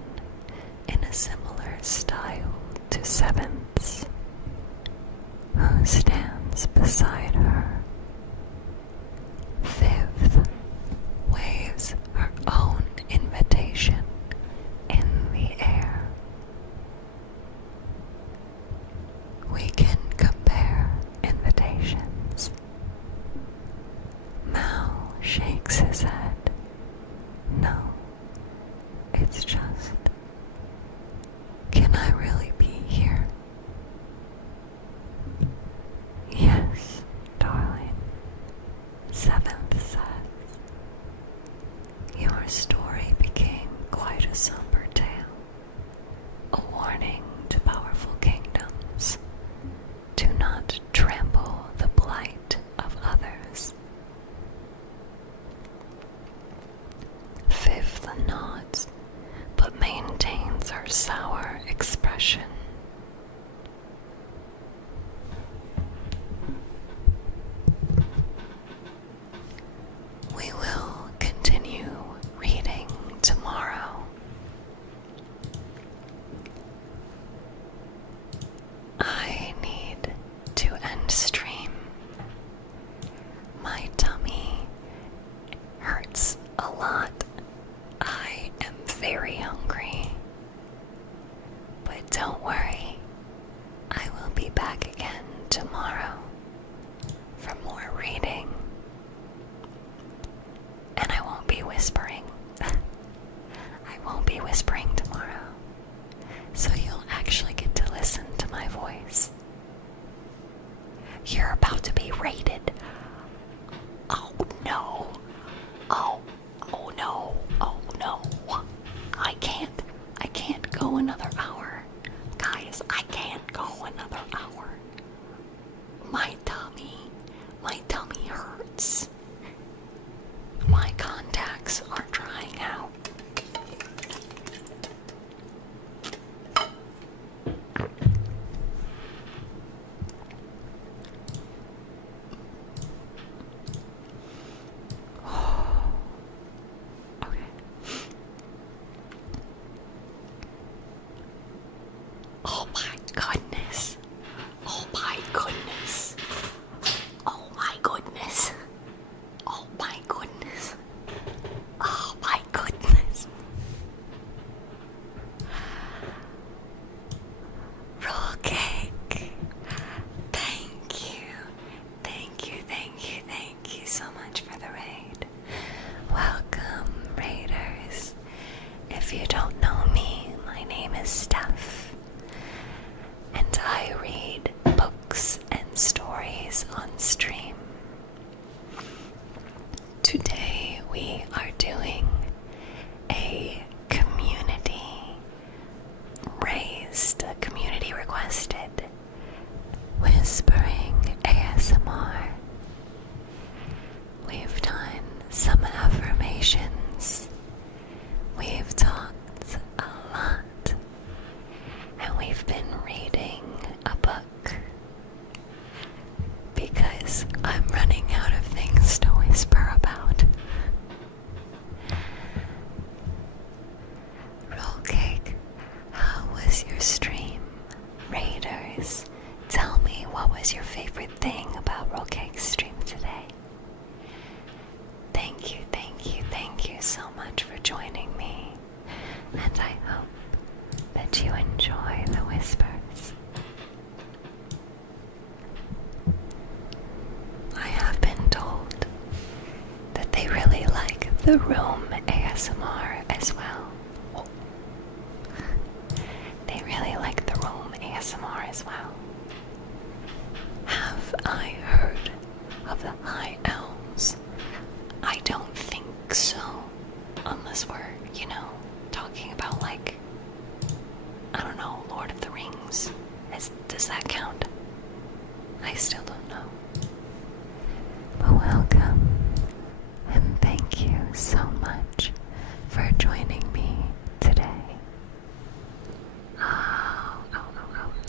in a similar style to Seventh's, who stands beside her. Viv waves her own invitation in the air. We can compare invitations. Mal shakes his head. No, it's just, can I really be here? Yes, darling. tomorrow for more reading. And I won't be whispering. I won't be whispering tomorrow. So you'll actually get to listen to my voice. You're about to be rated. Oh no. Oh no. Oh no. I can't go another hour. Guys, I can't go another hour. My tummy hurts. My contacts are drying out. Okay. Oh my goodness. Oh my goodness. Oh my goodness. Oh my goodness. Oh my goodness. Roll cake. Thank you. Thank you, thank you, thank you so much for the raid. Welcome, raiders. If you don't know me, my name is Steph, and I read books and stories on stream. Today we are doing a community requested whispering ASMR. We've done some affirmations. We've talked a lot. And we've been reading a book because I'm running out of things to whisper about. Roll cake, how was your stream? Raiders, tell me what was your favorite thing about Roll Cake's stream today? Thank you, thank you, thank you so much for joining me, and I hope that you enjoy the whispers. I have been told that they really like the room ASMR as well. They really like the room ASMR as well. Have I heard of the high elves? I don't think so. Unless we're, talking about like, I don't know, Lord of the Rings. Does that count? I still don't know. But welcome, and thank you so much for joining me today. Oh,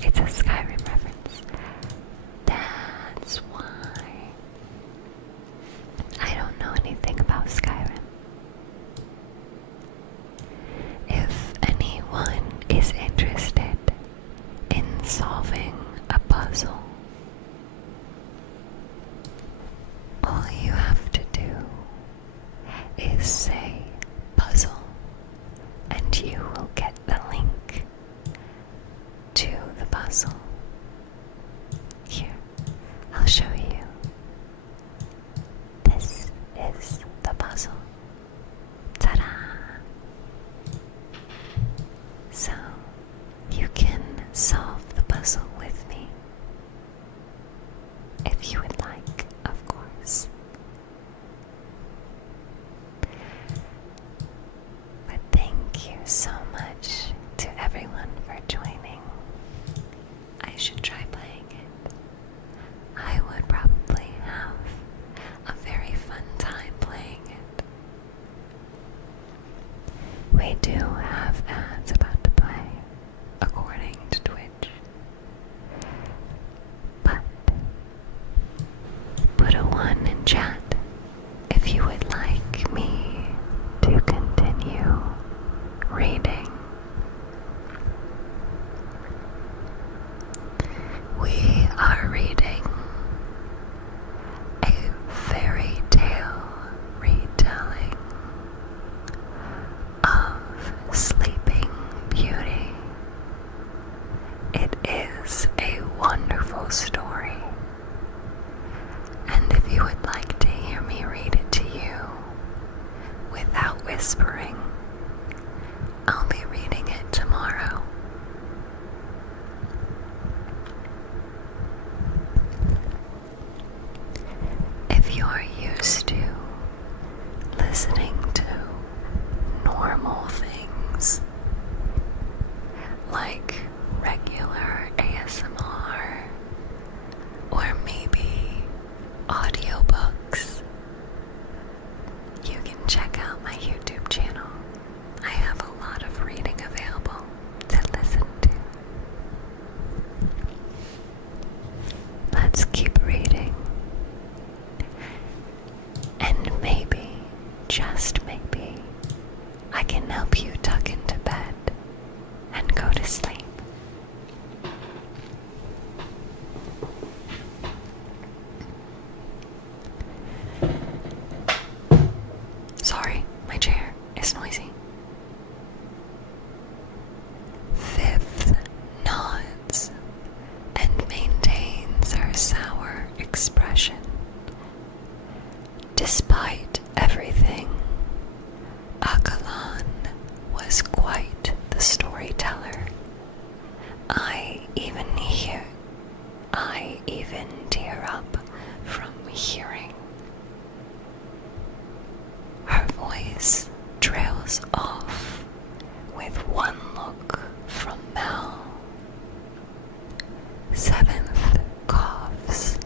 it's a Skyrim reference. That's why. I don't know anything about Skyrim. If anyone is interested in solving a puzzle, all you have to do is say puzzle, and you will get the link to the puzzle. Here, I'll show you. This is the puzzle. Ta-da! So, you can solve the puzzle with me, if you would like, of course. But thank you so much to everyone for joining. I should try playing it. I would probably have a very fun time playing it. We do have ads about to play, according to Twitch. But put a 1 in chat if you would like me to continue reading. We are reading a fairy tale retelling of Sleeping Beauty. It is a wonderful story, let's keep reading. And maybe, just maybe, I can help you tuck into bed and go to sleep. Sorry, my chair is noisy. Fifth nods and maintains her sour expression. Despite everything, Akalan was quite the storyteller. I even tear up from hearing. Her voice trails off with one look from Mel. Seventh coughs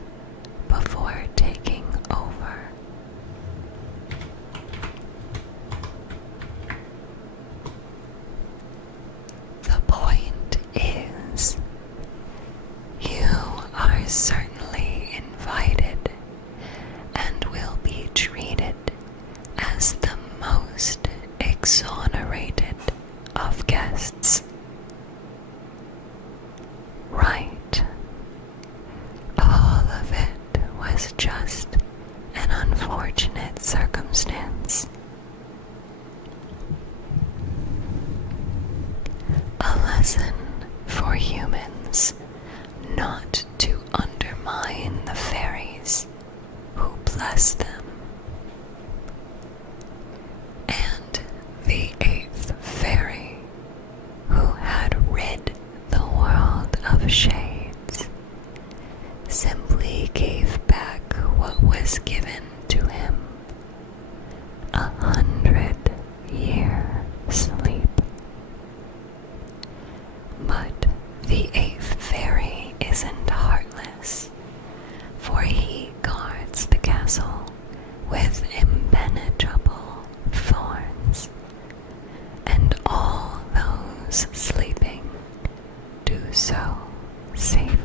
before taking over. The point is, you are certainly invited and will be treated as the most exonerated of guests. Right. All of it was just an unfortunate circumstance. A lesson for humans not to undermine the fairies who bless them. And the eighth fairy, who had rid the world of shades, simply gave back what was given to him: 100-year sleep. But the eighth fairy isn't heartless, for he guards the castle with impenetrable thorns, and all those sleeping do so safely.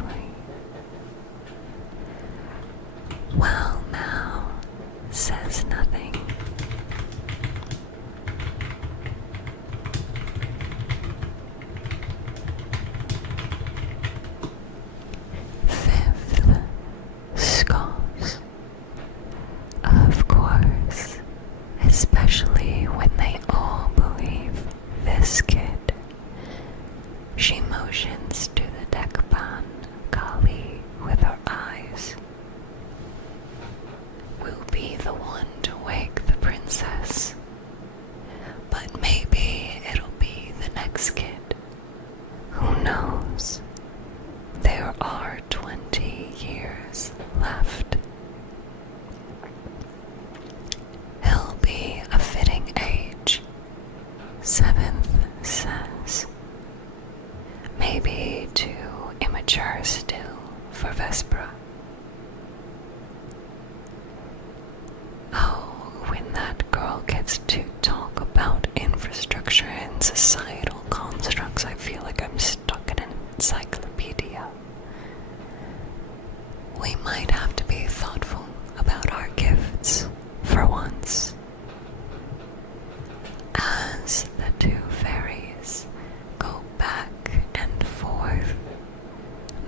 While Mal says nothing. Fifth scoffs. Of course, especially when they all believe this kid. She motions to the Dekban Kali with her eyes. Will be the one to wake the princess. But maybe it'll be the next kid. Who knows? There are 20 years left. He'll be a fitting age, Seventh says. Maybe too immature still for Vespera. Oh, when that girl gets to talk about infrastructure and societal constructs, I feel like I'm stuck in an encyclopedia. We might have to be thoughtful about our gifts for once. As the two fairies go back and forth,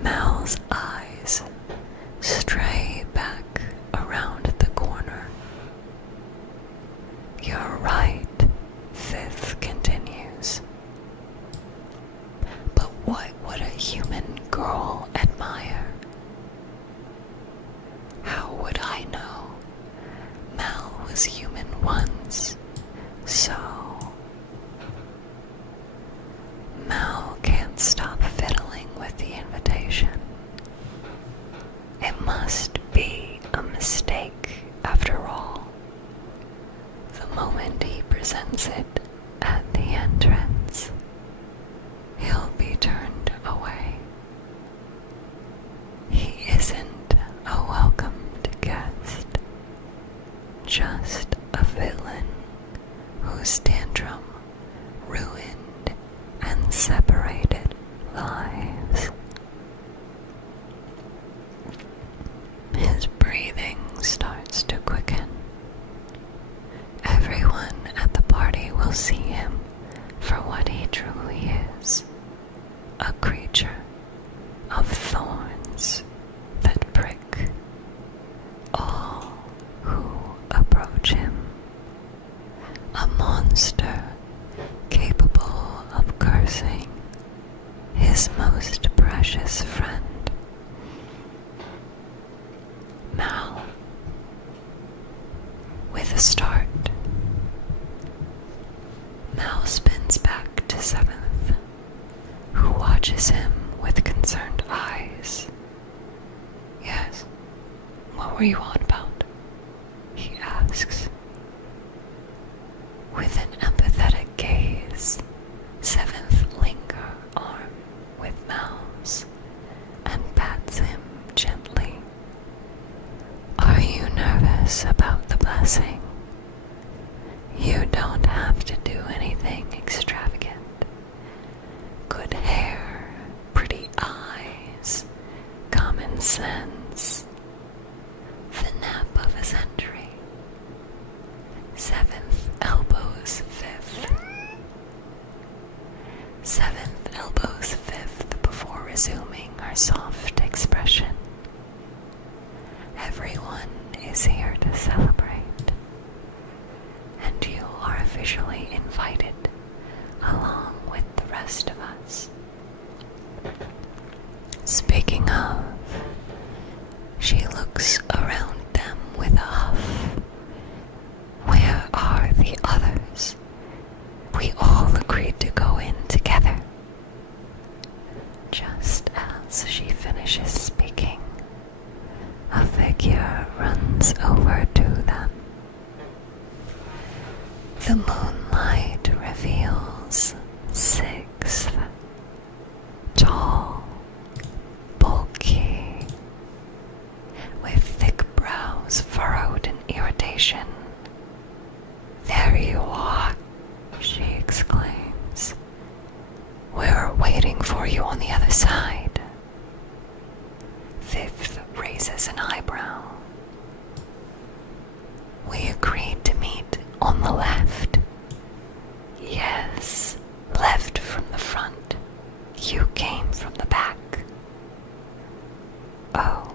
Mal's eyes stray back around the corner. You're right, Fifth continues. But what would a human girl admire? How would I know? Mal was human once, so Mal can't stop fiddling with the invitation. It must be a mistake after all. The moment he presents it at the entrance, he'll be turned away. He isn't a welcomed guest, just a villain whose tantrum ruined and separated lives. to start. Mal spins back to Seventh, who watches him with concerned eyes. Yes, what were you on about? He asks. With an empathetic gaze, Seventh linger arm with Mal's and pats him gently. Are you nervous about the blessing? You don't have to do anything extravagant. Good hair, pretty eyes, common sense. The nap of a century. Seventh elbows fifth. Seventh elbows fifth before resuming her soft expression. Everyone is here to celebrate, and you are officially invited along with the rest of us. Speaking of, she looks around them with a huff. Where are the others? We all agreed to go in together. Just as she finishes speaking, a figure runs over to them. The moonlight reveals Sixth, tall, bulky, with thick brows furrowed in irritation. There you are, she exclaims. We're waiting for you on the other side. Fifth raises an eyebrow. We agreed to meet on the left. Yes, left from the front. You came from the back. Oh.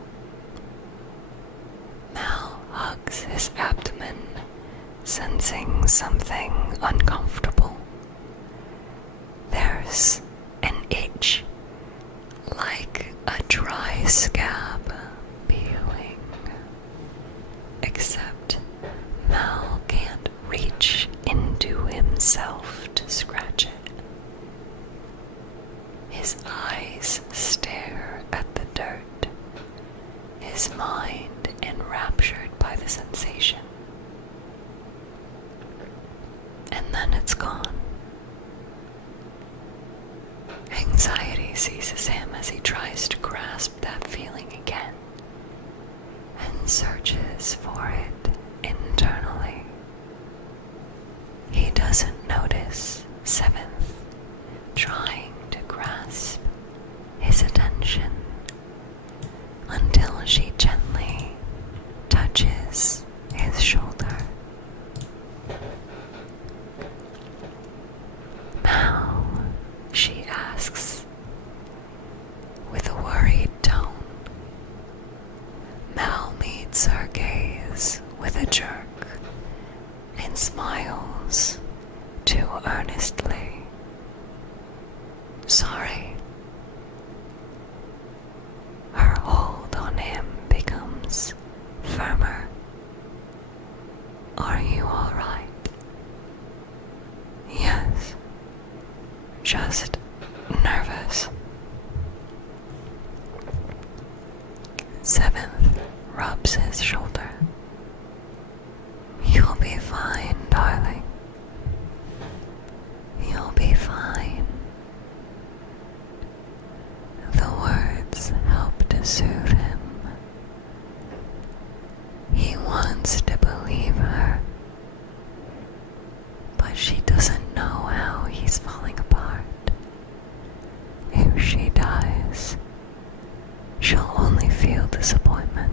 Mal hugs his abdomen, sensing something uncomfortable. There's an itch, like a dry scab peeling. Except Mal can't reach into himself to scratch it. His eyes stare at the dirt, his mind enraptured by the sensation. And then it's gone. Anxiety seizes him as he tries to grasp that feeling again and searches for it internally. He doesn't notice Seventh trying to grasp his attention until she gently touches his shoulder. Mal, she asks, with a worried tone. Mal meets her gaze with a jerk and smiles too earnestly. Sorry. Her hold on him becomes firmer. Are you all right? Yes. Just nervous. Seventh rubs his shoulder. You'll be fine, darling. You'll be fine. The words help to soothe him. He wants to believe her, but she doesn't know how he's falling apart. If she dies, she'll only feel disappointment.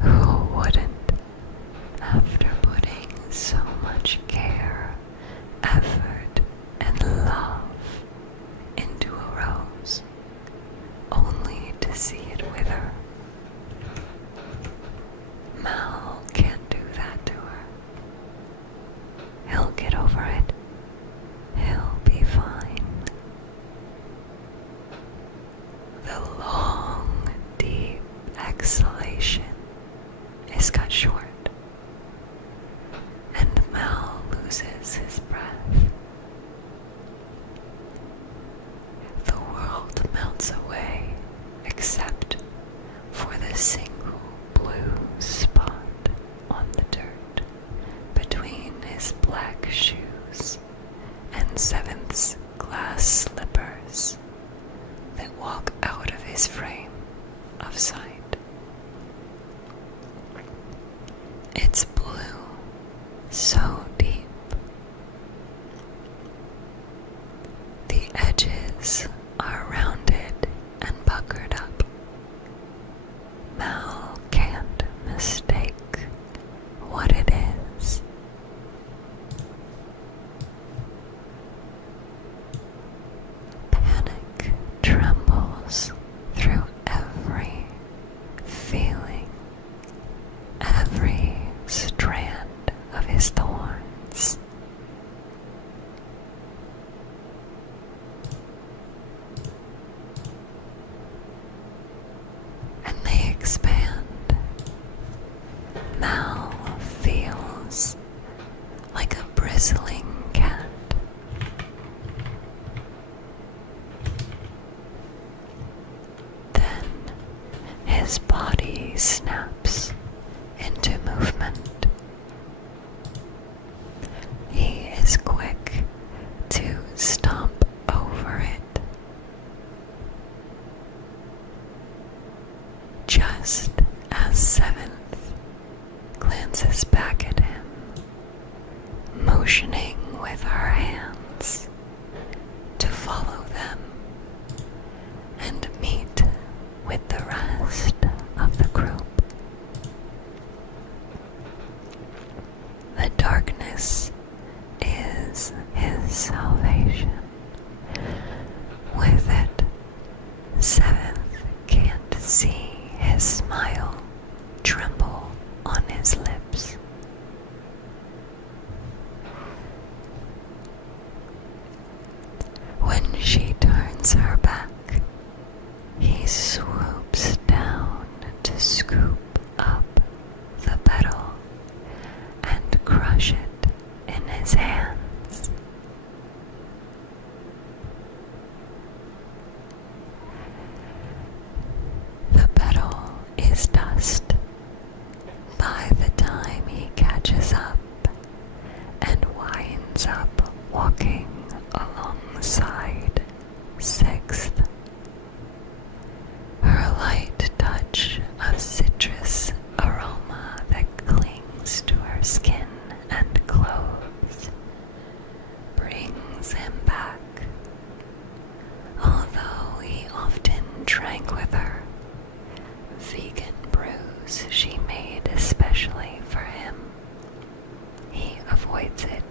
Who wouldn't, after putting so much care, effort, and love into a rose, only to see it wither? Mal can't do that to her. He'll get over it. He'll be fine. The long, deep exhalation voice got short, and Mal loses his breath. The world melts away except for the single blue spot on the dirt between his black shoes and Seventh's glass slippers that walk out of his frame of sight. It's blue, so deep. The edges are rounded and puckered up. Mal can't mistake what it is. Panic trembles through every feeling, every strand of his thorns. And they expand. Mal feels like a bristling cat. Then his body snaps into movement. He is quick to stomp over it. Just as Seventh glances back at him, motioning with her hands to follow them and meet with the rest of the group. The darkness is his salvation. With it, Seventh can't see his smile tremble on his lips. When she turns her back, he swoops down to scoop up the petal and crush it in his hands. The petal is dust by the time he catches up and winds up walking alongside Sixth. Her light touch of citrus aroma that clings to her skin and clothes brings him back. Although he often drank with her vegan brews she made especially for him, he avoids it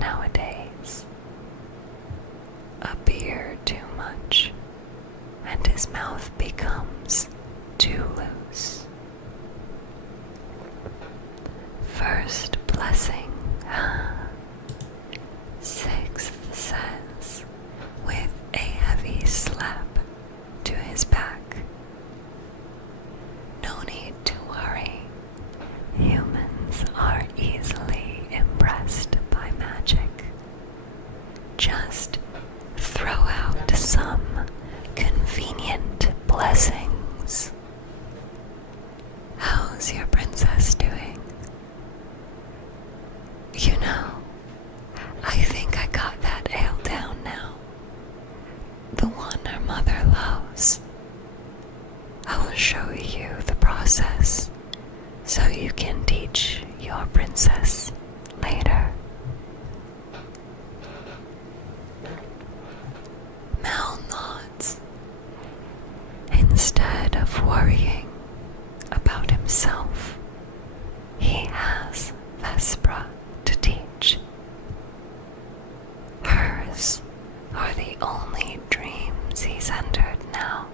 nowadays. A beer too much, and his mouth becomes too loose. First blessing, Sixth says, with a heavy slap to his back. No need to worry. Humans are easily impressed by magic. Just throw out some convenient blessings. How's your princess doing? You know, I think I got that ale down now. The one her mother loves. I will show you the process so you can teach your princess later. Mal nods. Instead of worrying about himself, he has Vespra to teach. Hers are the only dreams he's entered now.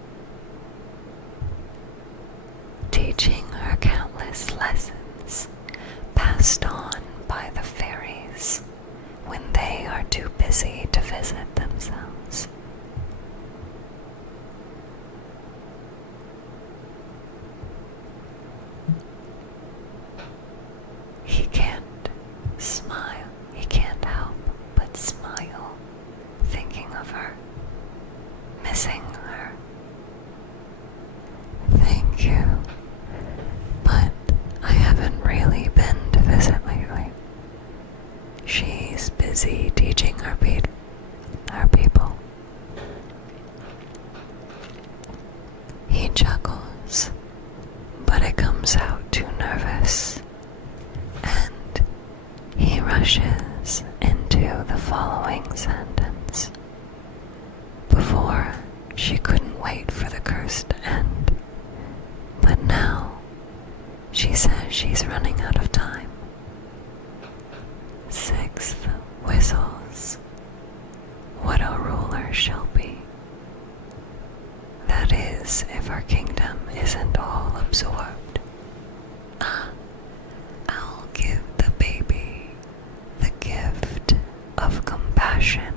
Teaching her countless lessons passed on by the fairies when they are too busy to visit themselves. wait for the curse to end, but now she says she's running out of time. 6th whistles. What a ruler shall be. That is, if our kingdom isn't all absorbed. I'll give the baby the gift of compassion.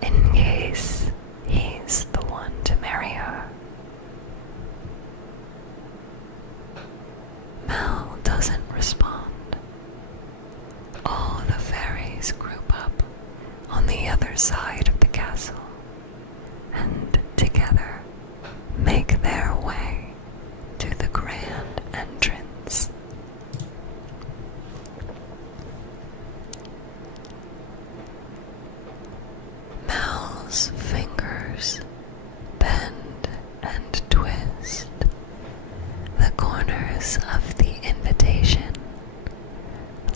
In case he's the one to marry her. Mal doesn't respond. All the fairies group up on the other side of the castle and together make their way to the grand entrance. Mal's fingers bend and twist the corners of the invitation,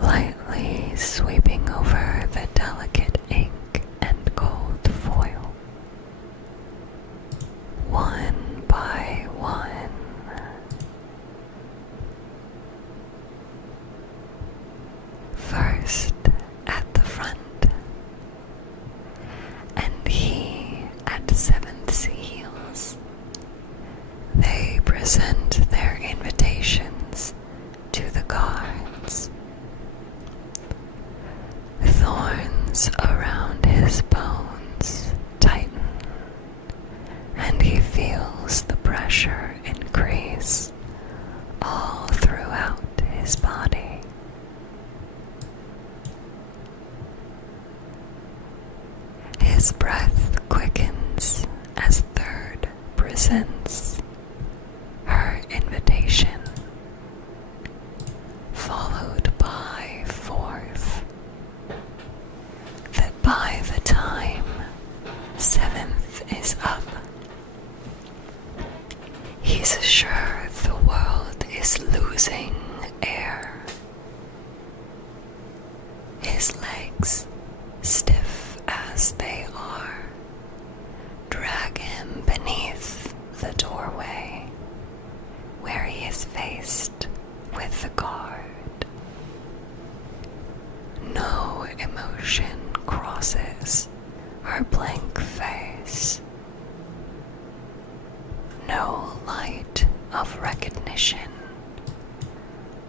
lightly sweeping over the delicate ink and gold foil. One by one. First at the front, and he at 7th's heels. They present their invitations to the guards. Thorns around his bones tighten, and he feels the pressure increase all throughout his body. His breath quickens as 3rd presents her invitation, followed by 4th. That by the time 7th is up, he's sure the world is losing air. His legs, stiff as they are, drag him beneath the doorway, where he is faced with the guard. No emotion crosses her blank face. No light of recognition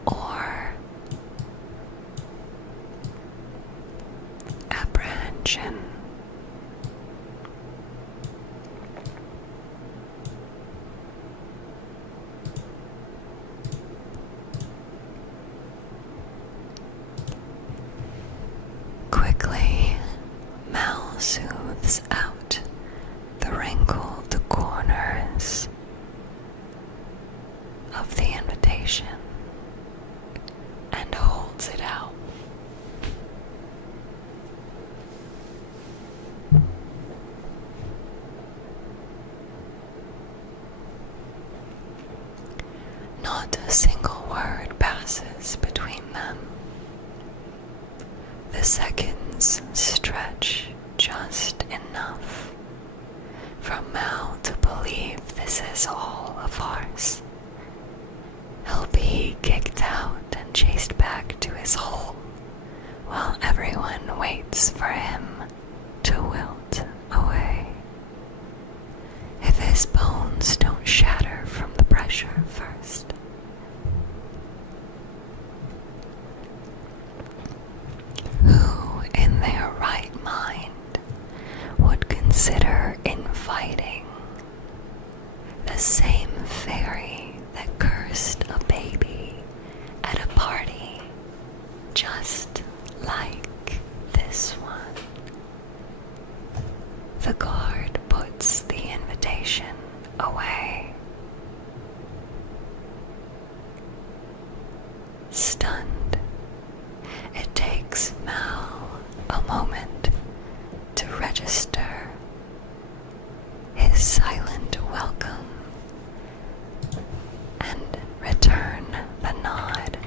or apprehension. Quickly, Mal soothes out the wrinkled corners of the invitation and holds it out. Not a single word passes between them. The seconds stretch just enough for Mal to believe this is all a farce. He'll be kicked out and chased back to his hole while everyone waits for him to wilt away. If his bones don't shatter from the pressure first. Who in their right mind would consider inviting the same fairy that cursed a baby at a party just like this one? The guard puts the invitation away. Stunned, it takes Mal a moment to register his silent welcome and return the nod.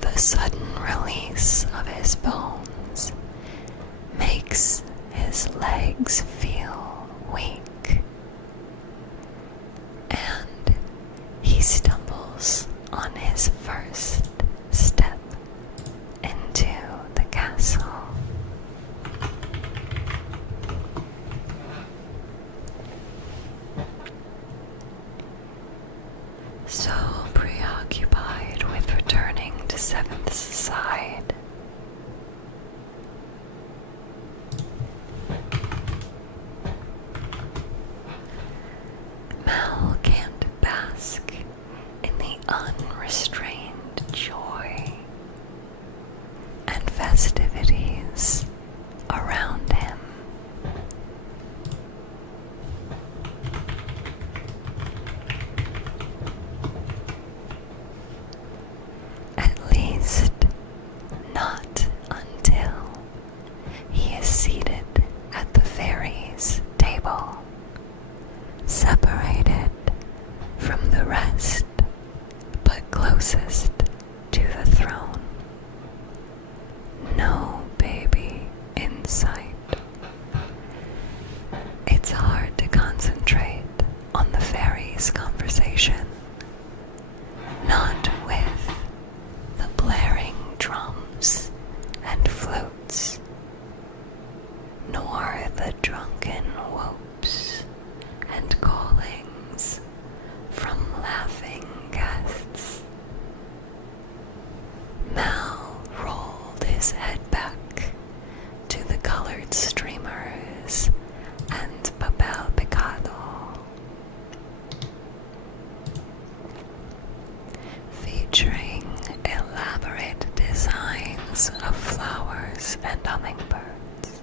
The sudden release of his bones makes his legs feel weak, and he stumbles on his first step into the castle. So preoccupied with returning to StephTsu's side, Mal can't bask in the unrestrained joy and festivities around him. At least, not until he is seated at the fairies' table, separated from the rest, but closest to the throne. No baby in sight. It's hard to concentrate on the fairies' conversation, not with the blaring drums and flutes, nor the drunken whoops and callings from laughing guests. Mal rolled his head back to the colored streamers and papel picado, featuring elaborate designs of flowers and hummingbirds.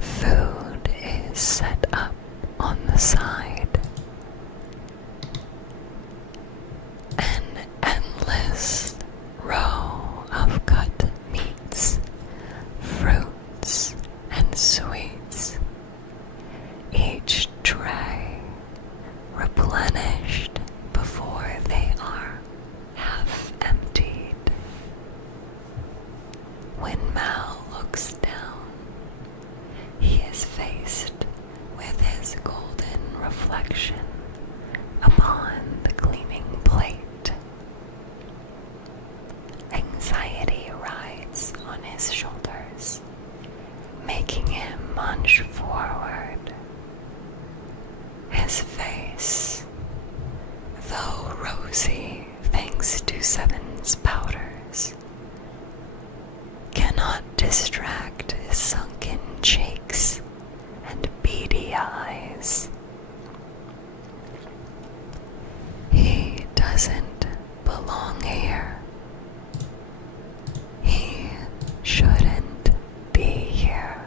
Food is set up on the side. An endless row of cut meats, fruits, and sweets, each tray replenished before they are half emptied. When Mal looks down, he is faced with his golden reflection upon the gleaming plate. Anxiety rides on his shoulders, making him hunch forward. His face, though rosy thanks to Seven's powders, cannot distract his sunken cheeks and beady eyes. He doesn't belong here. He shouldn't be here.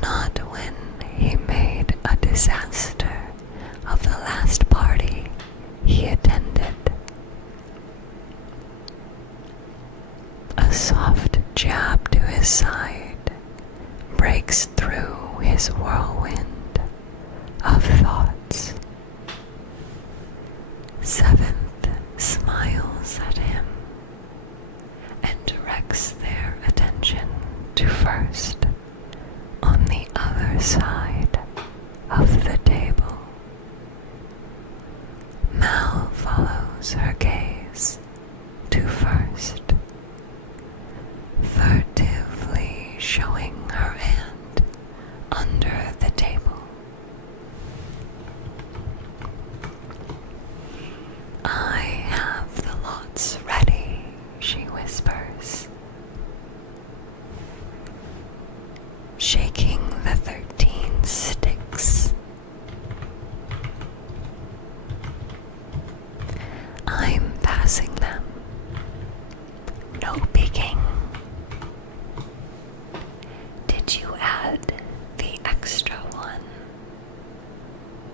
Not when he made a disaster of the last party he attended. A soft jab to his side breaks through his whirlwind of thoughts. Seventh smiles at him and directs their attention to first on the other side of the table. Mal follows her gaze to first, furtively showing her hand under the table. I have the lots ready, she whispers, shaking the 13 sticks. I'm passing them. No peeking. Did you add the extra one?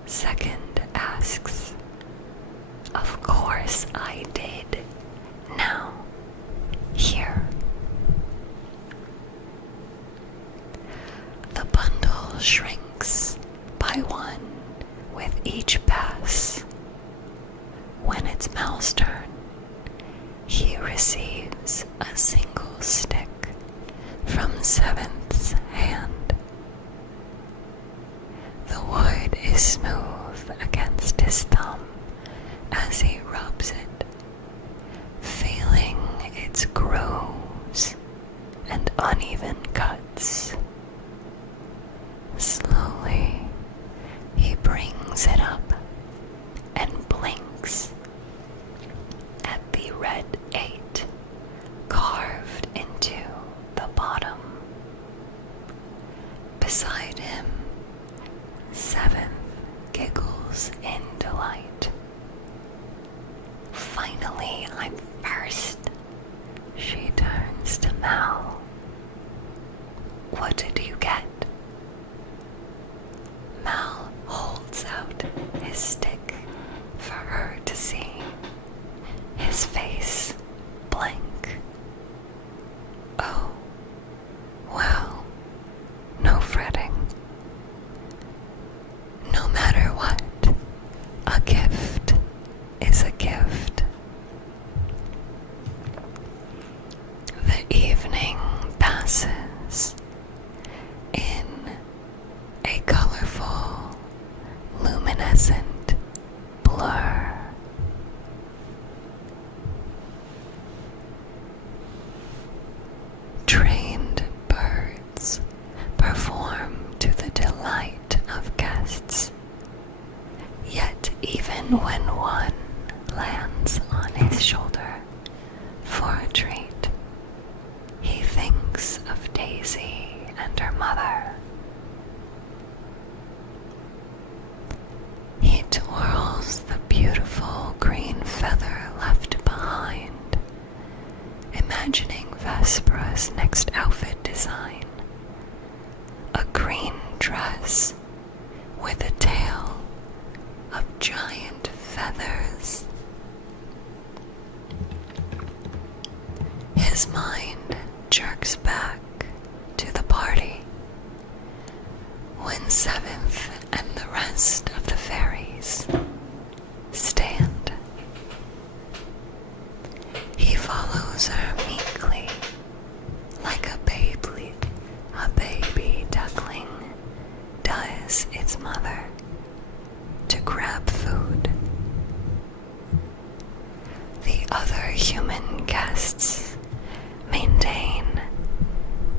Second asks. Of course I did. Now, here. The bundle shrinks by one with each pass. When it's Mal's turn, he he receives a single stick from Seventh's hand. The wood is smooth against his thumb as he rubs it, feeling its grooves and uneven cuts. Slowly, he brings it up and blinks at the red 8 carved into the bottom. Beside him, 7 giggles in delight. Finally, I'm first. She turns to Mal. What did you get? Mal holds out his stick for her to see. His face blank. Oh, well, no fretting. No matter what, a gift is a gift. The evening passes in a colorful, luminescent blur. Trained birds perform to the delight of guests. Yet even when one lands on his shoulder for a treat, he thinks of Daisy and her mother. He twirls the beautiful green feather left behind, imagining Vespera's next outfit design. A green dress with a tail of giant feathers. His mind jerks back to the party when 7th and the rest of the fairies stand. He follows her meekly, like a baby duckling does its mother, to grab food. The other human guests maintain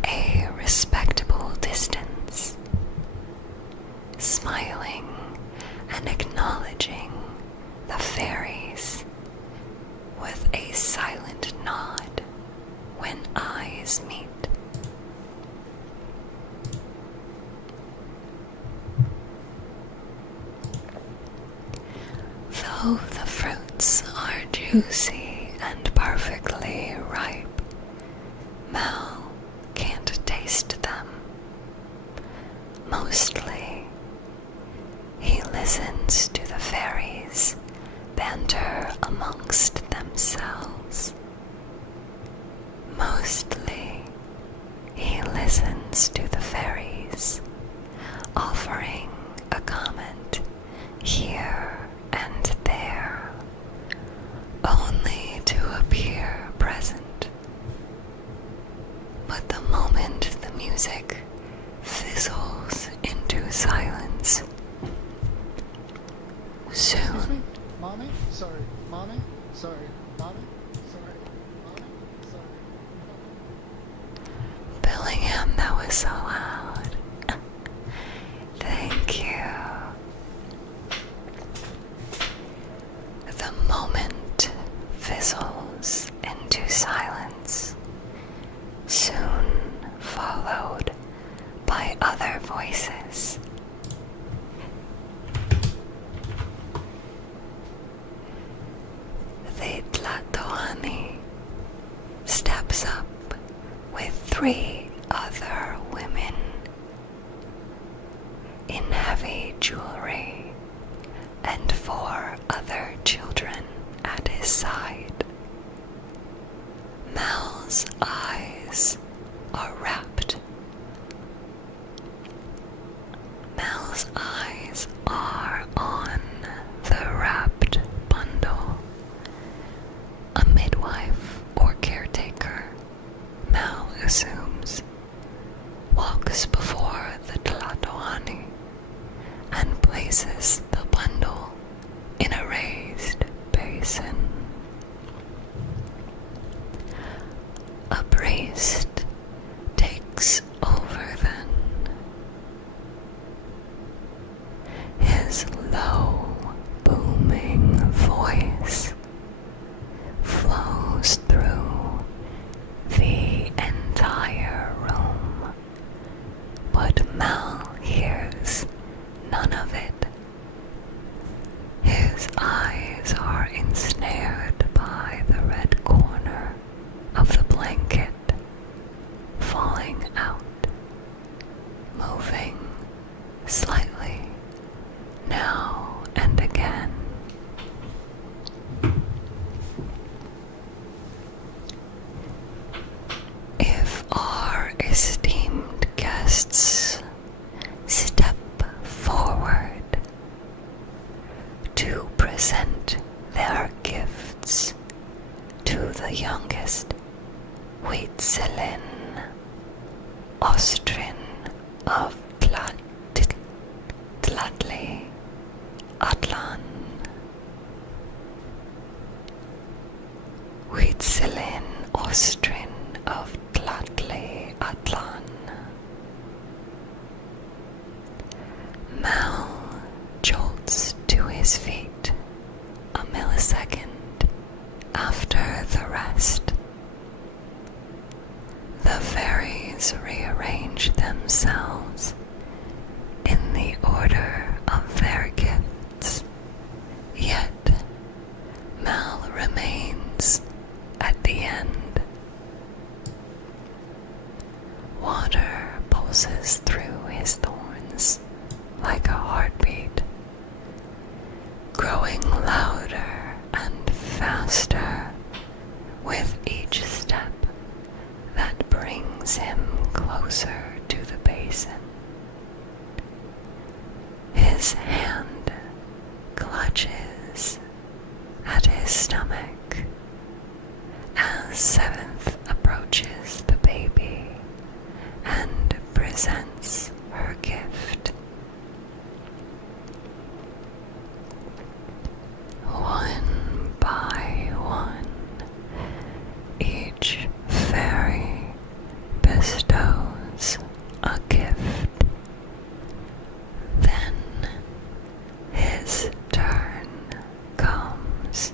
a respectable distance, smiling and acknowledging the fairies with a silent nod when eyes meet. Though the fruits are juicy and perfectly ripe, Mal can't taste them. Mostly, he listens to the fairies banter amongst themselves. Mostly, he listens to the fairies offering a comment here and there, only to appear present. But the moment the music fizzles into silence, soon. Excuse me? Mommy? Sorry. Mommy? Sorry. Mommy? Sorry. Mommy? Sorry. Billingham, that was so loud. Thank you. The moment fizzles into silence, soon followed by other voices. The Tlatoani steps up with 3 other women in heavy jewelry and 4 other children at his side. Mal's eyes are rapt. Mal's eyes are on the wrapped bundle. A midwife A priest takes over then. His low, booming voice flows through the entire room, but Mal hears none of it. His eyes are ensnared by the red corner of the blanket falling out, moving slightly now and again. If our esteemed guests step forward to present their gifts to the youngest Huitzilin, Austrian of Tlatli Atlan. Huitzilin, Austrian of Tlatli Atlan. Mal jolts to his feet a millisecond after the rest. The fairies rearrange themselves in the order of their gifts, yet Mal remains at the end. Water pulses through his thorns like a heartbeat, growing louder and faster with each step that brings him closer to the basin. His hand clutches at his stomach as Seventh approaches the baby and presents her gift. One by one, each fairy bestows a gift. Then his turn comes.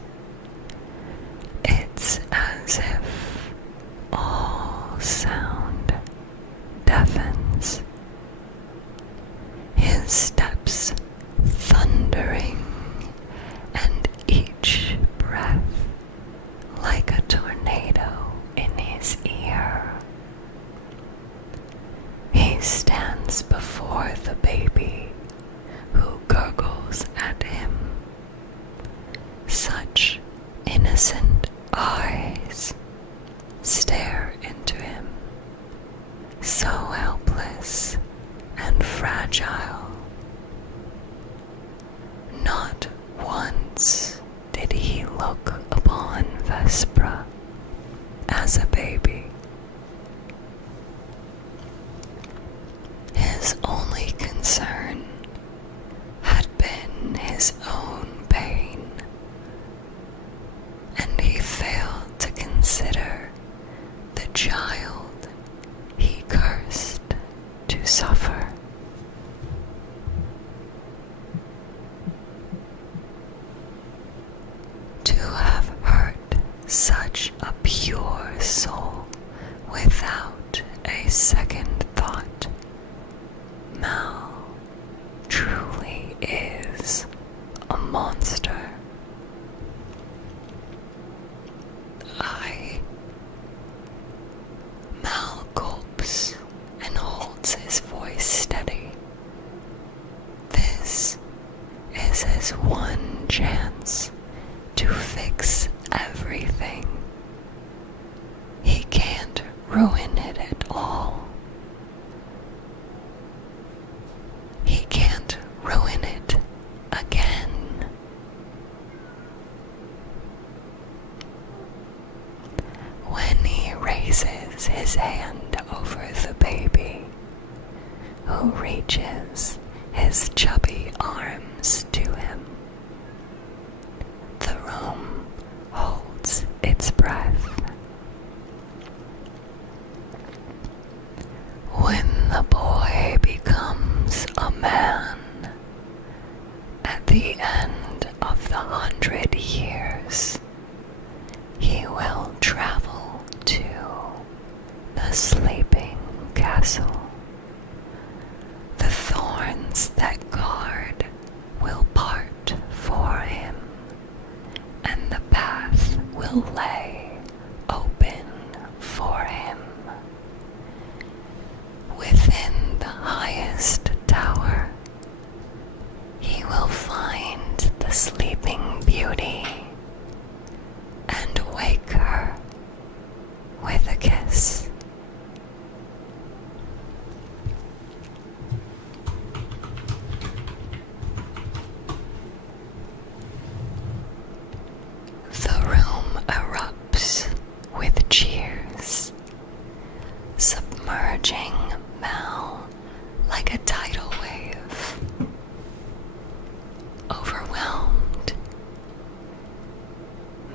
It's as if all sound deafens. His steps thundering, and each breath like a tornado in his ear. He stands before the baby, who gurgles at him. Such innocent eyes stare into him, so helpless and fragile. Not once did he look upon Vespra as a baby. His only concern had been his own pain, and he failed to consider the child he cursed to suffer. To have hurt such a pure soul without a second thought, Mal truly is a monster. Mal gulps and holds his voice steady. This is his one chance to fix everything. He can't ruin it at all. He can't ruin it again. When he raises his hand over the baby, who reaches his chubby arms to him, the room holds its breath. castle. The thorns that guard will part for him, and the path will lay open for him. Within the highest tower, he will find the sleeping beauty and wake her with a kiss. The room erupts with cheers, submerging Mal like a tidal wave. Overwhelmed,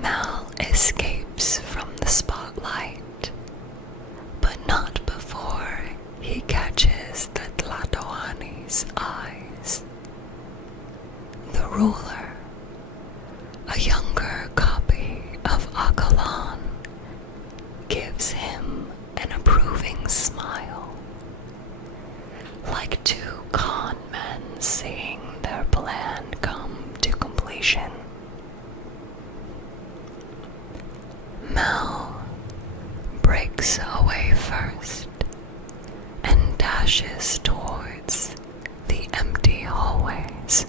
Mal escapes from the spotlight, but not before he catches the Tlatoani's eyes. The ruler, a younger copy of Akalan, gives him an approving smile, like two con men seeing their plan come to completion. Mal breaks away first and dashes towards the empty hallways,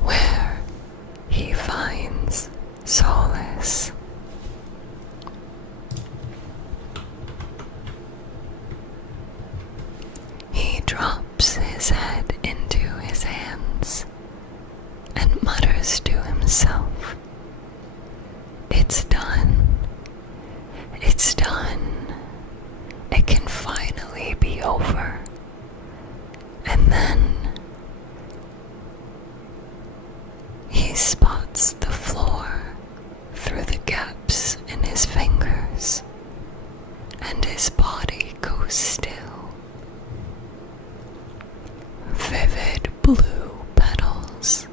where he finds solace. He drops his head into his hands and mutters to himself, "It's done. It's done. It can finally be over." And then he spots the floor through the gaps in his fingers, and his body goes still. Vivid blue petals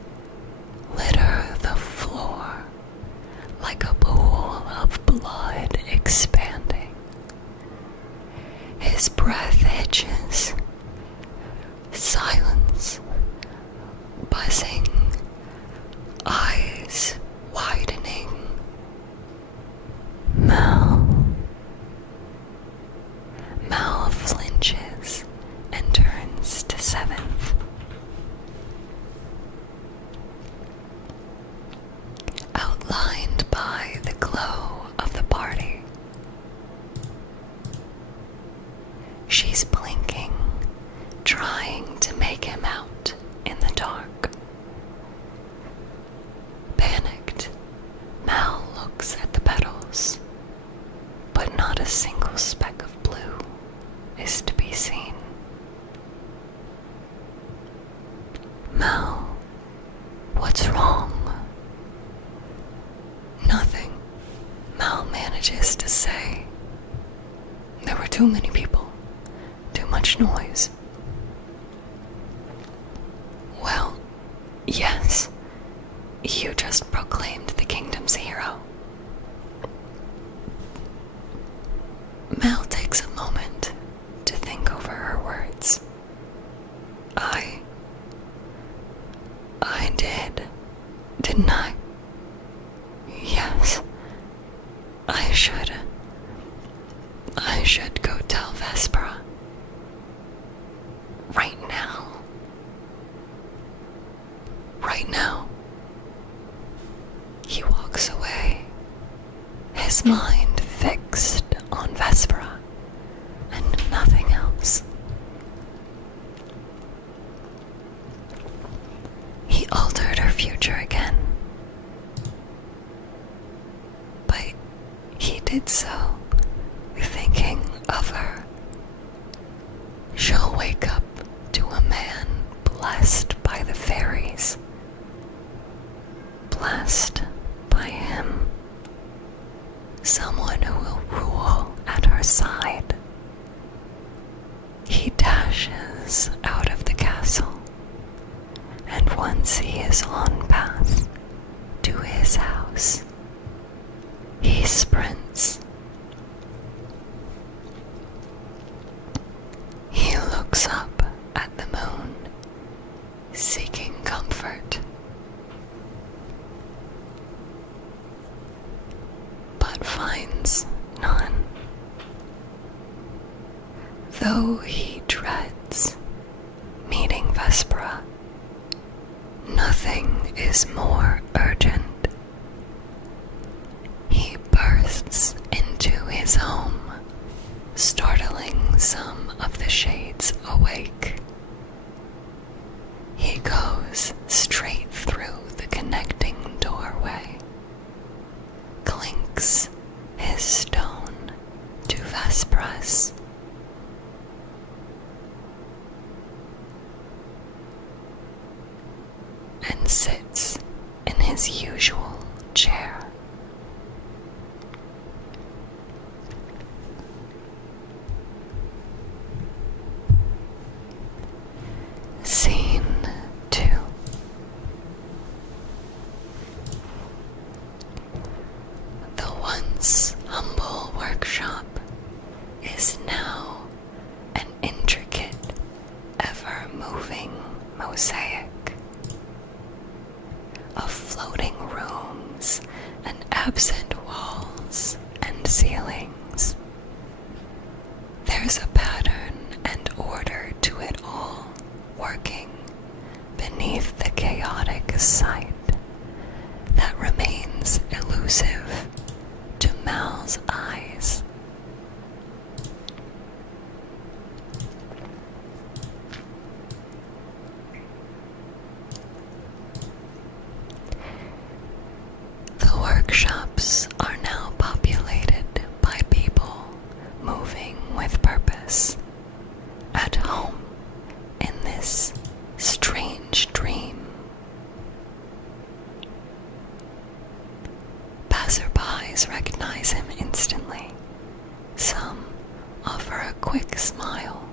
litter the floor like a pool of blood expanding. His breath hitches. Silence. Buzzing. Eyes widening. Mal flinches and turns to seventh. Outlined by the glow of the party, she's blinking, trying to make him out in the dark. Panicked, Mal looks at the petals, but not a single speck of blue is to be seen. Mal, what's wrong? Nothing, Mal manages to say. There were too many people, too much noise. Well, yes, you just proclaimed the kingdom's hero. Mal takes a moment to think over her words. I did, didn't I? Yes, I should go tell Vespera. Right now. Right now. He walks away, his mind fixed on Vespera and nothing else. He altered her future again, but he did so thinking of her. She'll wake up to a man blessed by the fairies, blessed by him, someone who will rule at her side. He dashes out of the castle, and once he is on path to his house, he sprints. but finds none. Though he dreads meeting Vespera, nothing is more urgent. He bursts into his home, startling some of the shades awake. He goes straight through the connecting doorway, clinks his stone to Vespera's, and sits in his usual chair. Scene 2. The once humble workshop is now an intricate, ever-moving mosaic of floating rooms and absent walls and ceilings. There's a pattern and order to it all, working beneath the chaotic sight that remains elusive to Mal's eyes. The workshops are now populated by people moving with purpose, at home in this strange dream. Passerbys recognize him instantly. Some offer a quick smile,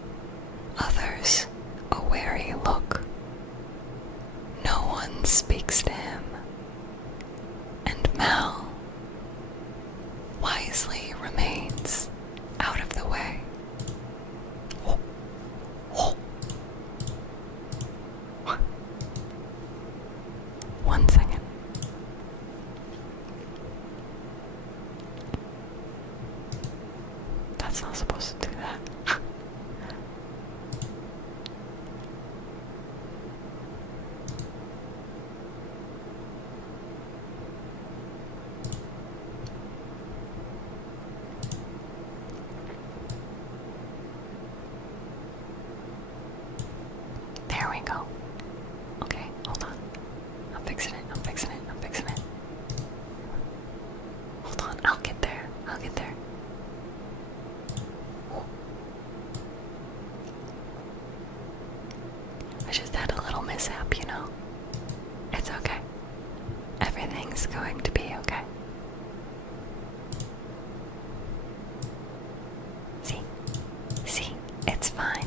others a wary look. No one speaks to him, and Mal wisely remains out of the way. One second. That's not supposed to do that. There we go. Okay, hold on. I'm fixing it. Hold on, I'll get there. I just had a little mishap, you know. It's okay. Everything's going to be okay. See, it's fine.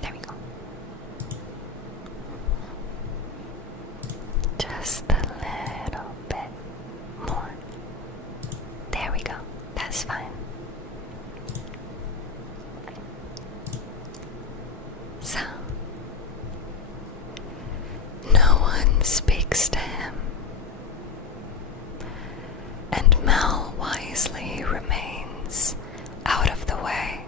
There we go. Just a little bit more. There we go. That's fine. So, no one speaks to him, and Mal wisely remains out of the way.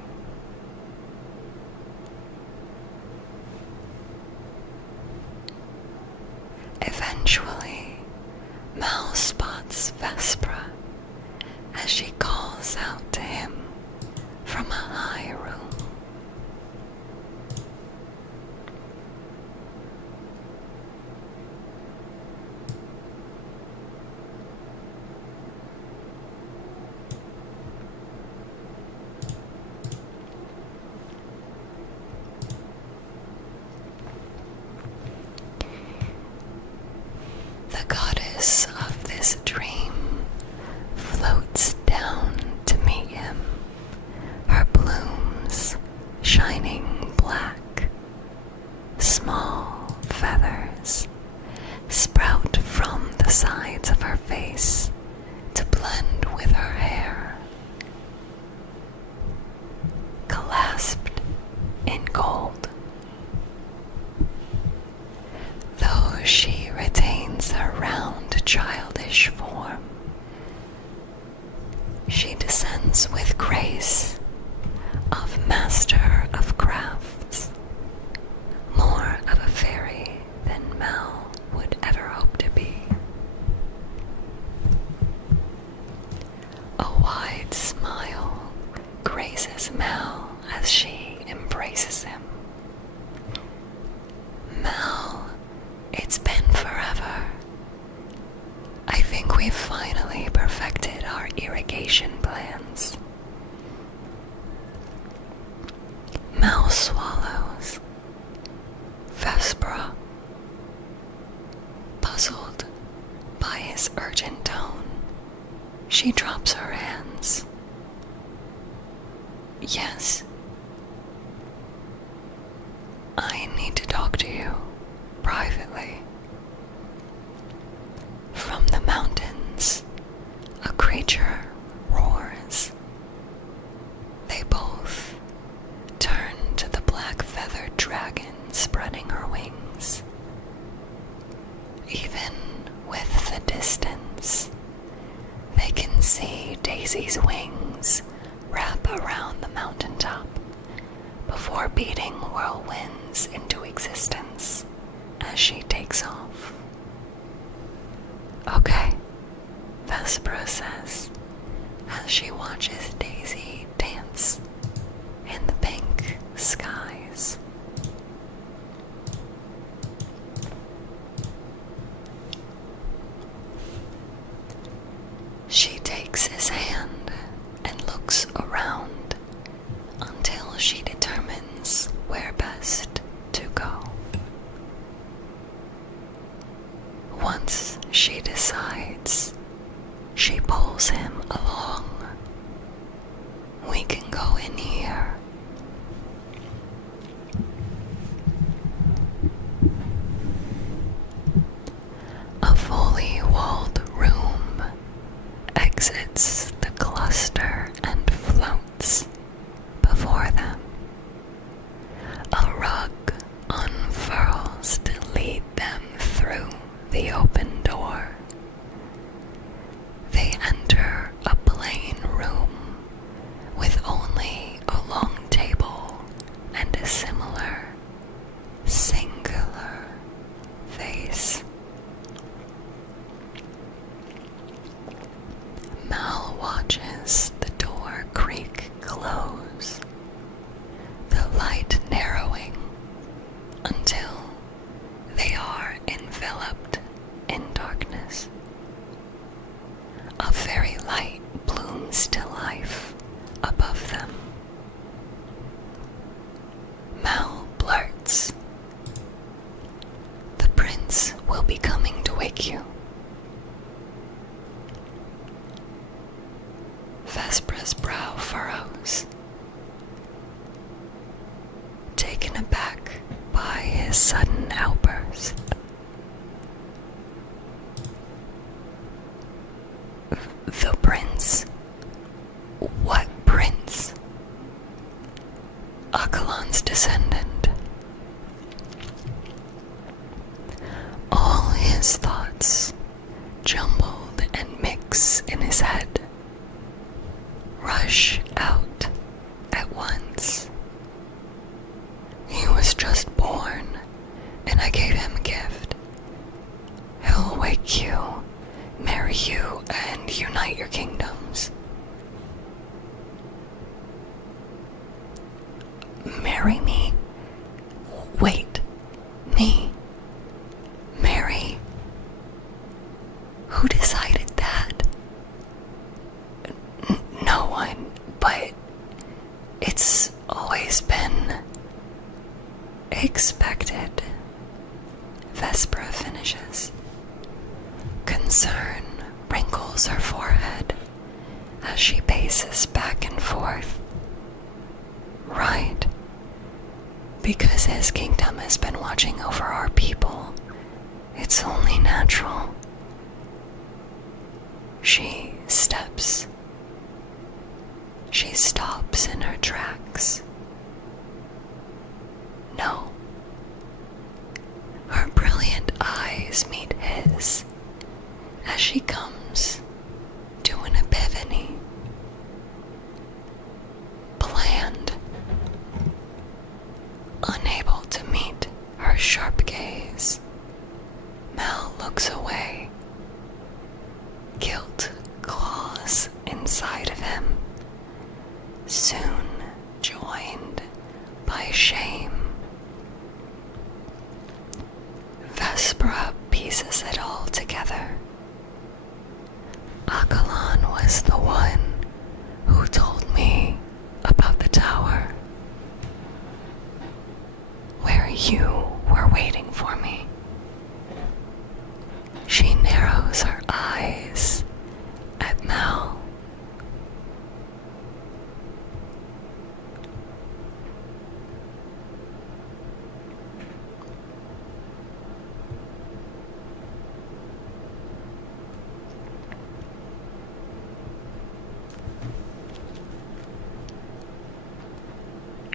Eventually, Mal spots Vespera as she calls out to him from a high room. The goddess of this dream floats down I need to talk to you privately. From the mountains, a creature roars. They both turn to the black feathered dragon spreading her wings. Even with the distance, they can see Daisy's wings wrap around the mountaintop before beating whirlwinds into existence as she takes off. Okay, Vespera says as she watches Daisy dance in the pink skies. She takes his hand and looks around until she determines where best to go. Once she decides, she pulls him along. We can go in here. A fully walled room exits the cluster and floats before them. A rug unfurls to lead them through the open door. They enter a plain room with only a long table and a similar, singular face. Mal watches the door creak close, the light narrowing until they are enveloped in darkness. A fairy light blooms to life above them. Mal blurts, "The prince will be coming to wake you." Vespera's brow furrows, taken aback by his sudden outburst. The prince? What prince? Akalan's descendant. All his thoughts, jumbled and mix in his head, rush out at once. He was just born, and I gave him a gift. He'll wake you, marry you, and unite your kingdoms. Marry me? Wait, me? Marry? Who decided that? No one, but it's always been expected. Vespera finishes. Concern wrinkles her forehead as she paces back and forth. Right. Because his kingdom has been watching over our people, it's only natural. She steps. She stops in her tracks. No. Her brilliant eyes meet his as she comes to an epiphany. Planned. Unable to meet her sharp gaze, Mal looks away. Guilt claws inside of him, soon joined by shame. Vespera pieces it all together. Akalan was the one who told me about the tower, where you were waiting for me. She narrows her eyes at Mal.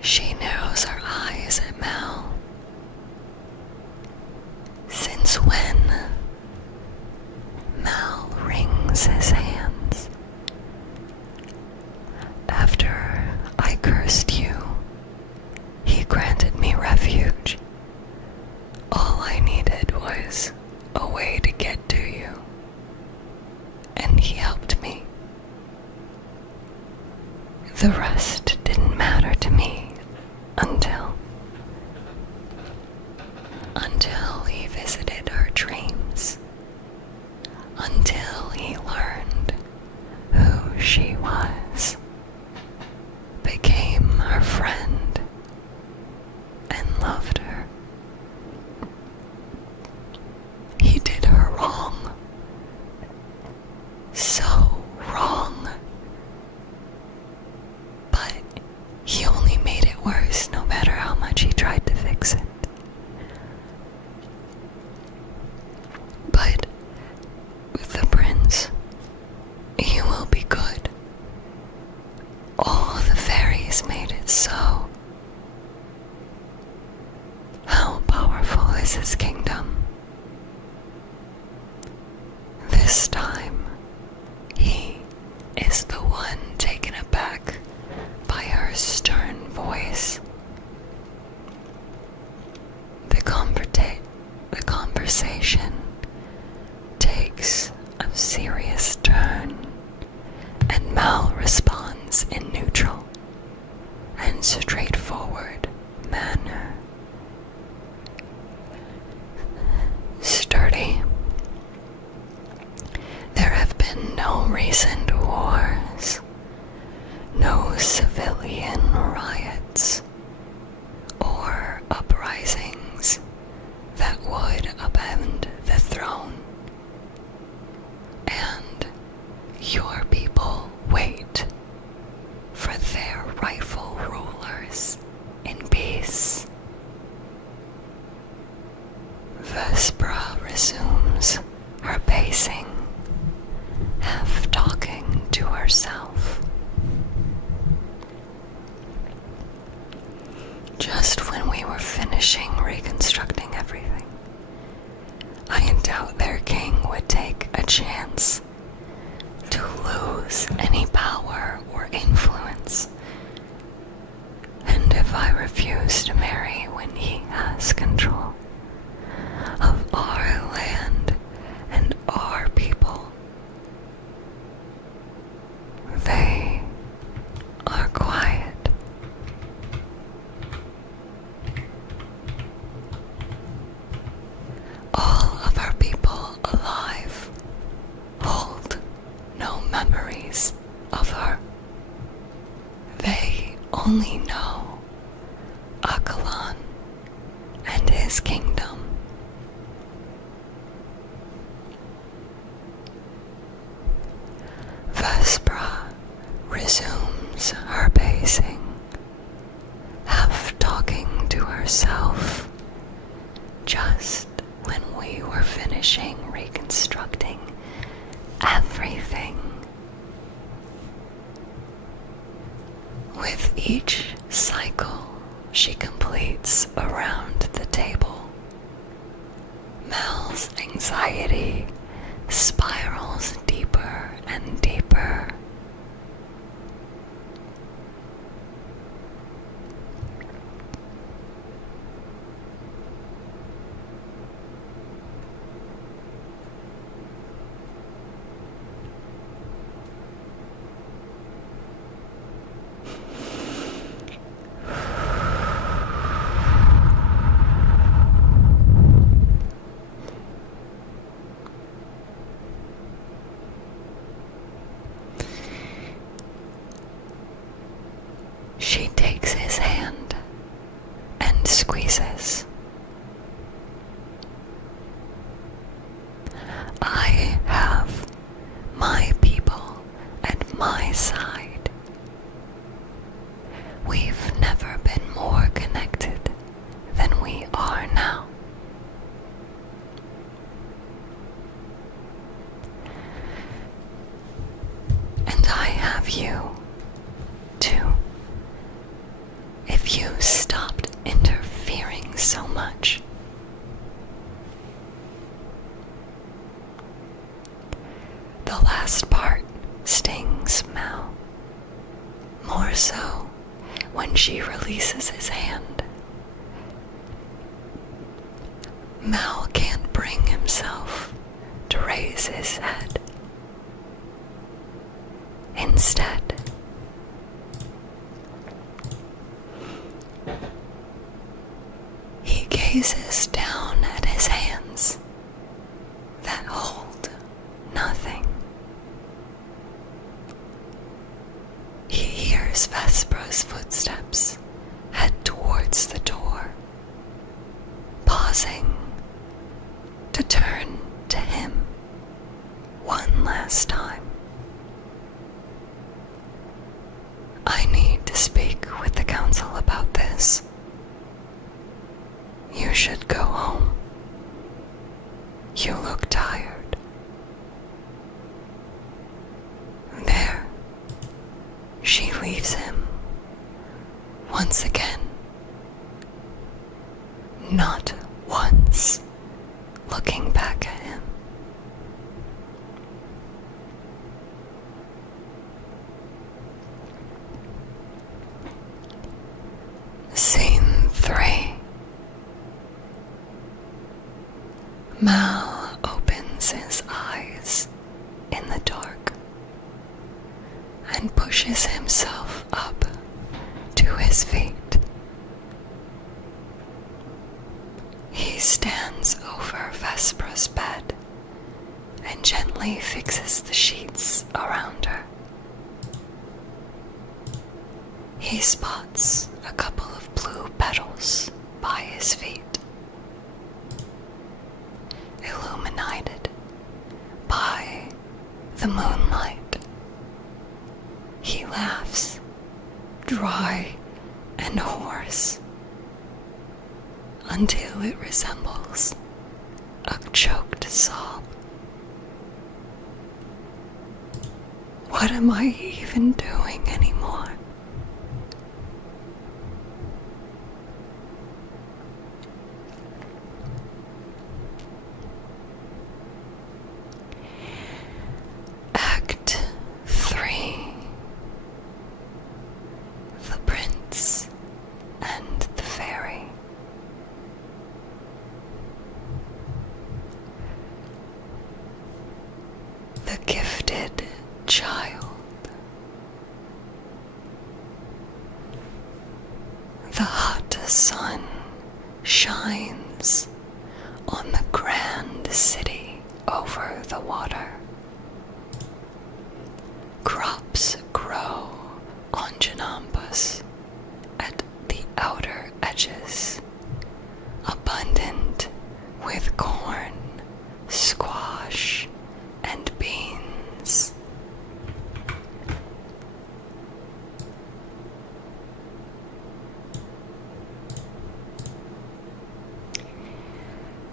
She narrows her eyes at Mal. Since when? Mal wrings his hands. After I cursed you, he granted me refuge. All I needed was a way to get to you, and he helped me. The rest didn't matter to me until he visited her dreams, until he learned who she was, became her friend, and loved her. He did her wrong, so wrong, but he only made it worse no matter how much he tried to fix it. But with the prince, you will be good. All the fairies made it so. How powerful is his kingdom? This time, he is the one taken aback by her stern voice. The conversation takes a serious turn, and Mal responds in neutral and straightforward manner. Sturdy. There have been no recent wars, no civilian riots, or uprisings that would upend the throne. And your people wait for their rightful rulers in peace. Vespera resumes her pacing, half talking to herself. Just when we were finishing reconstructing everything, I doubt their king would take a chance to lose any power or influence. And if I refuse to marry when he has control of our land and our people, they are quiet. All of our people alive hold no memories of her. They only know Akalan and his kingdom. Vespera resumes her pacing, half talking to herself, just when we were finishing reconstructing everything. With each cycle she completes around the table, Mal's anxiety spirals deeper and deeper. She takes his hand and squeezes. I have my people at my side. We've never been more connected than we are now. And I have you, too. If you so much. The last part stings Mal, more so when she releases his hand. Mal can't bring himself to raise his head. Instead, he gazes down at his hands that hold nothing. He hears Vespera's footsteps head towards the door, pausing to turn to him one last time. I need to speak with the council about this. You should go home. You look tired. There, she leaves him once again, not once looking back at him. Scene 3. Mal opens his eyes in the dark and pushes himself up to his feet. He stands over Vespera's bed and gently fixes the sheets around her. He spots a couple of blue petals by his feet, illuminated by the moonlight. He laughs, dry and hoarse, until it resembles a choked sob. What am I even doing anymore? Act 3. The Prince and the Fairy. The gifted child. The hot sun shines on the grand city over the water. Crops grow on Janambas at the outer edges, abundant with corn, squash, and beans.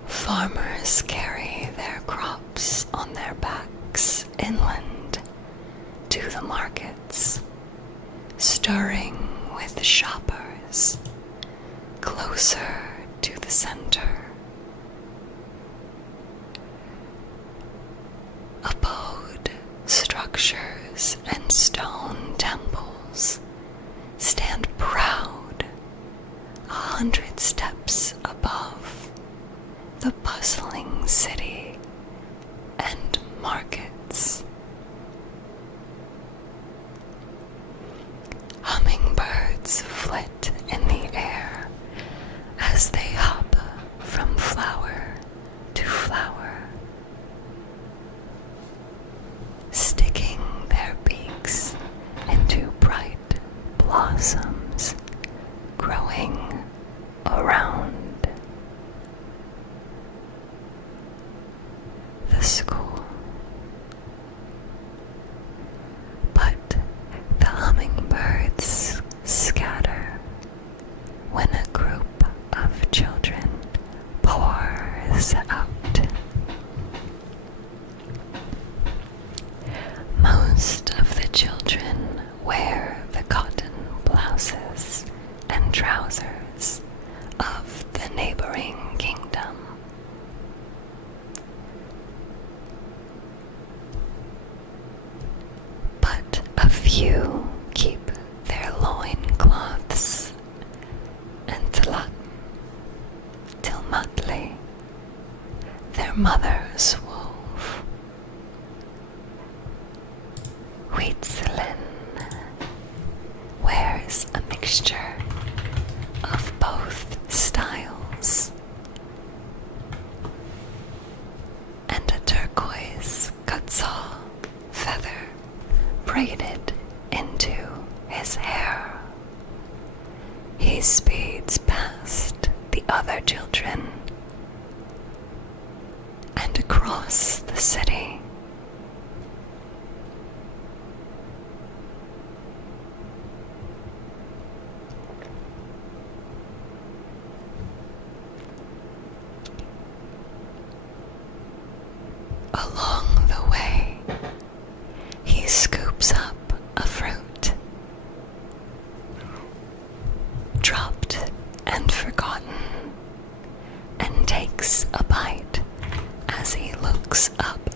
Farmers carry their crops on their backs inland to the markets, stirring with shoppers closer to the center. Abode structures and stone temples stand proud 100 steps above the bustling city and markets. Hummingbirds flit in the air as they hop from flower to flower, sticking their beaks into bright blossoms growing around. their mothers wove. Wheatzelin wears a mixture of both styles, and a turquoise kutsaw feather braided into his hair. He speeds past the other children and across the city. Along the way, he scoops up a fruit, dropped and forgotten, and takes a bite as he looks up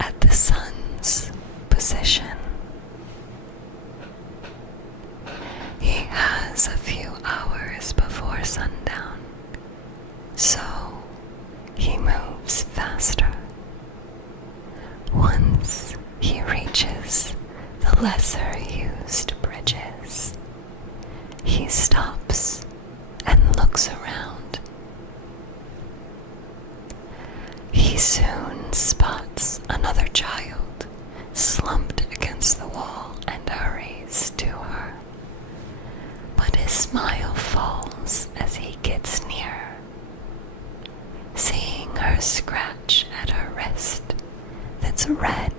at the sun's position. He has a few hours before sundown, so he moves faster. Once he reaches the lesser used bridges, he stops and looks around. He soon spots another child slumped against the wall and hurries to her. But his smile falls as he gets near, seeing her scratch at her wrist that's red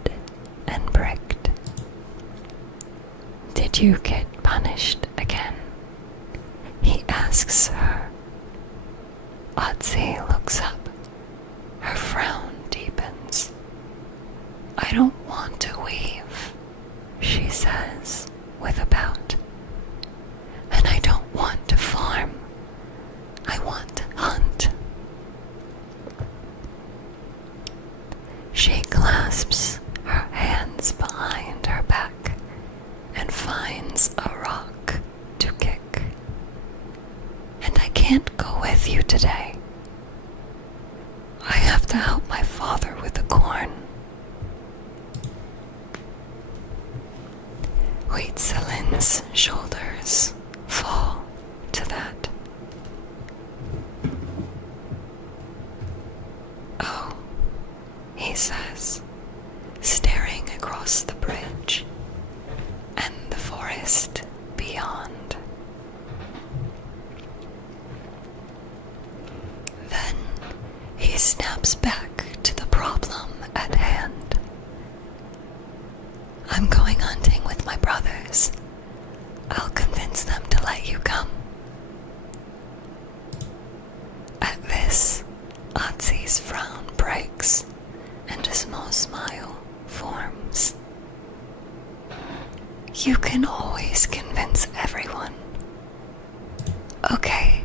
and bricked. Did you get punished again? He asks her. Otzi looks up. Her frown deepens. I don't want to weave, she says with a pout. And I don't want to farm. I want to hunt. She clasps her hands behind her back and finds a rock to kick. And I can't go with you today. I have to help my father with the corn. Wheatzellin's shoulders fall to that. Oh, he says, staring across the bridge and the forest beyond. Then he snaps back to the problem at hand. I'm going hunting with my brothers. I'll convince them to let you come. At this, Otzi's frown breaks and a small smile forms. You can always convince everyone. Okay,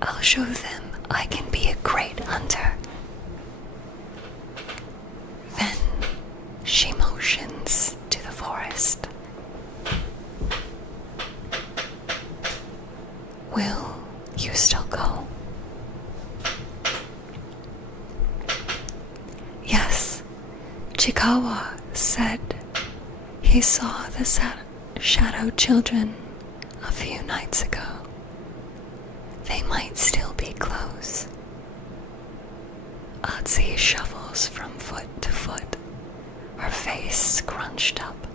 I'll show them I can be a great hunter. Then she motions to the forest. Will you still go? Yes, Chikawa said he saw the shadow children a few nights ago. They might still be close. Otzi shuffles from foot to foot, her face scrunched up,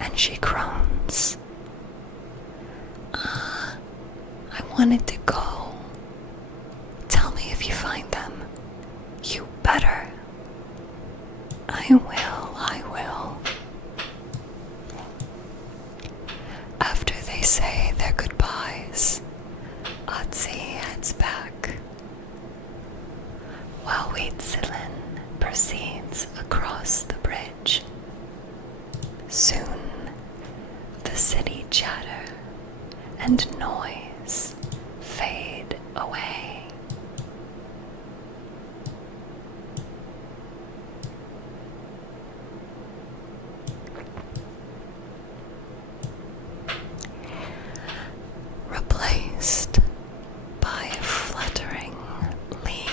and she groans. I wanted to go. Tell me if you find them. You better. I will. After they say their goodbyes, Otzi heads back, while Wheatzellin proceeds across the bridge. Soon, the city chatter and noise fade away. Replaced by fluttering leaves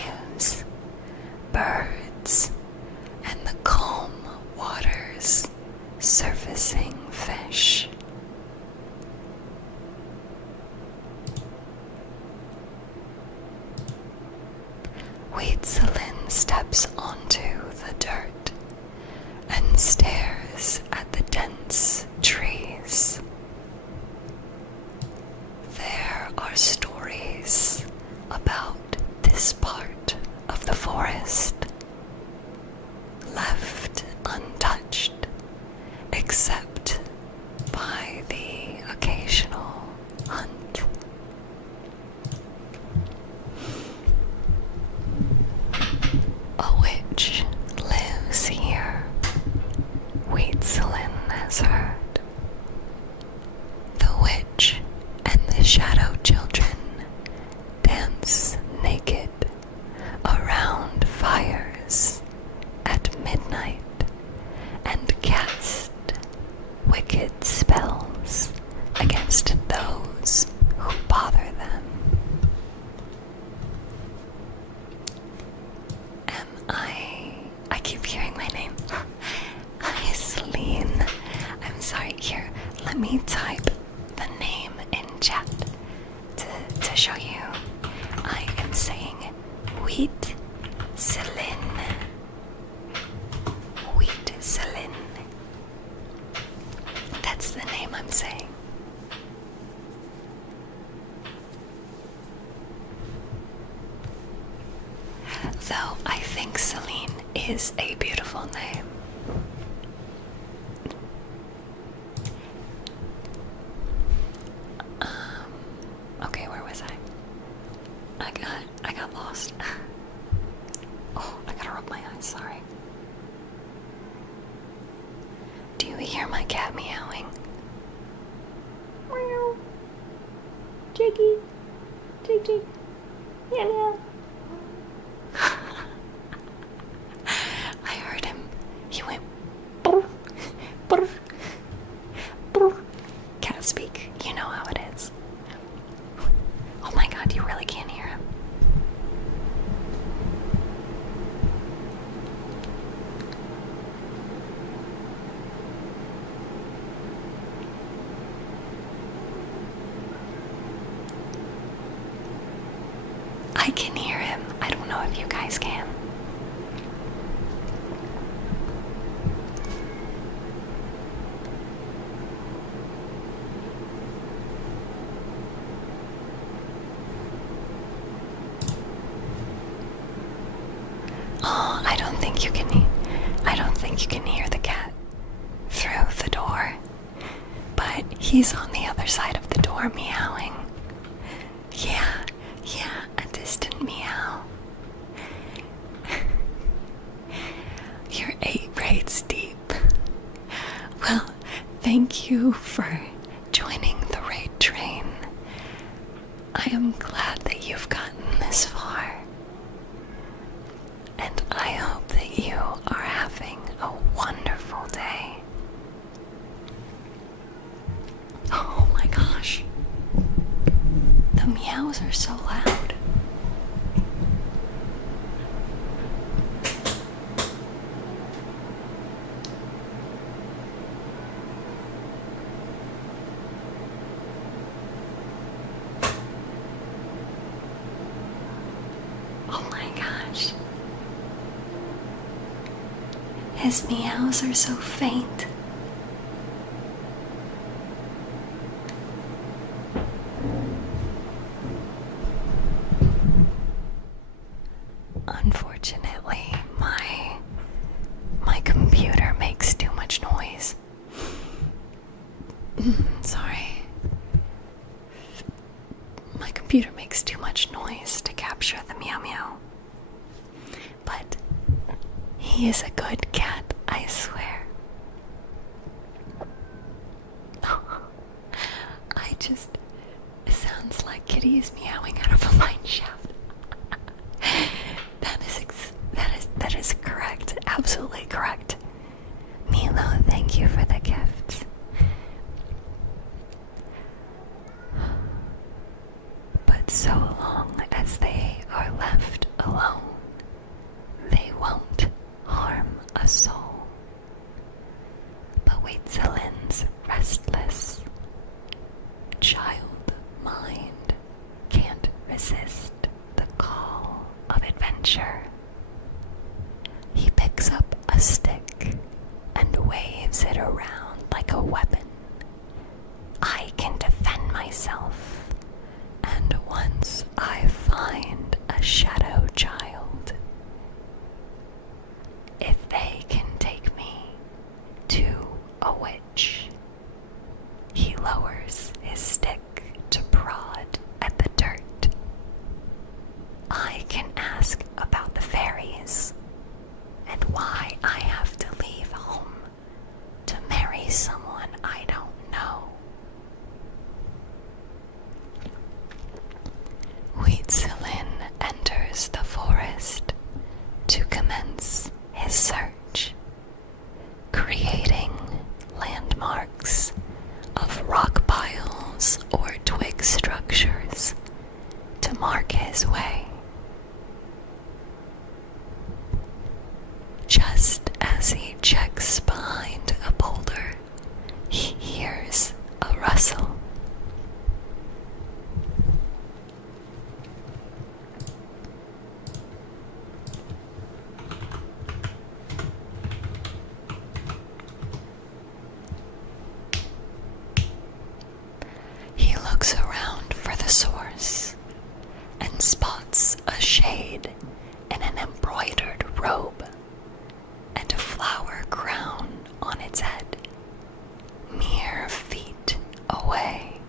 Wheatzelin steps onto the dirt and stares at the dense trees. There are stories about this part of the forest, left untouched except by the occasional hunt. A witch lives here, Wheatzelin has heard. The witch and the shadow children dance naked around fires at midnight and cast wicked spells against those who bother them. I keep hearing my name. Hi, Celine. I'm sorry. Here, let me type the name in chat to show you. I am saying Wheatzelin. Wheatzelin. That's the name I'm saying. Though I think Celine is a beautiful name. Okay, where was I? I got lost. Oh, I gotta rub my eyes, sorry. Do you hear my cat meowing? Meow. Jiggy. Jig jig. Meow meow. I heard him. He went brr, brr, brr. Cat speak. You know how it is. Oh my god, you really can't hear him. I can hear him. I don't know if you guys can. Oh, I don't think you can hear the cat through the door. But he's on the other side of the door meowing. Yeah, a distant meow. You're 8 raids deep. Well, thank you for joining the raid train. I am glad that you've gotten this far. And I hope that you are having a wonderful day. Oh my gosh. The meows are so loud. Oh my gosh. His meows are so faint. Unfortunately, my computer makes too much noise. Sorry. My computer makes too much noise to capture the meow meow. But he is a good cat, I swear. It sounds like Kitty is meowing out of a mine shaft. That is correct. Absolutely correct. Milo, thank you for the gifts. But so long as they are left alone, they won't harm a to mark his way. Just as he checks behind a boulder, he hears a rustle. He looks around for the source and spots a shade in an embroidered robe and a flower crown on its head, mere feet away.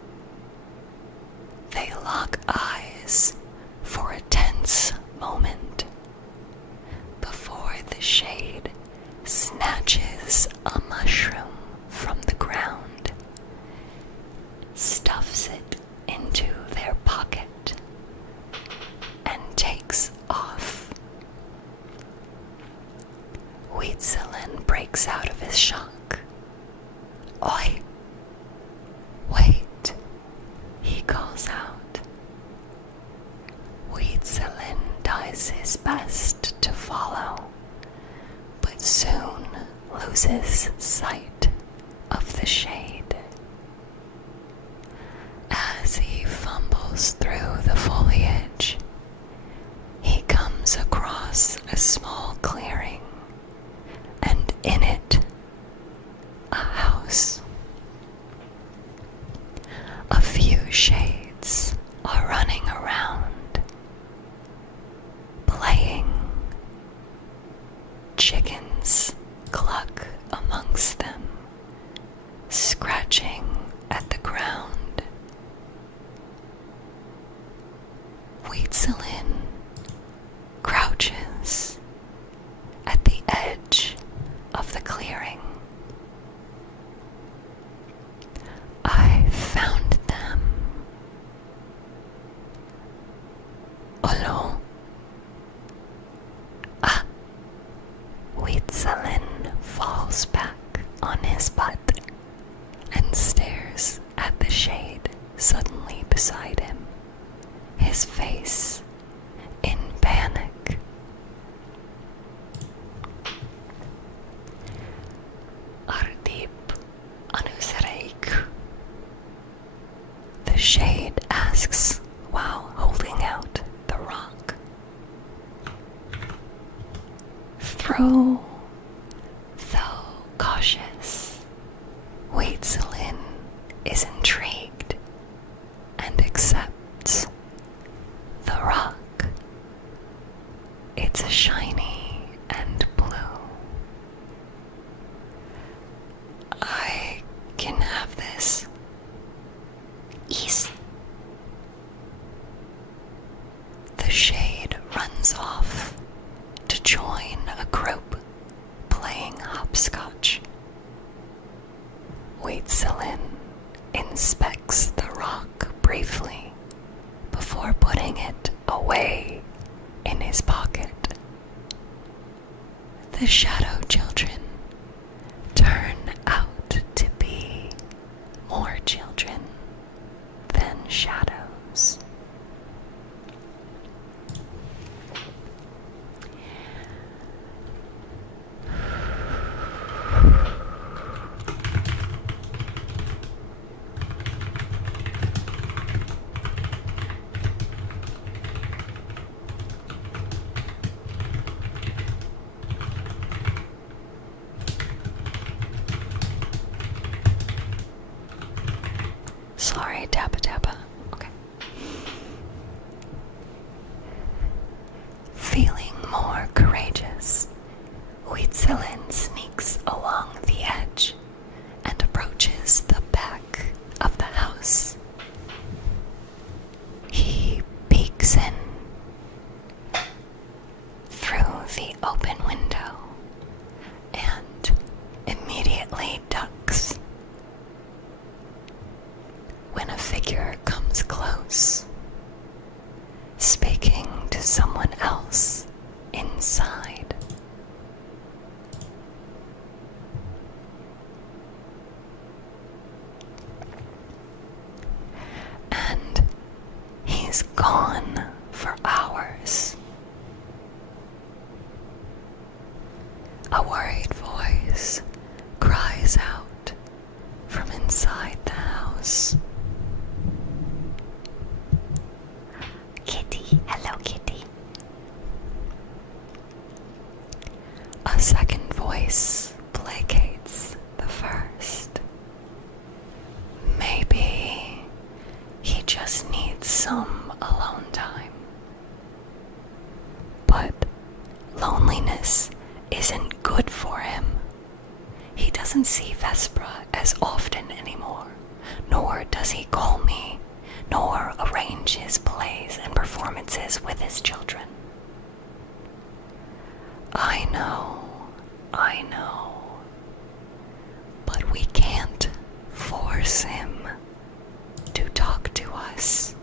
They lock eyes for a tense moment before the shade snatches a mushroom from the ground, stuffs it into their pocket, and takes off. Wheatzelin breaks out of his shock. Oi! Wait! He calls out. Wheatzelin does his best to follow, but soon loses sight of the shade. As he fumbles through the foliage, he comes across a small clearing, and in it, a house. A few shades are running around, playing. Chickens cluck amongst them, scratching at the ground. Wheatzelin crouches at the edge of the clearing. I found them. Olo. Ah. Wheatzelin falls back on his butt and stares at the shade suddenly beside him, his face in panic. Ardip anusreik. The shade asks while holding out the rock. Though cautious, Wheatzelin is intrigued and accepts the rock. It's a shiny and blue. I can have this. Ease. The shade runs off to join a group playing hopscotch. Wheatzelin inspects the rock briefly before putting it away in his pocket. The shadow children turn out to be more children than shadows. Sorry, Dabba Dabba. Okay. Feeling more courageous, Wheatzelin sneaks along the edge and approaches the back of the house. He peeks in through the open window and immediately ducks when a figure comes close, speaking to someone else inside. And he's gone. second voice placates the first. Maybe he just needs some alone time. But loneliness isn't good for him. He doesn't see Vespra as often anymore, nor does he call me, nor arrange his plays and performances with his children. I know, but we can't force him to talk to us.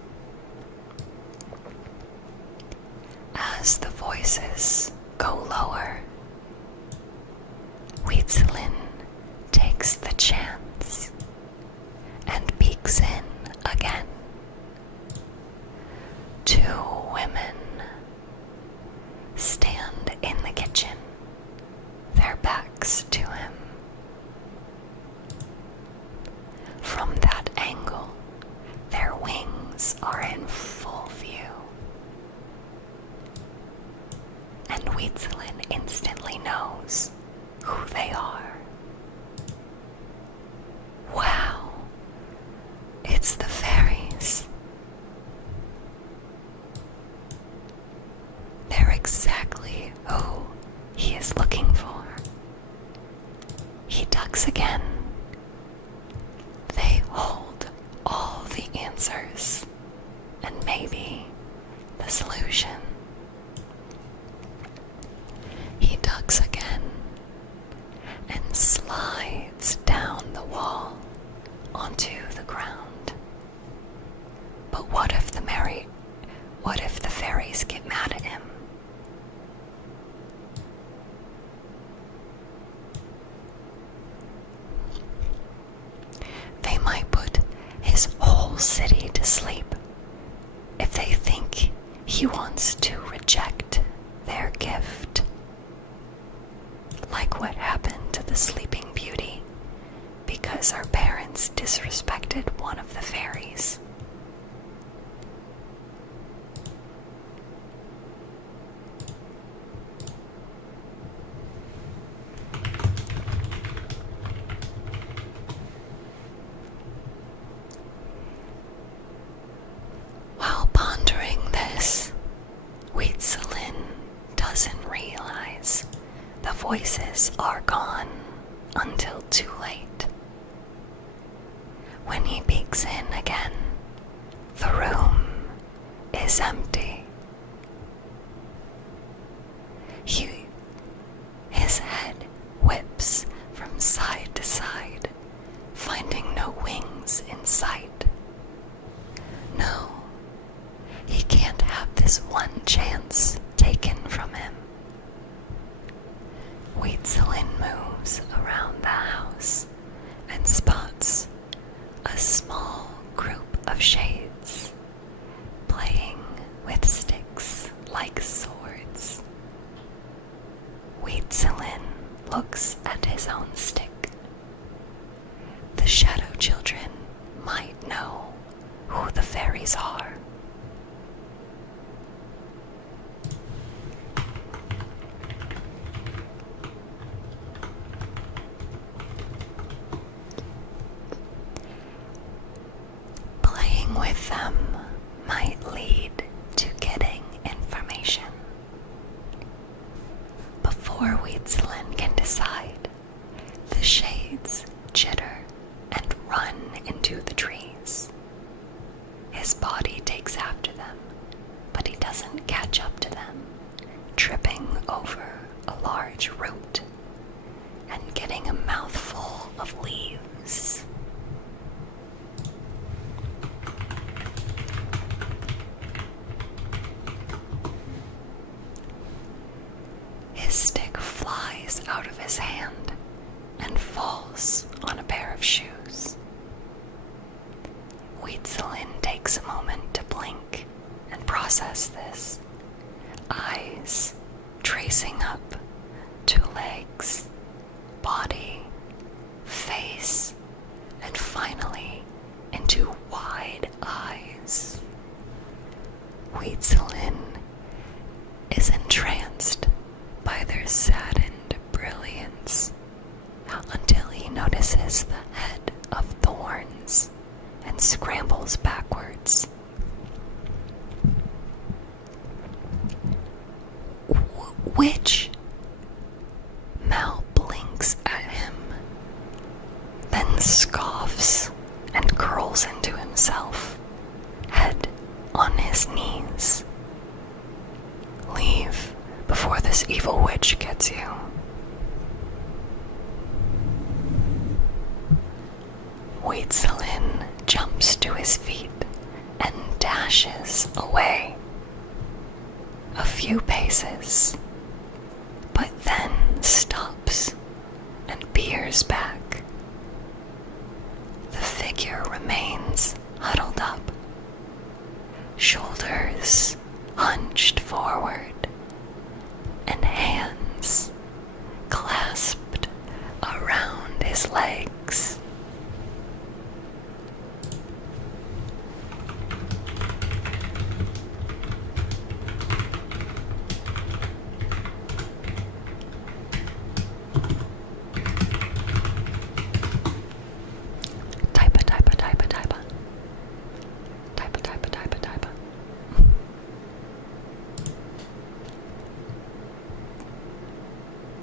As the voices go lower, Wheatslin takes the chance and peeks in again. Two women stand in the kitchen, their backs to him. From that angle, their wings are in full view. And Wheatslin instantly knows who they are. Wow, it's the fairies. They're exactly who he is looking for. He ducks again. They hold all the answers and maybe the solution. He ducks again and slides down the wall onto the ground. But what if the fairies get mad at him? They might put his whole city to sleep if they think he wants to reject their gift. Like what happened to the Sleeping Beauty because her parents disrespected one of the fairies. While pondering this, Wheatslin doesn't realize the voices are gone until too late. When he peeks in again, the room is empty. His head whips from side to side, finding no wings in sight. No, he can't have this one chance taken from him. Wheatslin moves around the house and spots a small group of shades playing with sticks like swords. Wheatslin looks at his own stick. The Shadow Children might know who the fairies are. Playing with them might lead to getting information. Before Wheatslin can decide, the shades chitter and run into the trees. His body takes after them, but he doesn't catch up to them, tripping over a large root and getting a mouthful of leaves. His stick flies out of his hand and falls on a pair of shoes. Wheatslin takes a moment to blink and process this, eyes tracing up to legs, body, face, and finally into wide eyes. Wheatslin is entranced by their saddened, has the head of thorns and scrambles backwards. Witch! Mal blinks at him, then scoffs and curls into himself, head on his knees. Leave before this evil witch gets you. Wholesome jumps to his feet and dashes away. A few paces, but then stops and peers back. The figure remains huddled up, shoulders hunched forward, and hands clasped around his legs.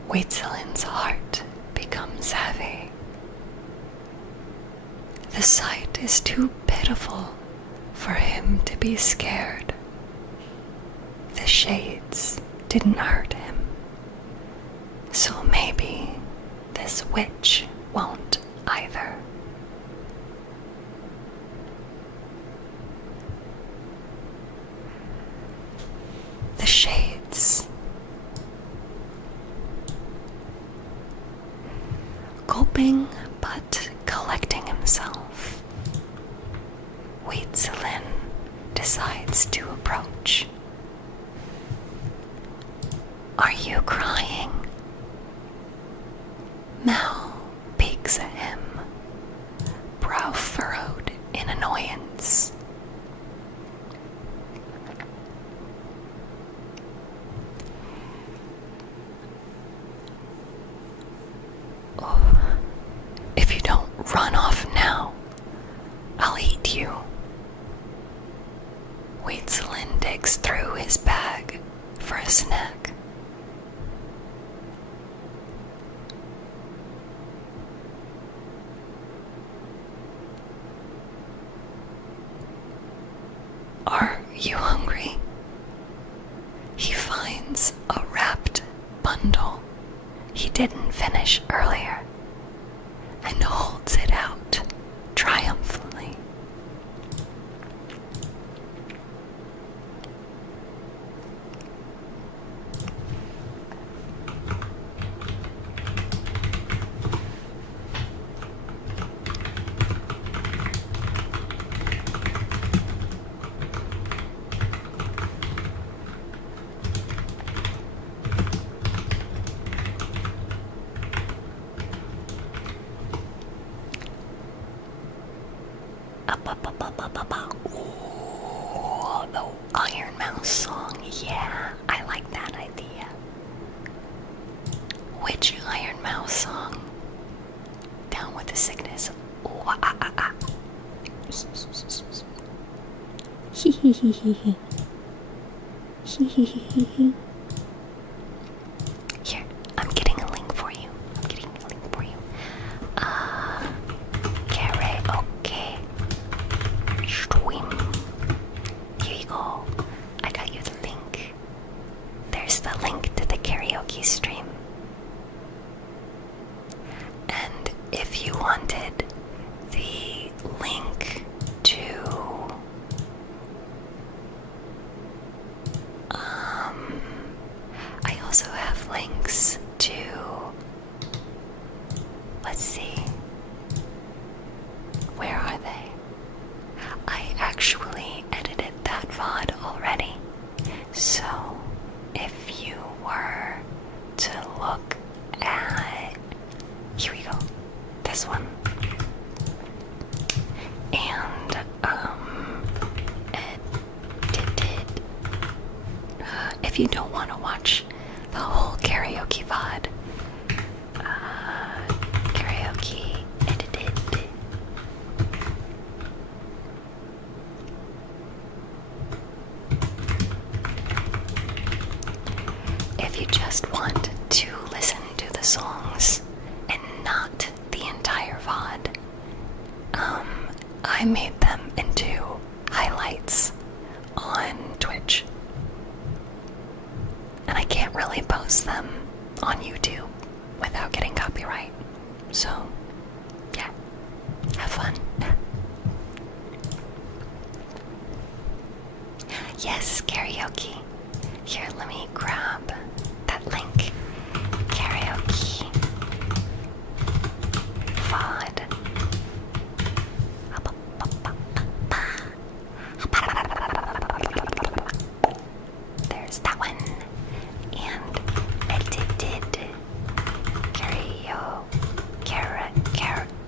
Wholesom's heart becomes heavy. The sight is too pitiful for him to be scared. The shades didn't hurt him, so maybe this witch won't either. The shades. Gulping but collecting himself, Wholesome decides to approach. Are you crying? Mal peeks at him, brow furrowed in annoyance. If you don't run off now, I'll eat you. Wholesome digs through his bag for a snack. Are you hungry? He finds a wrapped bundle he didn't finish earlier and holds it out triumphantly. Ooh, the Iron Mouse song. Yeah, I like that idea. Which Iron Mouse song? Down with the sickness. Ooh, ah, ah, ah. Hee hee hee hee hee. Hee hee hee hee hee. Here, I'm getting a link for you. Karaoke stream. Here you go. I got you the link. There's the link to the karaoke stream. And if you wanted the link to I also have links to, let's see, where are they? I actually edited that VOD already, so if you were to look at, here we go, this one, and edited. If you don't want to watch the whole karaoke VOD, karaoke edited. if you just want to listen to the songs and not the entire VOD, I made them into highlights on Twitch. And I can't really post them on YouTube without getting copyright. So, yeah, have fun. Yes, karaoke. Here, let me grab that link. Karaoke. VOD. There's that one. And edited.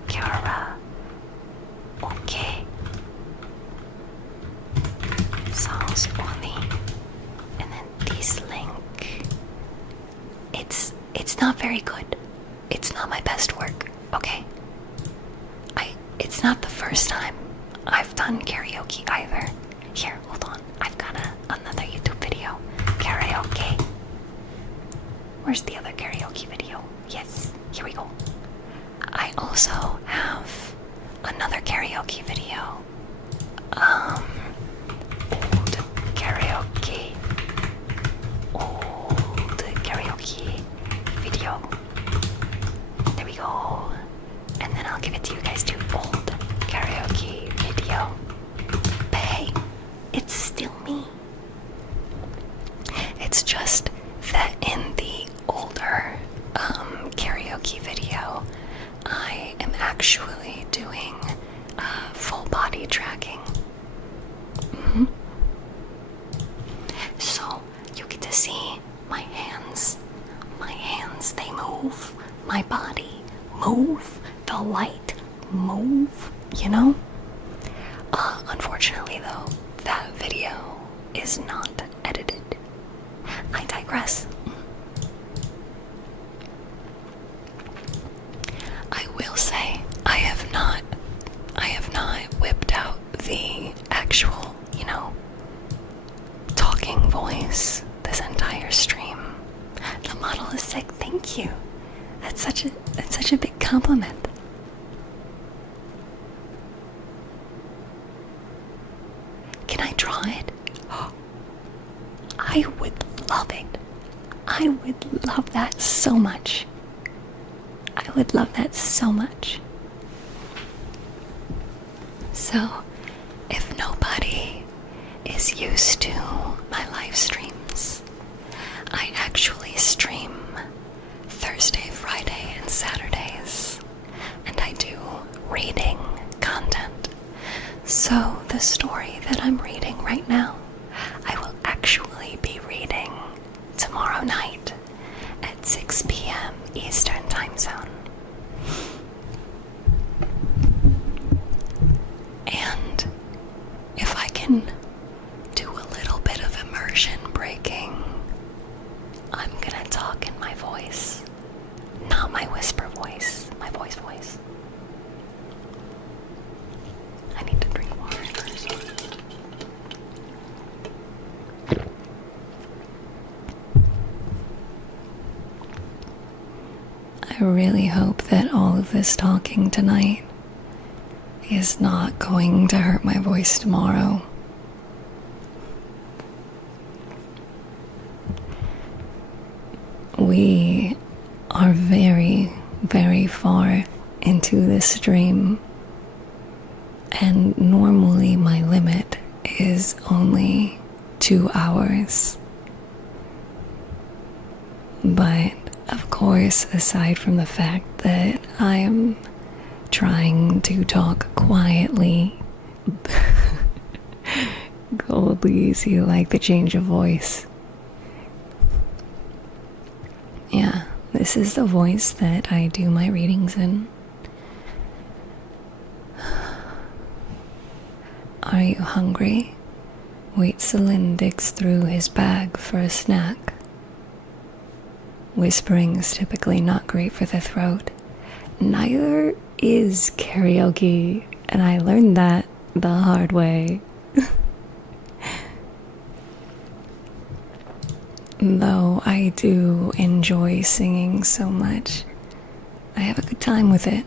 Kara. Okay. Songs only. And then this link. It's not very good. It's not my best work, okay? It's not the first time I've done karaoke either. Here, hold on. I've got another YouTube video. Karaoke. Where's the other karaoke video? Yes, here we go. I also have another karaoke video. Old karaoke video. There we go. And then I'll give it to you guys too. Old karaoke video. But hey, it's still me. It's just that in the older karaoke video, I am actually doing full body tracking. So you get to see my hands. My hands, they move. My body move. The light move, you know? Unfortunately though, that video is not edited. I digress. I will say I have not whipped out the actual, talking voice this entire stream. The model is sick, thank you. That's such a big compliment. Can I draw it? I would love it. I would love that so much. I would love that so much. So, if nobody is used to my live streams, I actually stream Thursday, Friday, and Saturdays, and I do reading content. So the story that I'm reading right now, I will actually be reading tomorrow night at 6 p.m. Eastern Time Zone. And if I can do a little bit of immersion breaking, I'm gonna talk in my voice. Not my whisper voice, my voice. I need to drink water first. I really hope that all of this talking tonight is not going to hurt my voice tomorrow. We are very, very far into this stream, and normally my limit is only 2 hours. But of course, aside from the fact that I am trying to talk quietly, Goldies, you like the change of voice. Yeah, this is the voice that I do my readings in. Are you hungry? Wait-Celine digs through his bag for a snack. Whispering is typically not great for the throat. Neither is karaoke, and I learned that the hard way. Though I do enjoy singing so much, I have a good time with it.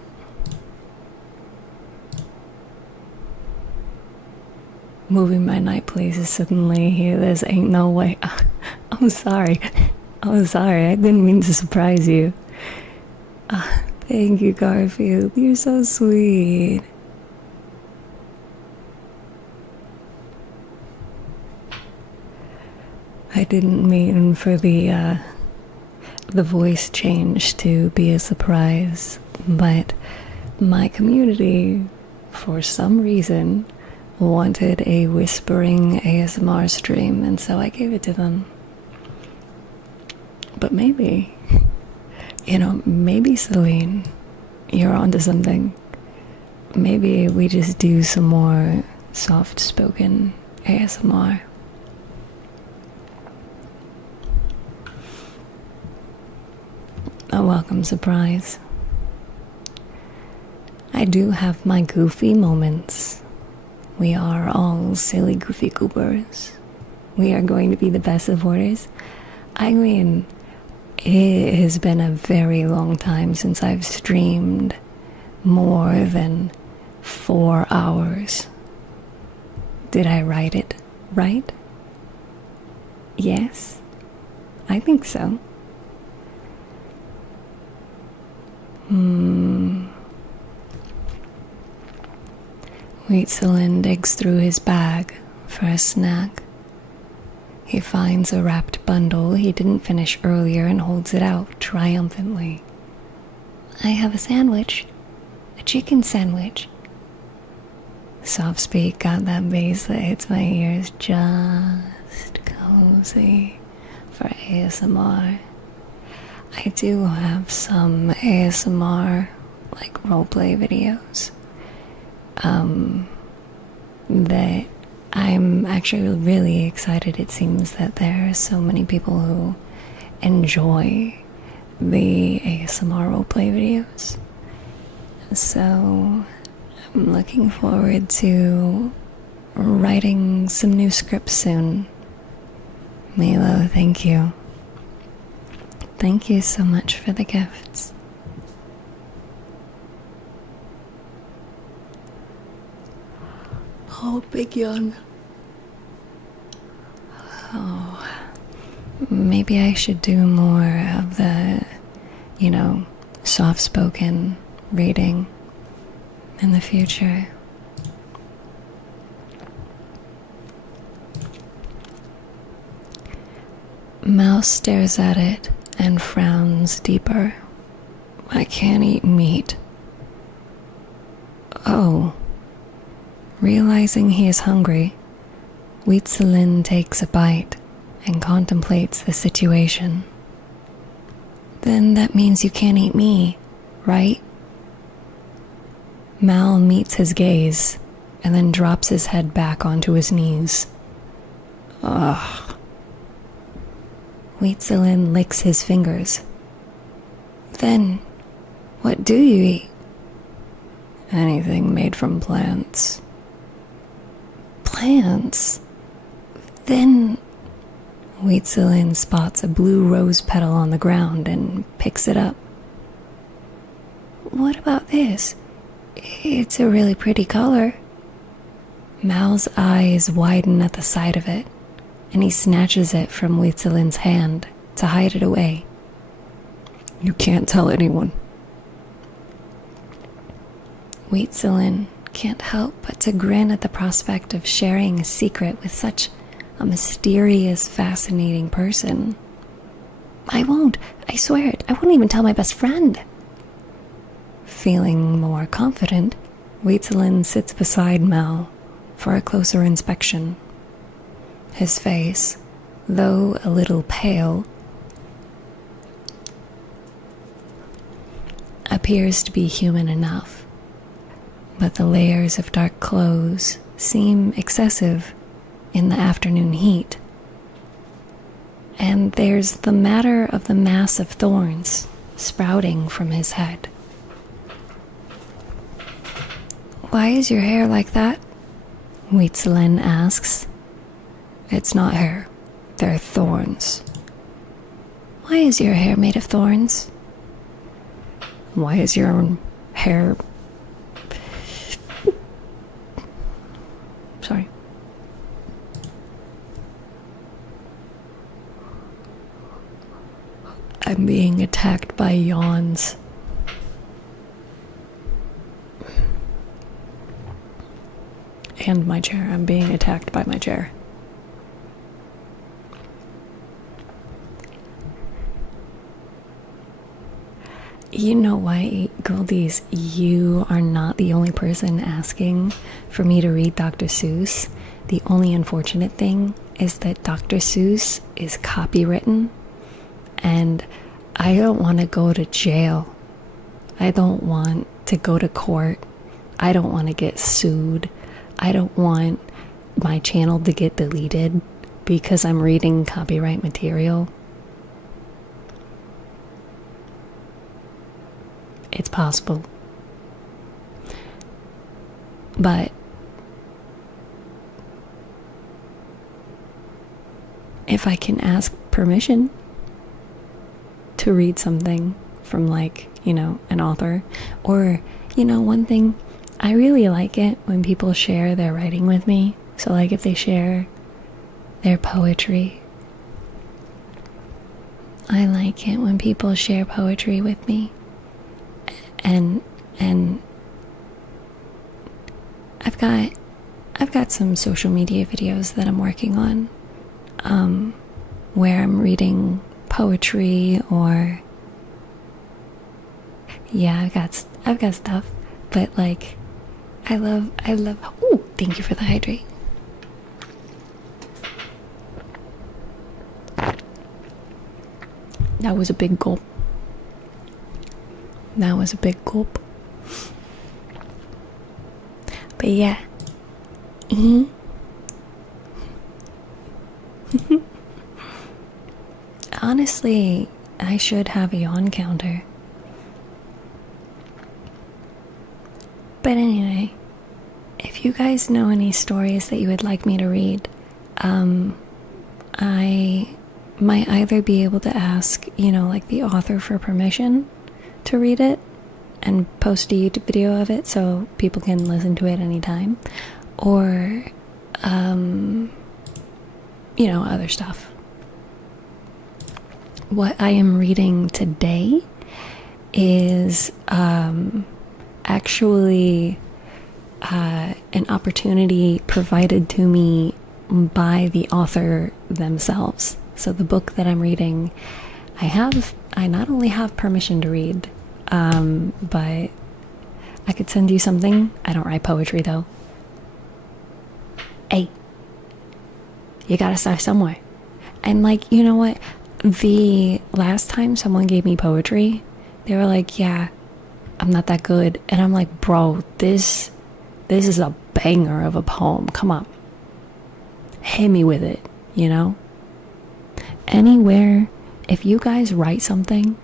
Moving my night places suddenly here, there's ain't no way. I'm sorry. I'm sorry, I didn't mean to surprise you. Thank you, Garfield. You're so sweet. I didn't mean for the voice change to be a surprise, but my community, for some reason, wanted a whispering ASMR stream, and so I gave it to them. But maybe, maybe Celine, you're onto something. Maybe we just do some more soft-spoken ASMR. A welcome surprise. I do have my goofy moments. We are all silly goofy goobers. We are going to be the best supporters. I mean, it has been a very long time since I've streamed more than 4 hours. Did I write it right? Yes, I think so. Wheatzelin digs through his bag for a snack. He finds a wrapped bundle he didn't finish earlier and holds it out triumphantly. I have a sandwich. A chicken sandwich. Soft-speak got that bass that hits my ears just cozy for ASMR. I do have some ASMR, like roleplay videos, that I'm actually really excited. It seems that there are so many people who enjoy the ASMR roleplay videos. So I'm looking forward to writing some new scripts soon. Milo, thank you. Thank you so much for the gifts. Oh, Big Young. Oh, maybe I should do more of the, soft-spoken reading in the future. Mouse stares at it and frowns deeper. I can't eat meat. Oh. Realizing he is hungry, Wheatzelin takes a bite and contemplates the situation. Then that means you can't eat me, right? Mal meets his gaze and then drops his head back onto his knees. Ugh. Wheatzelin licks his fingers. Then, what do you eat? Anything made from plants. Plants? Then, Wheatzelin spots a blue rose petal on the ground and picks it up. What about this? It's a really pretty color. Mal's eyes widen at the sight of it, and he snatches it from Wheatzelin's hand to hide it away. You can't tell anyone. Wheatzelin can't help but to grin at the prospect of sharing a secret with such a mysterious, fascinating person. I won't. I swear it. I won't even tell my best friend. Feeling more confident, Wheatzelin sits beside Mal for a closer inspection. His face, though a little pale, appears to be human enough, but the layers of dark clothes seem excessive in the afternoon heat. And there's the matter of the mass of thorns sprouting from his head. Why is your hair like that? Wheatzelin asks. It's not hair, they're thorns. Why is your hair made of thorns? Why is your hair... Sorry. I'm being attacked by yawns. And my chair. I'm being attacked by my chair. You know why, Goldies, you are not the only person asking for me to read Dr. Seuss. The only unfortunate thing is that Dr. Seuss is copywritten, and I don't want to go to jail. I don't want to go to court. I don't want to get sued. I don't want my channel to get deleted because I'm reading copyright material. It's possible. But if I can ask permission to read something from, like, you know, an author, or, you know, one thing, I really like it when people share their writing with me. So, like, if they share their poetry, I like it when people share poetry with me. And I've got some social media videos that I'm working on, where I'm reading poetry, or yeah, I've got stuff, but like, I love, ooh, thank you for the hydrate. That was a big gulp. That was a big gulp. But yeah. Honestly, I should have a yawn counter. But anyway, if you guys know any stories that you would like me to read, I might either be able to ask, you know, like the author for permission to read it and post a YouTube video of it so people can listen to it anytime, or you know, other stuff. What I am reading today is actually an opportunity provided to me by the author themselves. So the book that I'm reading, I not only have permission to read, but I could send you something. I don't write poetry though. Hey, you gotta start somewhere. And like, you know what? The last time someone gave me poetry, they were like, yeah, I'm not that good. And I'm like, bro, this is a banger of a poem. Come on. Hit me with it, you know? Anywhere, if you guys write something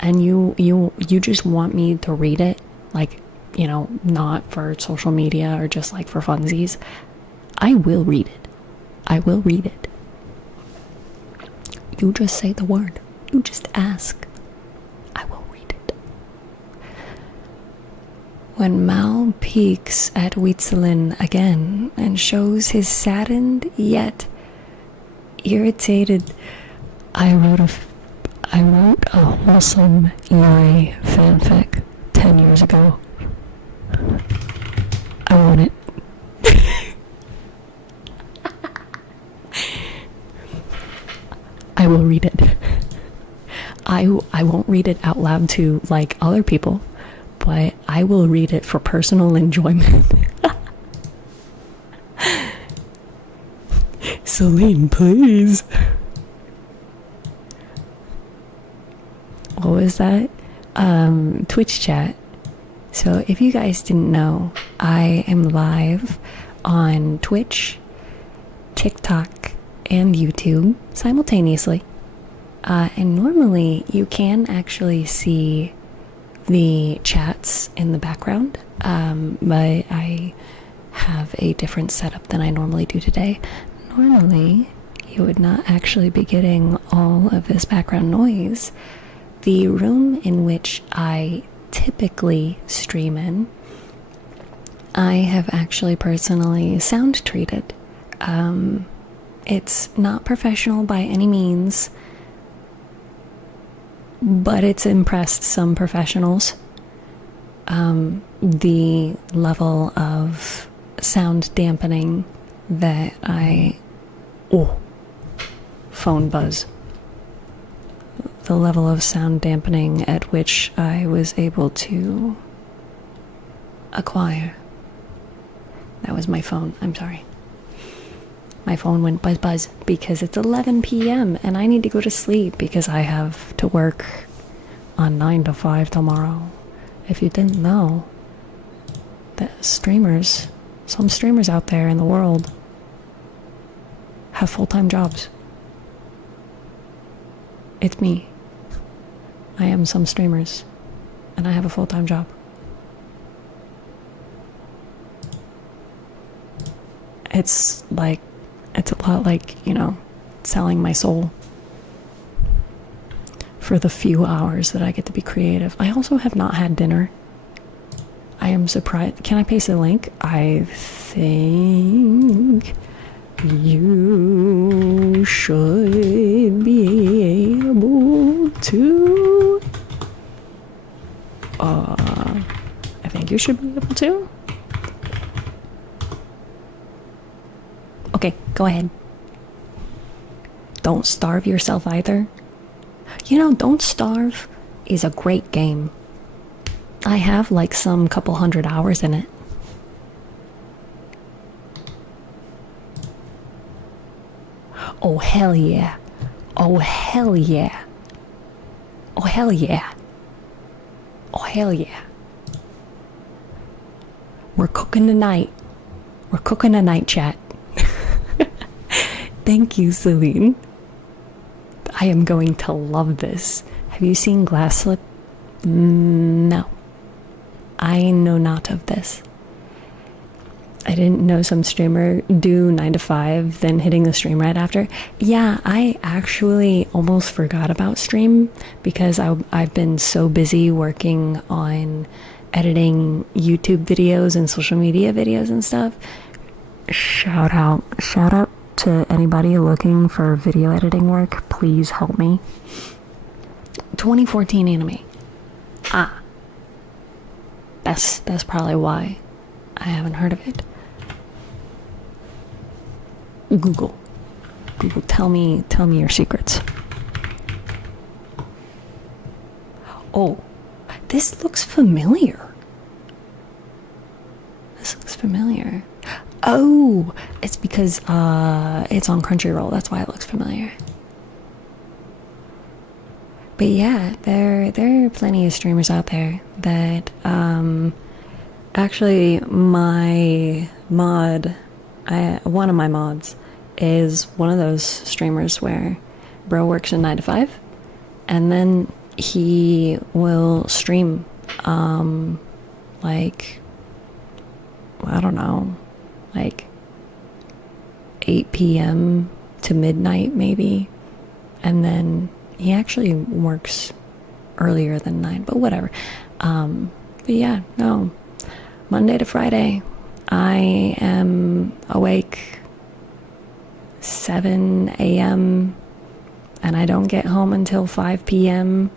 and you just want me to read it, like, you know, not for social media or just like for funsies, I will read it. I will read it. You just say the word. You just ask. I will read it. When Mal peeks at Huitzilin again and shows his saddened yet irritated, I wrote a wholesome Yuri fanfic 10 years ago. I want it. I will read it. I won't read it out loud to like other people, but I will read it for personal enjoyment. Celine, please. What was that? Twitch chat. So if you guys didn't know, I am live on Twitch, TikTok, and YouTube simultaneously. And normally you can actually see the chats in the background, but I have a different setup than I normally do today. Normally you would not actually be getting all of this background noise, the room in which I typically stream in, I have actually personally sound treated. It's not professional by any means, but it's impressed some professionals. The level of sound dampening that phone buzz. The level of sound dampening at which I was able to acquire. That was my phone, I'm sorry. My phone went buzz buzz because it's 11 p.m. and I need to go to sleep because I have to work on 9 to 5 tomorrow. If you didn't know, that some streamers out there in the world have full-time jobs. It's me. I am some streamers, and I have a full-time job. It's a lot like, selling my soul for the few hours that I get to be creative. I also have not had dinner. I am surprised. Can I paste a link? I think you should be able to. I think you should be able to. Okay, go ahead. Don't starve yourself either. Don't Starve is a great game. I have some couple hundred hours in it. Oh, hell yeah. Oh, hell yeah. Oh, hell yeah. Oh, hell yeah. We're cooking tonight. We're cooking tonight, chat. Thank you, Celine. I am going to love this. Have you seen Glass Slip? No. I know not of this. I didn't know some streamer do 9 to 5, then hitting the stream right after. Yeah, I actually almost forgot about stream because I've been so busy working on editing YouTube videos and social media videos and stuff. Shout out to anybody looking for video editing work. Please help me. 2014 anime. That's probably why I haven't heard of it. Google, tell me your secrets. Oh, this looks familiar. Oh, it's because it's on Crunchyroll. That's why it looks familiar. But yeah, there are plenty of streamers out there that actually my mod, one of my mods is one of those streamers where bro works a 9 to 5 and then he will stream I don't know, 8 p.m. to midnight maybe, and then he actually works earlier than 9, but whatever. But yeah, no, Monday to Friday I am awake 7 a.m. and I don't get home until 5 p.m.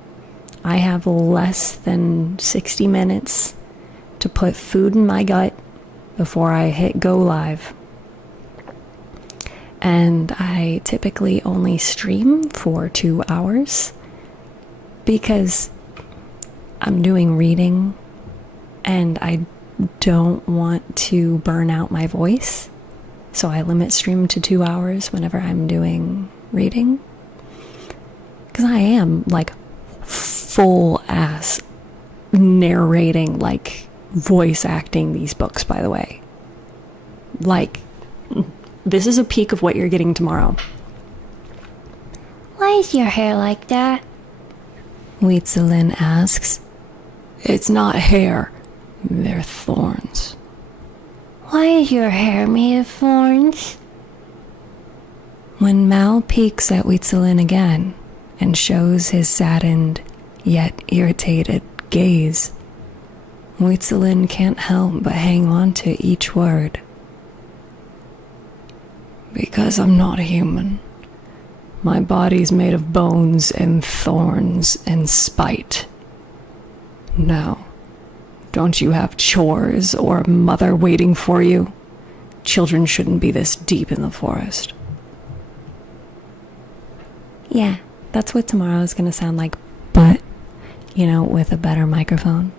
I have less than 60 minutes to put food in my gut before I hit go live. And I typically only stream for 2 hours because I'm doing reading and I don't want to burn out my voice. So I limit stream to 2 hours whenever I'm doing reading. Because I am full ass narrating, voice acting these books, by the way. This is a peek of what you're getting tomorrow. Why is your hair like that? Weetzelin asks. It's not hair, they're thorns. Why is your hair made of thorns? When Mal peeks at Huitzilin again and shows his saddened yet irritated gaze, Huitzilin can't help but hang on to each word. Because I'm not human. My body's made of bones and thorns and spite. Now, don't you have chores or a mother waiting for you? Children shouldn't be this deep in the forest. Yeah, that's what tomorrow's gonna sound like, but, with a better microphone.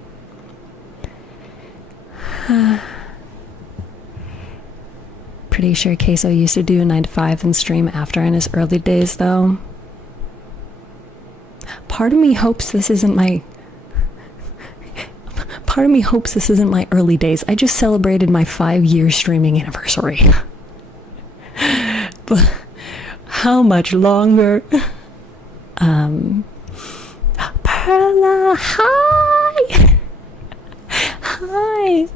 Pretty sure Queso used to do a 9 to 5 and stream after in his early days, though. Part of me hopes this isn't my early days. I just celebrated my 5-year streaming anniversary. But how much longer? Perla, hi! Hi!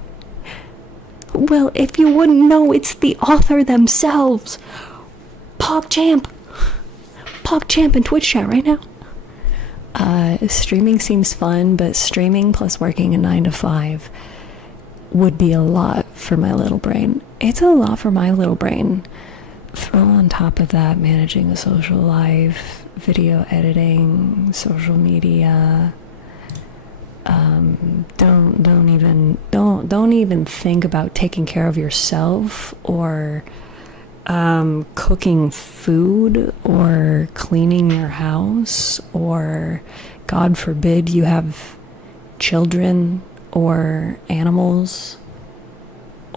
Well, if you wouldn't know, it's the author themselves. PogChamp in Twitch chat right now. Streaming seems fun, but streaming plus working a 9 to 5 would be a lot for my little brain. It's a lot for my little brain. Throw on top of that managing a social life, video editing, social media. Don't even think about taking care of yourself or cooking food or cleaning your house, or God forbid you have children or animals,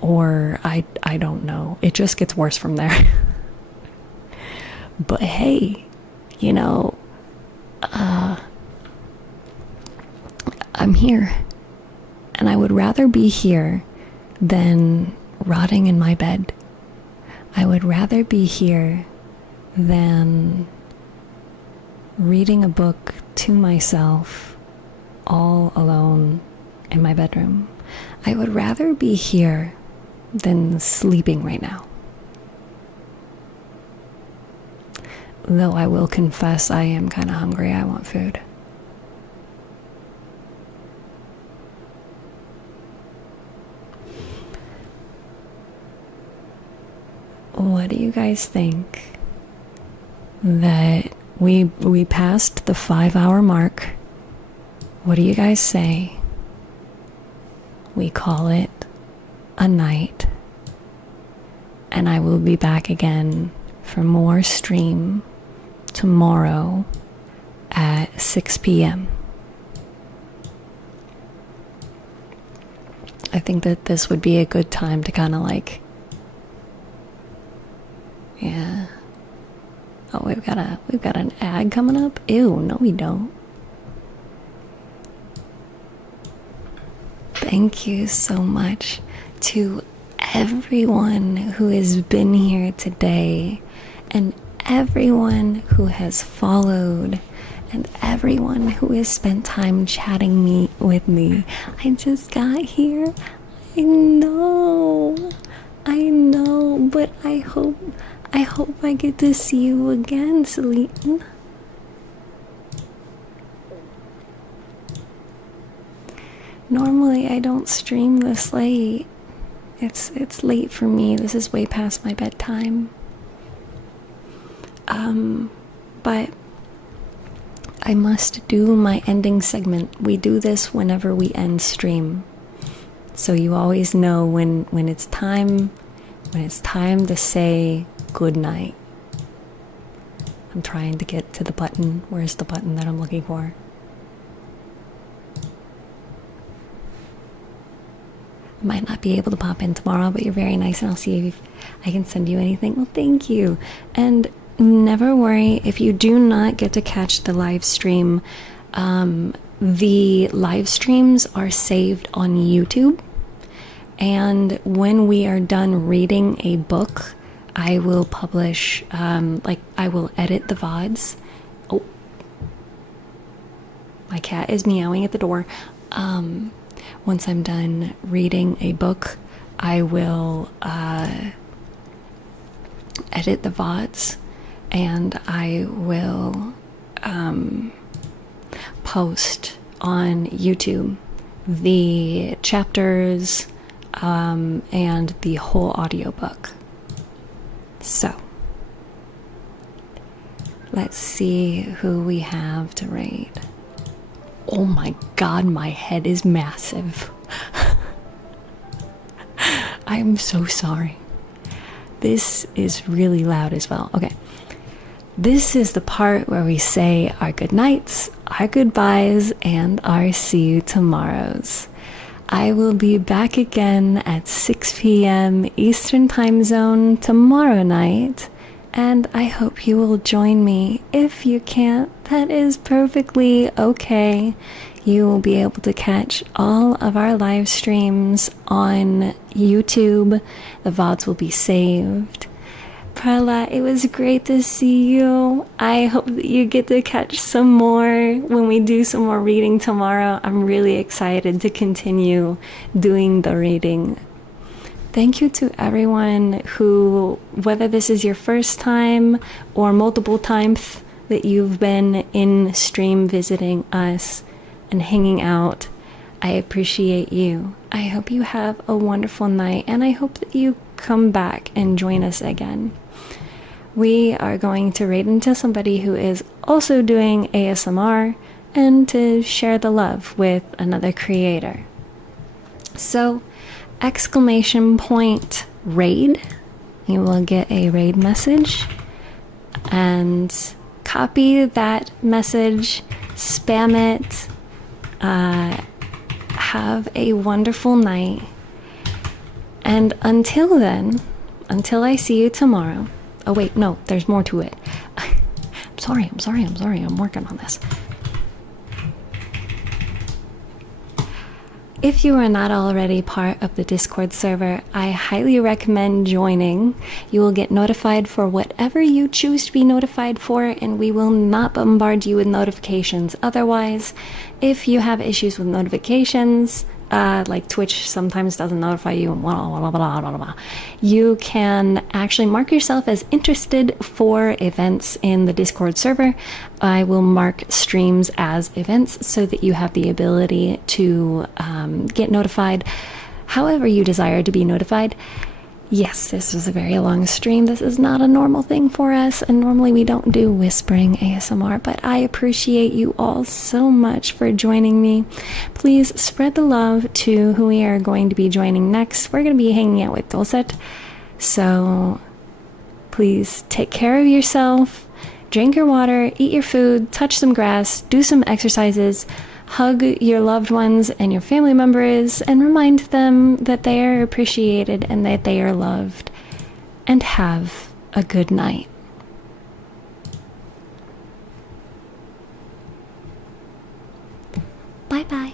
or I don't know. It just gets worse from there. But hey, I'm here, and I would rather be here than rotting in my bed. I would rather be here than reading a book to myself all alone in my bedroom. I would rather be here than sleeping right now. Though I will confess I am kind of hungry. I want food. What do you guys think that we passed the 5-hour mark? What do you guys say we call it a night, and I will be back again for more stream tomorrow at 6 p.m. I think that this would be a good time to kind of yeah. Oh, we've got an ad coming up? Ew, no we don't. Thank you so much to everyone who has been here today, and everyone who has followed, and everyone who has spent time chatting with me. I just got here. I know, but I hope I get to see you again, Celine. Normally I don't stream this late. It's late for me. This is way past my bedtime. But I must do my ending segment. We do this whenever we end stream. So you always know when it's time to say good night. I'm trying to get to the button. Where's the button that I'm looking for? I might not be able to pop in tomorrow, but you're very nice, and I'll see if I can send you anything. Well, thank you. And never worry if you do not get to catch the live stream. The live streams are saved on YouTube, and when we are done reading a book, I will publish, I will edit the VODs. Oh, my cat is meowing at the door. Once I'm done reading a book, I will edit the VODs and I will post on YouTube the chapters and the whole audiobook. So let's see who we have to raid. Oh my god, my head is massive. I'm so sorry. This is really loud as well. Okay. This is the part where we say our good nights, our goodbyes, and our see you tomorrows. I will be back again at 6 p.m. Eastern Time Zone tomorrow night, and I hope you will join me. If you can't, that is perfectly okay. You will be able to catch all of our live streams on YouTube. The VODs will be saved. Prella, it was great to see you. I hope that you get to catch some more when we do some more reading tomorrow. I'm really excited to continue doing the reading. Thank you to everyone who, whether this is your first time or multiple times that you've been in stream visiting us and hanging out, I appreciate you. I hope you have a wonderful night, and I hope that you come back and join us again. We are going to raid into somebody who is also doing ASMR and to share the love with another creator. So, exclamation point raid. You will get a raid message and copy that message, spam it. Have a wonderful night. And until then, until I see you tomorrow. Oh wait, no, there's more to it. I'm sorry, I'm working on this. If you are not already part of the Discord server, I highly recommend joining. You will get notified for whatever you choose to be notified for, and we will not bombard you with notifications. Otherwise, if you have issues with notifications, like Twitch sometimes doesn't notify you, you can actually mark yourself as interested for events in the Discord server. I will mark streams as events so that you have the ability to get notified however you desire to be notified. Yes, this was a very long stream. This is not a normal thing for us, and normally we don't do whispering ASMR, but I appreciate you all so much for joining me. Please spread the love to who we are going to be joining next. We're going to be hanging out with Dulcet, so please take care of yourself, drink your water, eat your food, touch some grass, do some exercises, hug your loved ones and your family members, and remind them that they are appreciated and that they are loved. And have a good night. Bye bye.